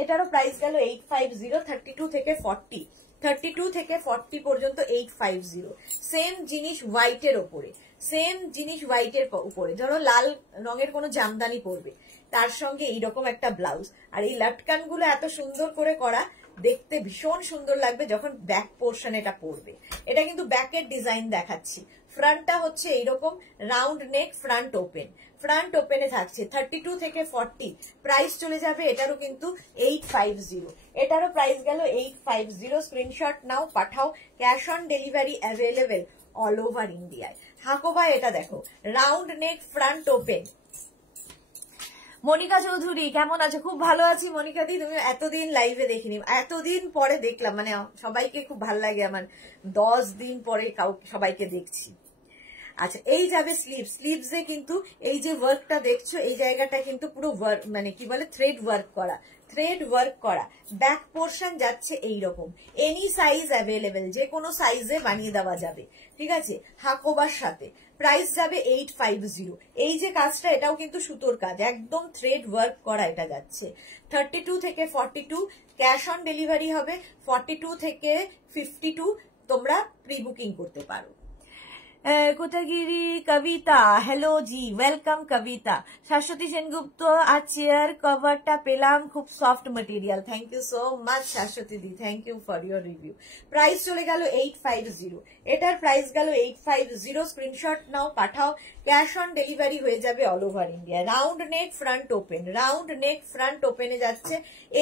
এটারও প্রাইস গেল 850। 32 থেকে 40, 32 থেকে 40 পর্যন্ত 850। সেম জিনিস হোয়াইটের ওপরে, সেম জিনিস হোয়াইটের উপরে, ধরো লাল রঙের কোনো জামদানি পরবে, তার সঙ্গে এইরকম একটা ব্লাউজ, আর এই লটকান গুলো এত সুন্দর করে করা, দেখতে ভীষণ সুন্দর লাগবে যখন ব্যাক পোর্শন এটা পরবে। এটা কিন্তু ব্যাকের ডিজাইন দেখাচ্ছি। ফ্রন্টটা হচ্ছে এইরকম round neck, front open, front ওপেনে থাকছে। 32 থেকে 40 প্রাইস চলে যাবে এটারও কিন্তু 850। এটারও প্রাইস গেল 850। স্ক্রিনশট নাও, পাঠাও, cash on delivery available all over ইন্ডিয়ায়। হাকোবা এটা দেখো, round neck, front open. Monica Chowdhury কেমন আছো? খুব ভালো আছি মনিকা দি, তুমি এতদিন লাইভে দেখিনি, এতদিন পরে দেখলাম, মানে সবাইকে খুব ভালো লাগে আমার, 10 দিন পরে সবাইকে দেখছি। আচ্ছা এই যাবে স্লিভ, স্লিভসে কিন্তু এই যে ওয়ার্কটা দেখছো, এই জায়গাটা কিন্তু পুরো ওয়ার্ক, মানে কি বলে থ্রেড ওয়ার্ক করা, থ্রেড ওয়ার্ক করা। ব্যাক পোর্শন যাচ্ছে এইরকম, এনি সাইজ অ্যাভেলেবেল, যে কোনো সাইজে বানিয়ে দেওয়া যাবে, ঠিক আছে, হাকোবার সাথে। প্রাইস যাবে 850। এই যে কাজটা, এটাও কিন্তু সুতোর কাজ, একদম থ্রেড ওয়ার্ক করা এটা যাচ্ছে। 32 থেকে 42 ক্যাশ অন ডেলিভারি হবে, 42 থেকে 52 তোমরা প্রি বুকিং করতে পারো। Kotagiri Kavita, hello ji, welcome Kavita. শাশ্বতী সেনগুপ্ত, আর চেয়ার কভারটা পেলাম, খুব soft material, thank you so much Shashwati di, thank you for your review. Price চলে গেল 850। এটার প্রাইস গেল 850। স্ক্রিনশট নাও, পাঠাও, ক্যাশ অন ডেলিভারি হয়ে যাবে all over India. Round neck, front open, round neck, front ওপেনে যাচ্ছে।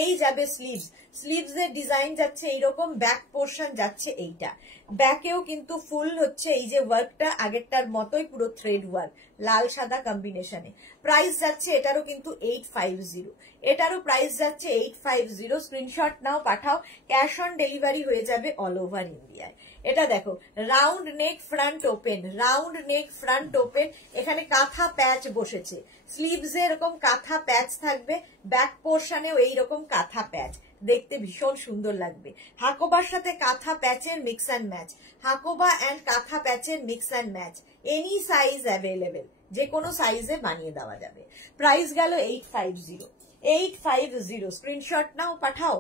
এই যাবে স্লিভস, স্লিভস এর ডিজাইন যাচ্ছে এইরকম, ব্যাক পোর্শন যাচ্ছে এইটা, ব্যাকেও কিন্তু ফুল হচ্ছে এই যে ওয়ার্কটা আগেরটার মতোই, পুরো থ্রেড ওয়ার্ক, লাল সাদা কম্বিনেশনে। প্রাইস যাচ্ছে এটারও কিন্তু 850। এটারও প্রাইস যাচ্ছে 850। স্ক্রিনশট নাও, পাঠাও, ক্যাশ অন ডেলিভারি হয়ে যাবে অল ওভার ইন্ডিয়ায়। এটা দেখো, round neck, front open, round neck, front open, এখানে কাঁথা প্যাচ বসেছে, স্লিভসে এরকম কাঁথা প্যাচ থাকবে, ব্যাক পোর্শনেও এইরকম কাঁথা প্যাচ, দেখতে ভীষণ সুন্দর লাগবে। হাকোবার সাথে কাঁথা প্যাচের mix and match, Hakoba and kantha প্যাচের mix and match, any size available, যে কোনো সাইজে বানিয়ে দেওয়া যাবে। প্রাইস গেল 850। 850। স্ক্রিনশট নাও, পাঠাও।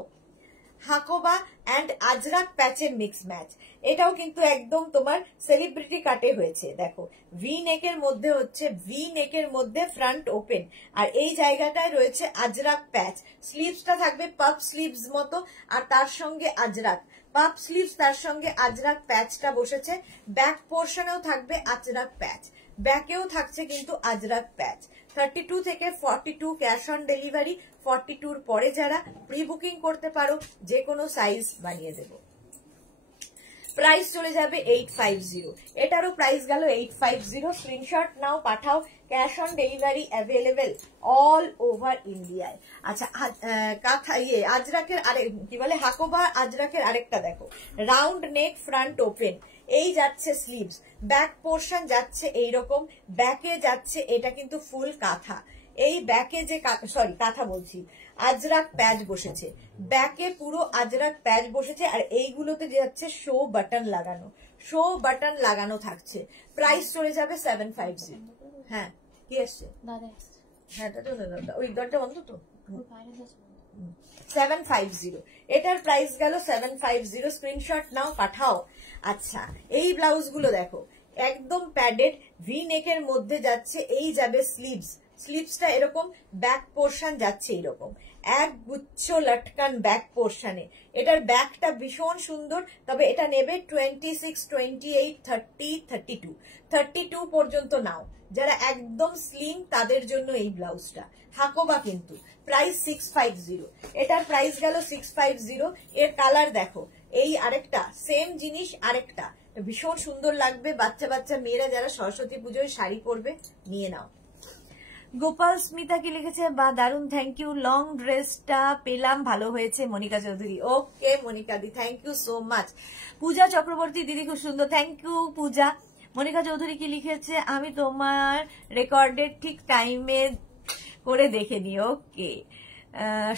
হাকোবা অ্যান্ড আজরাক প্যাচের মিক্স ম্যাচ, এটাও কিন্তু একদম তোমার সেলিব্রিটি কাটে হয়েছে। দেখো ভি নেকের মধ্যে হচ্ছে, ভি নেকের মধ্যে ফ্রন্ট ওপেন, আর এই জায়গাটায় রয়েছে আজরাক প্যাচ। স্লিভসটা থাকবে পাফ স্লিভস মতো, আর তার সঙ্গে আজরাক পাফ স্লিভস, তার সঙ্গে আজরাক প্যাচটা বসেছে। ব্যাক পোর্শনেও থাকবে আজরাক প্যাচ, ব্যাকেও থাকছে কিন্তু আজরাক প্যাচ। 32 থেকে 42 ক্যাশ অন ডেলিভারি, 42 পরে যারা প্রি বুকিং করতে পারো যে কোনো সাইজ বানিয়ে দেব। প্রাইস চলে যাবে 850। এটারও প্রাইস গেল 850। স্ক্রিনশট নাও, পাঠাও, cash on delivery available all over ইন্ডিয়ায়। আচ্ছা কাঁথা আজরাকের আরেক কি বলে, হাকোবা আজরাকের আরেকটা দেখো, রাউন্ড নেক, ফ্রন্ট ওপেন, এই যাচ্ছে স্লিভস, ব্যাক পোর্শন যাচ্ছে এইরকম, ব্যাকে যাচ্ছে এটা কিন্তু ফুল কাঁথা, এই ব্যাকে যে সরি কাঁথা বলছি, আজরাক প্যাচ বসেছে, ব্যাকে পুরো আজরাক প্যাচ বসেছে, আর এইগুলোতে যাচ্ছে শো বাটন লাগানো, শো বাটন লাগানো থাকছে। প্রাইস চলে যাবে 750। হ্যাঁ কি আসছে, হ্যাঁ ওই দরজা বন্ধ তো, 750। এটার প্রাইস গেল 750। স্ক্রিনশট নাও, পাঠাও। আচ্ছা এই ব্লাউজ গুলো দেখো, একদম প্যাডেড, ভি নেকের মধ্যে যাচ্ছে, এই যাবে স্লিভস, স্লিভসটা এরকম, ব্যাক পোর্শন যাচ্ছে এইরকম, এক গুচ্ছ লটকান ব্যাক পোর্শনে। এটার ব্যাকটা ভীষণ সুন্দর, তবে এটা নেবে 26, 28, 30, 32, 32 পর্যন্ত নাও, যারা একদম স্লিম তাদের জন্য এই ব্লাউজটা। হাকোবা কিন্তু প্রাইস 650। এটার প্রাইস গেল 650। এর কালার দেখো, এই আরেকটা সেম জিনিস, আরেকটা ভীষণ সুন্দর লাগবে, বাচ্চা বাচ্চা মেয়েরা যারা সরস্বতী পুজোয় শাড়ি পরবে নিয়ে নাও। গোপাল স্মিতা কি লিখেছে, বা দারুন, থ্যাংক ইউ, লং ড্রেসটা পেলাম, ভালো হয়েছে। মনিকা চৌধুরী, ওকে মনিকা দি, থ্যাংক ইউ সো মাচ। পূজা চক্রবর্তী, দিদি খুব সুন্দর, থ্যাংক ইউ পূজা। মনিকা চৌধুরী কি লিখেছে, আমি তোমার রেকর্ডের ঠিক টাইমে করে দেখে নি, ওকে।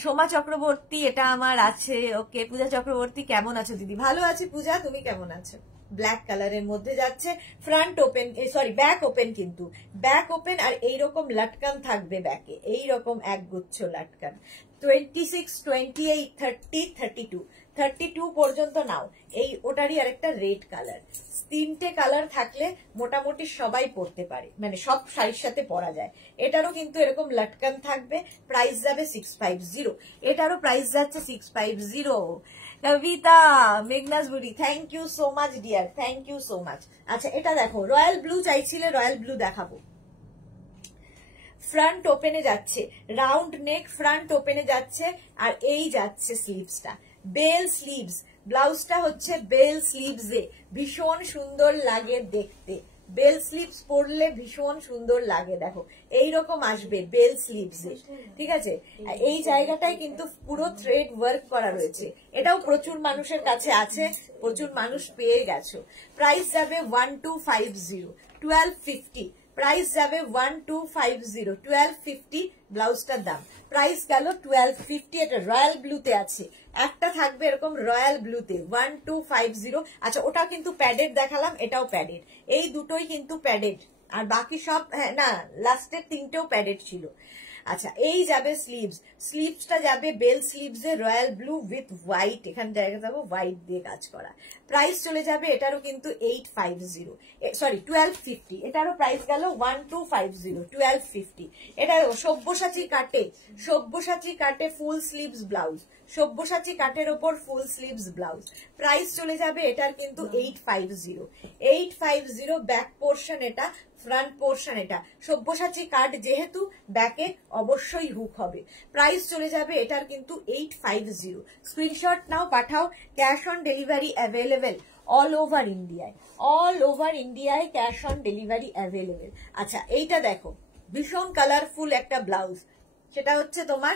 সোমা চক্রবর্তী, এটা আমার আছে, ওকে। পূজা চক্রবর্তী, কেমন আছো দিদি? ভালো আছি পূজা, তুমি কেমন আছো? ব্ল্যাক কালারের মধ্যে যাচ্ছে, front open, sorry back open, কিন্তু ব্যাক ওপেন আর এইরকম লাটকান থাকবে ব্যাকে, এইরকম একগুচ্ছ লাটকান। 26, 28, 30, 32 পর্যন্ত নাও। এই ওটারই আরেকটা রেড কালার। তিনটে কালার থাকলে মোটামুটি সবাই পরতে পারে, মানে সব শাড়ির সাথে পরা যায়। এটারও কিন্তু এরকম লাটকান থাকবে, প্রাইস যাবে 650। এটারও প্রাইস যাচ্ছে 650। কবিতা মেঘনাস বুড়ি, thank you so much dear, thank you so much. আচ্ছা এটা দেখো, রয়্যাল ব্লু চাইছিলে, রয়্যাল ব্লু দেখাবো। ফ্রন্ট ওপেনে যাচ্ছে, রাউন্ড নেক, ফ্রন্ট ওপেনে যাচ্ছে, আর এই যাচ্ছে স্লিভসটা, বেল স্লিভস। ব্লাউজটা হচ্ছে বেল স্লিভস এ, ভীষণ সুন্দর লাগে দেখতে। বেল স্লিভস পরলে ভীষণ সুন্দর লাগে, দেখো এইরকম আসবে বেল স্লিভস এ, ঠিক আছে। এই জায়গাটায় কিন্তু পুরো থ্রেড ওয়ার্ক করা রয়েছে। এটাও প্রচুর মানুষের কাছে আছে, প্রচুর মানুষ পেয়ে গেছো। প্রাইস যাবে 1250, 1250। প্রাইস যাবে 1250, 1250 ব্লাউজটার দাম। প্রাইস গেল 1250। এটা রয়্যাল ব্লুতে আছে, একটা থাকবে এরকম রয়্যাল ব্লুতে, 1250। আচ্ছা ওটা কিন্তু প্যাডেড দেখালাম, এটাও প্যাডেড, এই দুটোই কিন্তু প্যাডেড, আর বাকি সব না, লাস্টের তিনটেও প্যাডেড ছিল। আচ্ছা এই যাবে স্লিভস, স্লিভসটা যাবে বেল স্লিভস এ, রয়্যাল ব্লু উইথ হোয়াইট, এখানে জায়গা যাবো হোয়াইট দিয়ে কাজ করা। প্রাইস চলে যাবে এটারও কিন্তু 850, সরি 1250। এটারও প্রাইস গেল 1250, 1250। এটা সব্যসাচী কাটে, সব্যসাচী কাটে ফুল স্লিভস ব্লাউজ, সব্যসাচী কাটের ওপর ফুল স্লিভস ব্লাউজ। প্রাইস চলে যাবে এটার কিন্তু 850, 850। ব্যাক পোর্শন এটা, ফ্রন্ট পোর্শন এটা, সব্যসাচী কাট যেহেতু ব্যাকে অবশ্যই হুক হবে। প্রাইস চলে যাবে এটার কিন্তু 850। স্ক্রিনশট নাও, পাঠাও। Cash on delivery available all over ইন্ডিয়ায়, অল ওভার ইন্ডিয়ায় ক্যাশ অন ডেলিভারি অ্যাভেলেবেল। আচ্ছা এইটা দেখো, ভীষণ কালারফুল একটা ব্লাউজ, সেটা হচ্ছে তোমার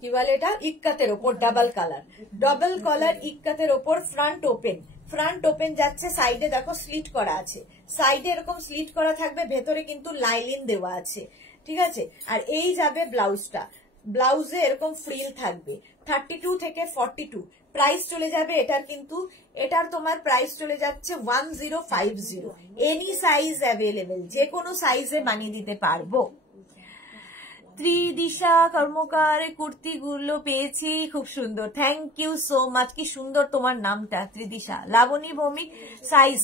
কি বলে এটা, ইক্কাতের ওপর ডাবল কালার, ডাবল কলার ইক্কাতের ওপর ফ্রন্ট ওপেন, ফ্রন্ট ওপেন যাচ্ছে, সাইডে দেখো স্লিট করা আছে, সাইডে এরকম স্লিট করা থাকবে, ভেতরে কিন্তু লাইলিন দেওয়া আছে, ঠিক আছে। আর এই যাবে ব্লাউজটা, ব্লাউজে এরকম ফ্রিল থাকবে, 32 থেকে 42। প্রাইস চলে যাবে এটার কিন্তু, এটার তোমার প্রাইস চলে যাচ্ছে 1050। এনি সাইজ অ্যাভেলেবেল, যে কোনো সাইজে বানিয়ে দিতে পারবো। ত্রিদিশা কর্মকার কুর্তিগুলো পেয়েছি, খুব সুন্দর, থ্যাংক ইউ সো মাচ। কি সুন্দর তোমার নামটা, ত্রিদিশা। লাবণী ভৌমিক,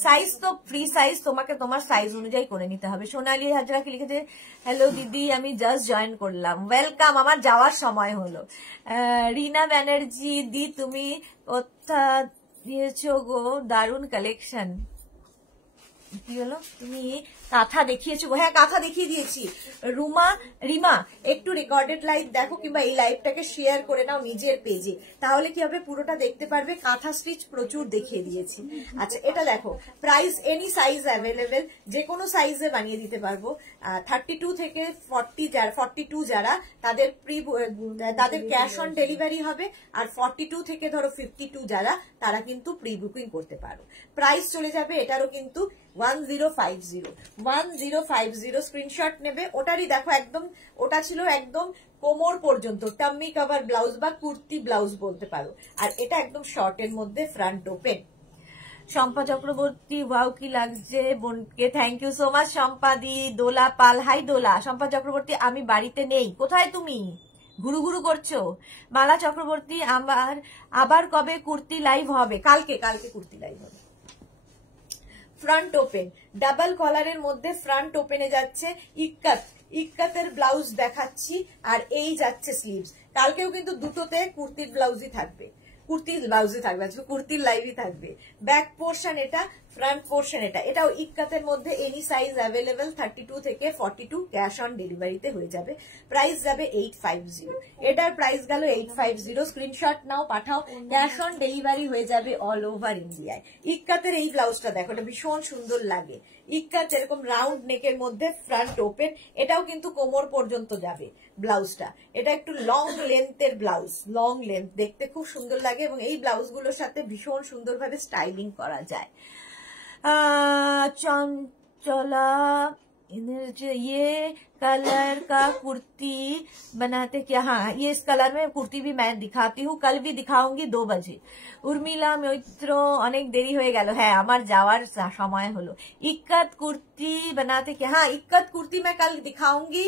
সাইজ তো ফ্রি সাইজ, তোমাকে তোমার সাইজ অনুযায়ী করে নিতে হবে। সোনালী হাজরা কি লিখেছে, হ্যালো দিদি, আমি জাস্ট জয়েন করলাম, ওয়েলকাম, আমার যাওয়ার সময় হলো। রিনা ব্যানার্জি দি, তুমি কোথা দিয়েছো গো, দারুণ কালেকশন। কি হলো, তুমি কাঁথা দেখিয়েছো? হ্যাঁ কাঁথা দেখিয়ে দিয়েছি। রিমা একটু রেকর্ডেড লাইভ দেখো, কিংবা এই লাইভটাকে শেয়ার করে নাও নিজের পেজে, তাহলে কি হবে পুরোটা দেখতে পারবে। কাঁথা স্টিচ প্রচুর দেখিয়ে দিয়েছি। আচ্ছা এটা দেখো, প্রাইস এনি সাইজ অ্যাভেলেবেল, যে কোনো সাইজে বানিয়ে দিতে পারবো। 32 থেকে 42 যারা, তাদের ক্যাশ অন ডেলিভারি হবে, আর 42 থেকে ধরো 52 যারা, তারা কিন্তু প্রি বুকিং করতে পারো। প্রাইস চলে যাবে এটারও কিন্তু 1050। স্ক্রিনশট নেবে। ওটারই দেখো একদম, ওটা ছিল একদম কোমর পর্যন্ত, টাম্মি কভার ব্লাউজ বা কুর্তি ব্লাউজ বলতে পারো, আর এটা একদম শর্টের মধ্যে front open. Shampa Chakraborty, wow কি লাগছে বোনকে, thank you so much Shampa দি। দোলা পাল, হাই দোলা। শম্পা চক্রবর্তী, আমি বাড়িতে নেই, কোথায় তুমি, ঘুরু ঘুরু করছো। মালা চক্রবর্তী, আবার কবে কুর্তি লাইভ হবে? কালকে কুর্তি লাইভ হবে। ফ্রন্ট ওপেন, ডাবল কলারের মধ্যে ফ্রন্ট ওপেনে যাচ্ছে, ইক্কাতের ব্লাউজ দেখাচ্ছি, আর এই যাচ্ছে স্লিভস। কালকেও কিন্তু দুটোতে কুর্তির ব্লাউজই থাকবে, কুর্তির লাইভই থাকবে। ব্যাক পোর্শন এটা, ফ্রন্ট পোর্শন এটাও ইক্কাতের মধ্যে এনি সাইজ অ্যাভেলেবেল 32 থেকে 42, ক্যাশ অন ডেলিভারিতে হয়ে যাবে। প্রাইস যাবে 850। এটার প্রাইস গেল 850। স্ক্রিনশট নাও, পাঠাও, ক্যাশ অন ডেলিভারি হয়ে যাবে অল ওভার ইন্ডিয়ায়। ইক্কাতের এই ব্লাউজটা দেখো, এটা ভীষণ সুন্দর লাগে। ইক্কাত এরকম রাউন্ড নেকের মধ্যে ফ্রন্ট ওপেন, এটাও কিন্তু কোমর পর্যন্ত যাবে ব্লাউজটা। এটা একটু লং লেন্থের ব্লাউজ, লং লেন্থ, দেখতে খুব সুন্দর লাগে এবং এই ব্লাউজগুলোর সাথে ভীষণ সুন্দরভাবে স্টাইলিং করা যায়। चंचला ये कलर का कुर्ती बनाते क्या? हाँ, ये इस कलर में कुर्ती भी मैं दिखाती हूँ, कल भी दिखाऊंगी 2 बजे। उर्मिला मित्र, अनेक देरी हो गया। হ্যাঁ, আমার যাওয়ার সময় হলো। इक्कत कुर्ती बनाते क्या? हाँ, इक्कत कुर्ती मैं कल दिखाऊंगी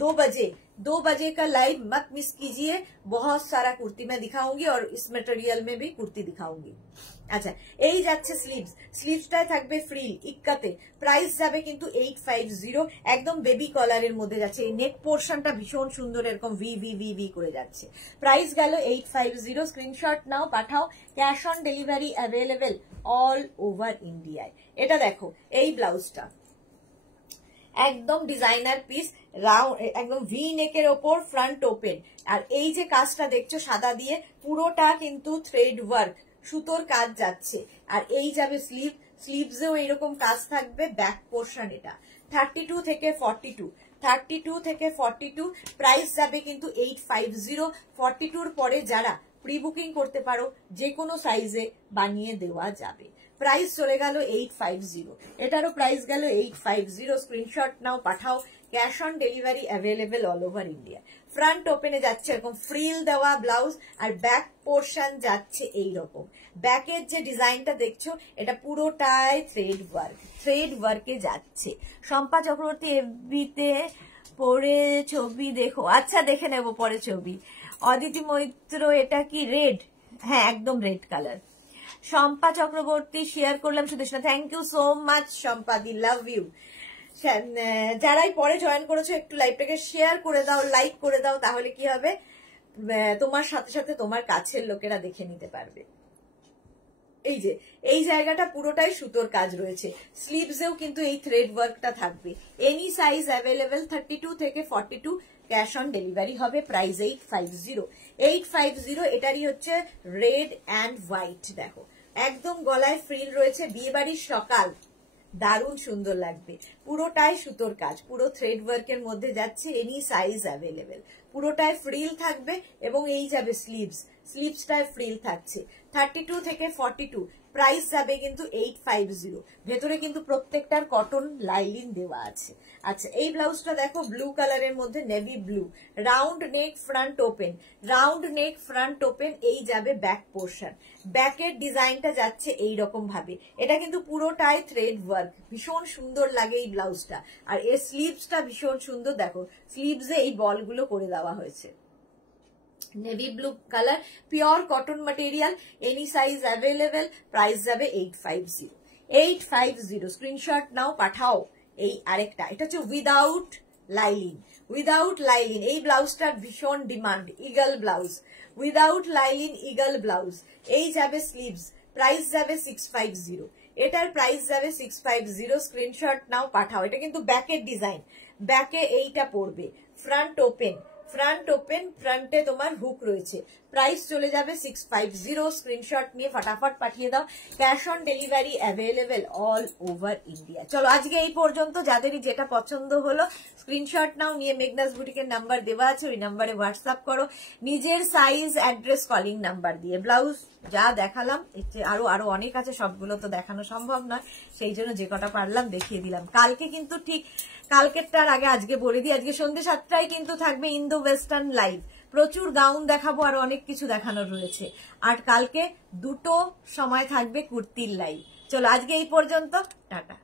2 बजे। 2 बजे का लाइव मत मिस कीजिए। बहुत सारा कुर्ती मैं दिखाऊंगी और इस मटेरियल में भी कुर्ती दिखाऊंगी। আচ্ছা, এই যাচ্ছে স্লিভস, স্লিভসটায় থাকবে ফ্রিল ইক্কাতে। প্রাইস যাবে কিন্তু 850, একদম বেবি কলারের মধ্যে যাচ্ছে। এই নেক পোর্শনটা ভীষণ সুন্দর, এরকম ভি ভি ভি ভি করে যাচ্ছে। প্রাইস গেল 850। স্ক্রিনশট নাও, পাঠাও, cash on delivery available all over ইন্ডিয়ায়। এটা দেখো, এই ব্লাউজটা একদম ডিজাইনার পিস, রাউন্ড, একদম ভি নেকের ওপর ফ্রন্ট ওপেন। আর এই যে কাজটা দেখছো সাদা দিয়ে, পুরোটা কিন্তু থ্রেড ওয়ার্ক, সুতোর কাজ যাচ্ছে। আর এই যাবে স্লিভ, স্লিভসেও এইরকম কাজ থাকবে। ব্যাক পোর্শন এটা 32 থেকে 42, 32 থেকে 42। প্রাইস যাবে কিন্তু 850। 42-র পরে যারা প্রি বুকিং করতে পারো, যে কোনো সাইজে বানিয়ে দেওয়া যাবে। প্রাইস চলে গেল 850। এটারও প্রাইস গেল 850। স্ক্রিনশট নাও, পাঠাও, cash on delivery available all over India. Front ওপেনে যাচ্ছে এরকম ফ্রিল দেওয়া ব্লাউজ, আর ব্যাক পোর্শন যাচ্ছে এইরকম। ব্যাকের যে ডিজাইনটা দেখছো, এটা পুরোটাই থ্রেড ওয়ার্ক, থ্রেড ওয়ার্কে যাচ্ছে। শম্পা চক্রবর্তী, এফবিতে পরে ছবি দেখো। আচ্ছা, দেখে নেবো পরে ছবি। অদিতি মৈত্র, এটা কি রেড? হ্যাঁ, একদম red colour. Shampa Chakraborty share করলাম Sudeshna, thank you so much Shampa দি, লাভ ইউ। যারাই পরে জয়েন করেছো একটু লাইভটাকে শেয়ার করে দাও, লাইক করে দাও, তাহলে কি হবে, তোমার সাথে সাথে তোমার কাছের লোকেরা দেখে নিতে পারবে। এই যে এই জায়গাটা পুরোটাই সুতোর কাজ রয়েছে। স্লিভসেও কিন্তু এই থ্রেড ওয়ার্কটা থাকবে। এনি সাইজ অ্যাভেলেবেল 32 থেকে 42, ক্যাশ অন ডেলিভারি হবে। প্রাইস 850। 850। এটারই হচ্ছে রেড অ্যান্ড হোয়াইট। দেখো, একদম গলায় ফ্রিল রয়েছে, বিয়ে বাড়ির সকাল, দারুণ সুন্দর লাগবে। পুরোটাই সুতোর কাজ, পুরো থ্রেড ওয়ার্কের মধ্যে যাচ্ছে। এনি সাইজ অ্যাভেলেবেল, পুরোটায় ফ্রিল থাকবে এবং এই যাবে স্লিভস, স্লিভসটায় ফ্রিল থাকছে। 32 থেকে 42, প্রাইস যাবে কিন্তু 850। ভেতরে কিন্তু প্রত্যেকটার কটন লাইলিন দেওয়া আছে। আচ্ছা, এই ব্লাউজটা দেখো, ব্লু কালারের মধ্যে navy blue, round neck front open, round neck front open. এই যাবে ব্যাক পোর্শন, ব্যাকের ডিজাইনটা যাচ্ছে এইরকম ভাবে। এটা কিন্তু পুরোটাই থ্রেড ওয়ার্ক, ভীষণ সুন্দর লাগে এই ব্লাউজটা। আর এর স্লিভসটা ভীষণ সুন্দর, দেখো স্লিভসে এই বলগুলো করে দেওয়া হয়েছে। Navy blue colour, pure cotton material, any size available. Price যাবে 850। 850। স্ক্রিনশট নাও, পাঠাও। এই আরেকটা, এটা হচ্ছে উইদাউট লাইলিন, উইদাউট লাইলিন। এই ব্লাউজটার ভীষণ demand, eagle blouse, without lining eagle blouse. এই যাবে স্লিভস, প্রাইস যাবে 650। এটার প্রাইস যাবে 650। স্ক্রিনশট নাও, পাঠাও। এটা কিন্তু ব্যাকের ডিজাইন, ব্যাকে এইটা পড়বে, ফ্রন্ট ওপেন, ফ্রন্ট ওপেন, ফ্রন্টে তোমার হুক রয়েছে। প্রাইস চলে যাবে 650। স্ক্রিনশট নিয়ে ফটাফট পাঠিয়ে দাও। Cash on delivery available all over India. চলো, আজকে এই পর্যন্ত। যাদেরই যেটা পছন্দ হলো স্ক্রিনশট নাও, নিয়ে মেঘনাস বুটিকের নাম্বার দেওয়া আছে, ওই নাম্বারে হোয়াটসঅ্যাপ করো নিজের সাইজ, অ্যাড্রেস, কলিং নাম্বার দিয়ে। ব্লাউজ যা দেখালাম, আরো আরো অনেক আছে, সবগুলো তো দেখানো সম্ভব নয়, সেই জন্য যে কটা পারলাম দেখিয়ে দিলাম। কালকে কিন্তু ঠিক কালকেরটার আগে আজকে বলে দিই, আজকে সন্ধ্যে 7টায় কিন্তু থাকবে ইন্দো ওয়েস্টার্ন লাইভ। প্রচুর গাউন দেখাবো, আর অনেক কিছু দেখানোর রয়েছে। আর কালকে 2টো সময় থাকবে কুর্তির লাইভ। চলো, আজকে এই পর্যন্ত, টাটা।